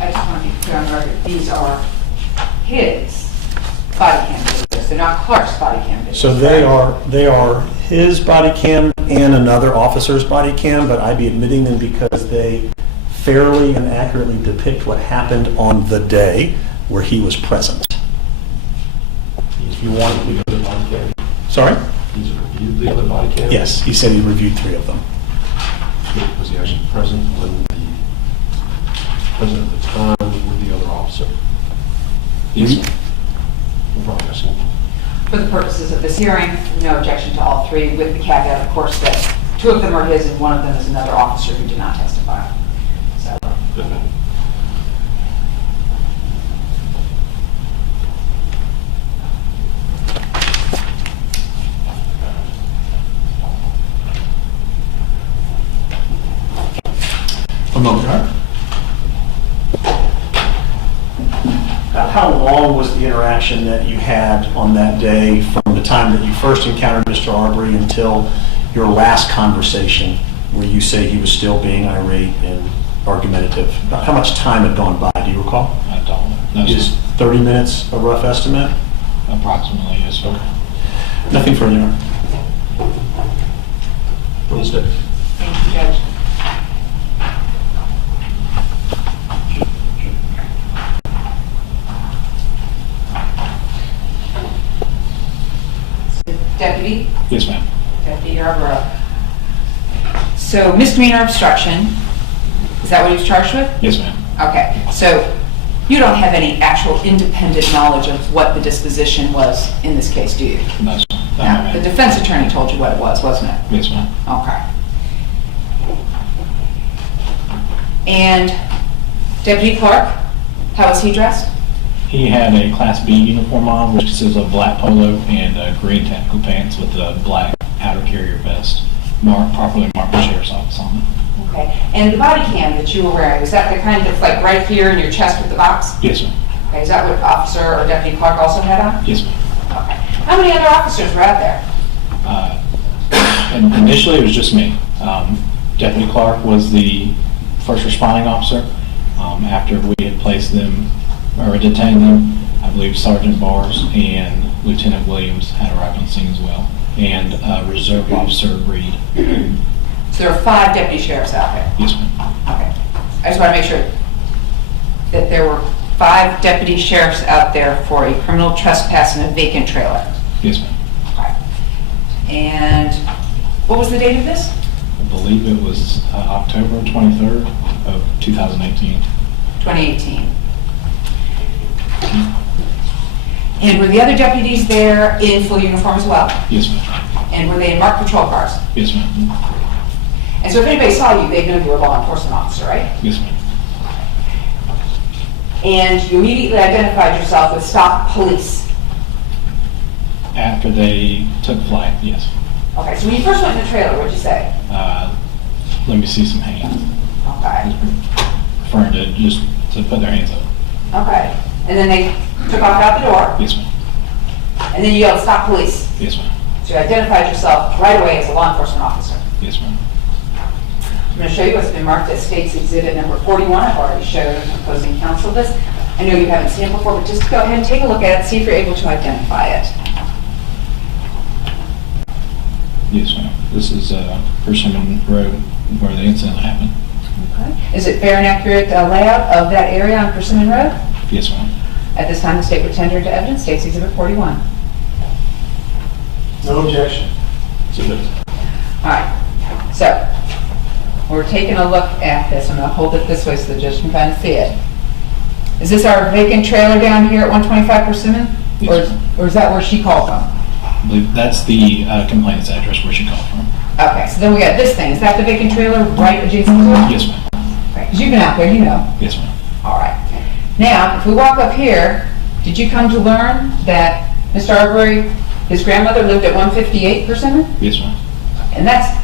I just want to be clear on the record, these are his body cam videos. They're not Clark's body cam videos. So they are his body cam and another officer's body cam, but I'd be admitting them because they fairly and accurately depict what happened on the day where he was present. If you want to The other body cam? Sorry? He's reviewed the other body cam? Yes, he said he reviewed 3 of them. Was he actually present when present at the time with the other officer? Yes, sir. No problem, asking. For the purposes of this hearing, no objection to all 3, with the caveat, of course, that 2 of them are his and 1 of them is another officer who did not testify. So, A moment, all right. How long was the interaction that you had on that day from the time that you first encountered Mr. Arbery until your last conversation where you say he was still being irate and argumentative? How much time had gone by, do you recall? I don't. No, Is sir. 30 minutes a rough estimate? Approximately, yes, sir. Nothing further. Your Honor. Please do. thank you, Judge. Deputy, Yes, ma'am. Deputy Yarborough. So misdemeanor obstruction, is that what he was charged with? Yes, ma'am. Okay, so you don't have any actual independent knowledge of what the disposition was in this case, do you? No, sir. No, No, ma'am. the defense attorney told you what it was, wasn't it? Yes, ma'am. Okay. And Deputy Clark, how was he dressed? He had a Class B uniform on, which consists of black polo and green tactical pants with a black outer carrier vest, properly marked the sheriff's office on it. Okay, and the body cam that you were wearing, was that the kind of like right here in your chest with the box? Yes, ma'am. Okay, is that what Officer or Deputy Clark also had on? Yes, ma'am. Okay. How many other officers were out there? And initially, it was just me. Deputy Clark was the first responding officer. After we had placed them, or detained them, I believe Sergeant Bars and Lieutenant Williams had arrived on scene as well, and Reserve Officer Reed. So there are 5 deputy sheriffs out there? Yes, ma'am. Okay. I just want to make sure that there were 5 deputy sheriffs out there for a criminal trespass in a vacant trailer. Yes, ma'am. Okay. And what was the date of this? I believe it was October 23rd of 2018. 2018. And were the other deputies there in full uniform as well? Yes, ma'am. And were they in marked patrol cars? Yes, ma'am. And so if anybody saw you, they'd know you were a law enforcement officer, right? Yes, ma'am. And you immediately identified yourself with Stop Police. After they took flight, yes. Okay, so when you first went in the trailer, what'd you say? Let me see some hands. Okay. Referring to just to put their hands up. Okay. And then they took off out the door, Yes, ma'am. and then you yelled, "Stop police." Yes, ma'am. So you identified yourself right away as a law enforcement officer. Yes, ma'am. I'm going to show you what's been marked as State's Exhibit number 41. I've already showed opposing counsel this. I know you haven't seen it before, but just go ahead and take a look at it, see if you're able to identify it. Yes, ma'am. This is Persimmon Road where the incident happened. Okay. Is it fair and accurate layout of that area on Persimmon Road? Yes, ma'am. At this time, the state would tender to evidence State's Exhibit 41. No objection. Submitted. All right. So we're taking a look at this. I'm going to hold it this way so the judge can kind of see it. Is this our vacant trailer down here at 125 Persimmon? Yes. Or is that where she called from? I believe that's the complainant's address where she called from. Okay, so then we got this thing. Is that the vacant trailer right adjacent to it? Yes, ma'am. Because you've been out there, you know. Yes, ma'am. All right. Now, if we walk up here, did you come to learn that Mr. Arbery, his grandmother lived at 158 Persimmon? Yes, ma'am. And that's,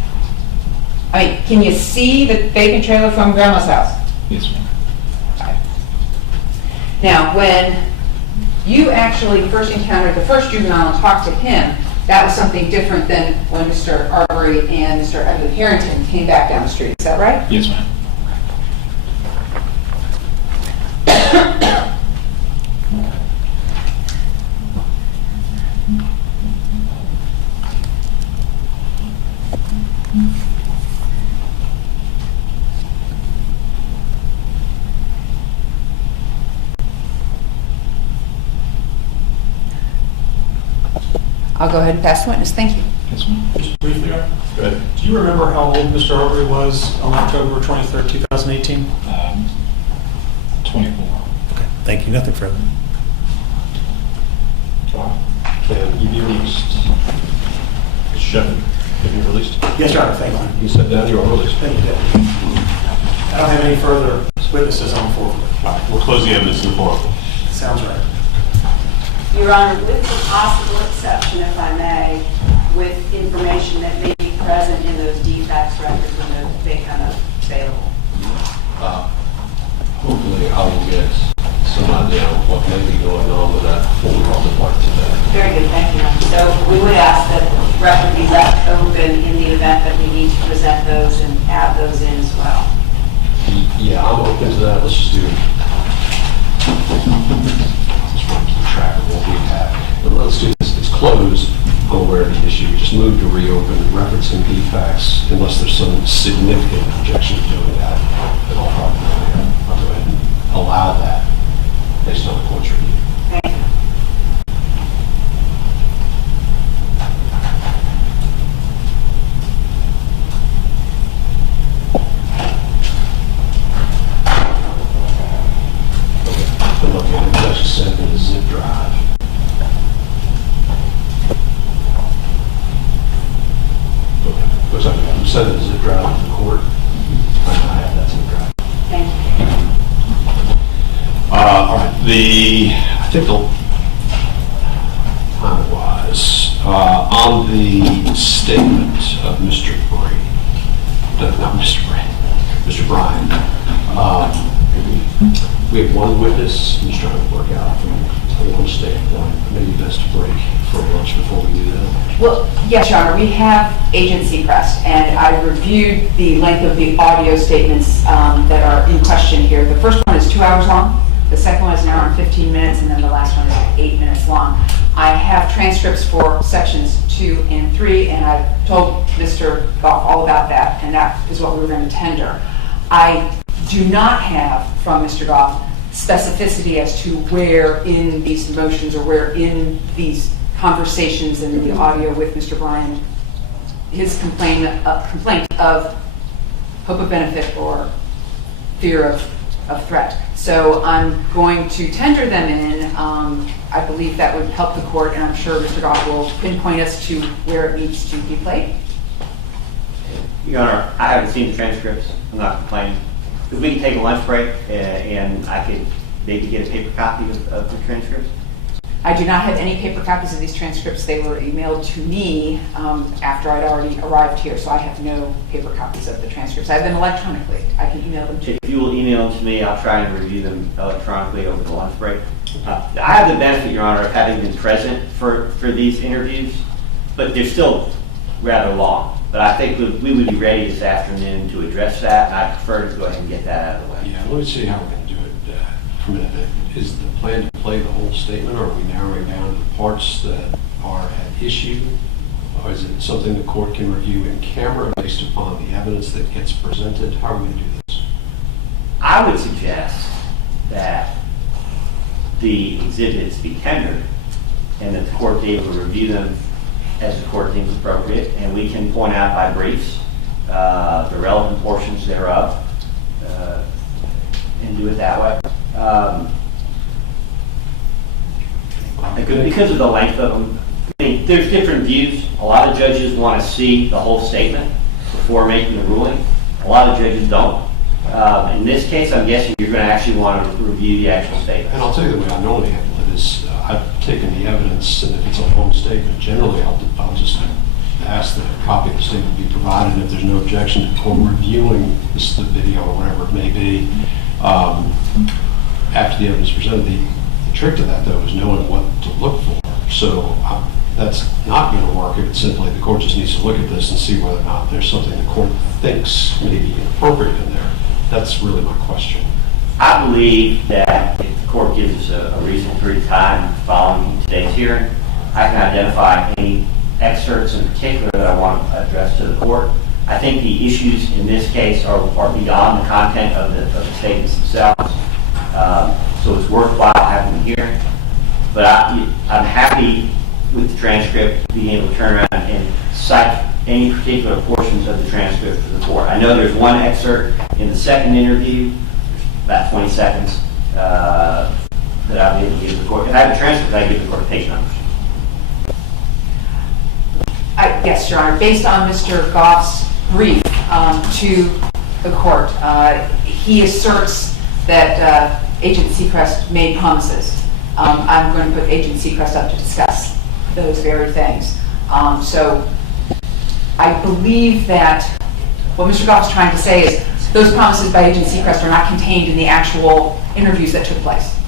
I mean, can you see the vacant trailer from Grandma's house? Yes, ma'am. Now, when you actually first encountered the first juvenile and talked to him, that was something different than when Mr. Arbery and Mr. Edward Harrington came back down the street. Is that right? Yes, ma'am. I'll go ahead and pass the witness. Thank you. Yes, ma'am. Just briefly, Go ahead. do you remember how old Mr. Arbery was on October 23rd, 2018? 24. Okay, thank you. Nothing further. Can you be released? Mr. Shepard, can you be released? Yes, Your Honor, thank you. You sit down, you are released. Thank you, Deputy. I don't have any further witnesses on the floor. All right, we'll close the evidence in the forum. Sounds right. Your Honor, with the possible exception, if I may, with information that may be present in those defects records when they become available. Hopefully I will get some idea of what may be going on with that before we all depart today. Very good, thank you. So we would ask that the record be left open in the event that we need to present those and add those in as well. Yeah, I'm open to that. Let's just do it. Just want to keep track of what we have. But let's do this. It's closed. I'm aware of the issue. We just move to reopen, referencing defects, unless there's some significant objection to doing that. Then I'll probably I'll go ahead and allow that based on the court's review. Thank you. send it as a draft to the court. I have that as a draft. Thank you. All right, I think time-wise, on the statement of Mr. Brady, not Mr. Brady, Mr. Bryan, we have one witness. I'm just trying to work out from one standpoint. Maybe best to break for lunch before we do that. Well, yes, Your Honor, we have agency press, and I reviewed the length of the audio statements that are in question here. The first one is 2 hours long, the second one is an hour and 15 minutes, and then the last one is 8 minutes long. I have transcripts for sections 2 and 3, and I've told Mr. Goff all about that, and that is what we're going to tender. I do not have from Mr. Goff specificity as to where in these motions or where in these conversations and the audio with Mr. Bryan, his complaint of hope of benefit or fear of threat. So I'm going to tender them in. I believe that would help the court, and I'm sure Mr. Goff will pinpoint us to where it needs to be played. Your Honor, I haven't seen the transcripts. I'm not complaining. If we can take a lunch break and I could maybe get a paper copy of the transcripts? I do not have any paper copies of these transcripts. They were emailed to me after I'd already arrived here, so I have no paper copies of the transcripts. I have them electronically. I can email them to you. If you will email them to me, I'll try and review them electronically over the lunch break. I have the benefit, Your Honor, of having been present for these interviews, but they're still rather long. But I think we would be ready this afternoon to address that, and I prefer to go ahead and get that out of the way. Yeah, let me see how we're going to do it from a minute. Is the plan to play the whole statement, or are we narrowing down to the parts that are at issue? Or is it something the court can review in camera based upon the evidence that gets presented? How are we going to do this? I would suggest that the exhibits be tendered and that the court be able to review them as the court deems appropriate, and we can point out by briefs the relevant portions thereof and do it that way. Because of the length of them, I mean, there's different views. A lot of judges want to see the whole statement before making the ruling. A lot of judges don't. In this case, I'm guessing you're going to actually want to review the actual statement. And I'll tell you the way I normally handle it is I've taken the evidence, and if it's a long statement, generally I'll just ask that a copy of the statement be provided. And if there's no objection to the court reviewing the video or whatever it may be, after the evidence presented, the trick to that, though, is knowing what to look for. So that's not going to work if it's simply the court just needs to look at this and see whether or not there's something the court thinks may be inappropriate in there. That's really my question. I believe that if the court gives us a reasonable period of time following today's hearing, I can identify any excerpts in particular that I want to address to the court. I think the issues in this case are beyond the content of the statements themselves. So it's worthwhile having the hearing. But I'm happy with the transcript being able to turn around and cite any particular portions of the transcript to the court. I know there's one excerpt in the second interview, about 20 seconds, that I'll be able to give the court. If I have a transcript, I give the court page numbers. Yes, Your Honor. Based on Mr. Goff's brief to the court, he asserts that Agent Seacrest made promises. I'm going to put Agent Seacrest up to discuss those very things. So I believe that what Mr. Goff's trying to say is those promises by Agent Seacrest are not contained in the actual interviews that took place.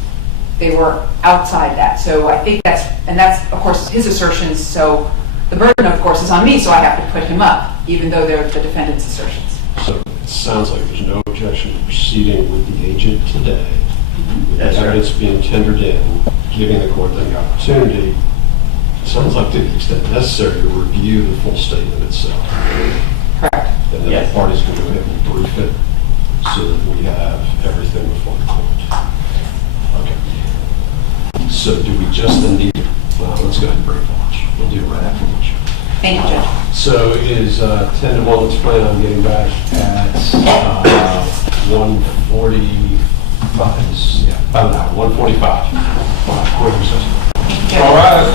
They were outside that. So I think that's of course his assertions. So the burden, of course, is on me, so I have to put him up, even though they're the defendant's assertions. So it sounds like there's no objection to proceeding with the agent today. With the evidence being tendered in, giving the court the opportunity, it sounds like to the extent necessary to review the full statement itself. Correct. And then the parties can go ahead and brief it so that we have everything before the court. Okay. So do we just then need to, well, let's go ahead and break lunch. We'll do it right after lunch. Thank you, Judge. So it is 10 to 1. Let's plan on getting back at 1:45. Yeah, about an hour, 1:45. Quick recess. All right.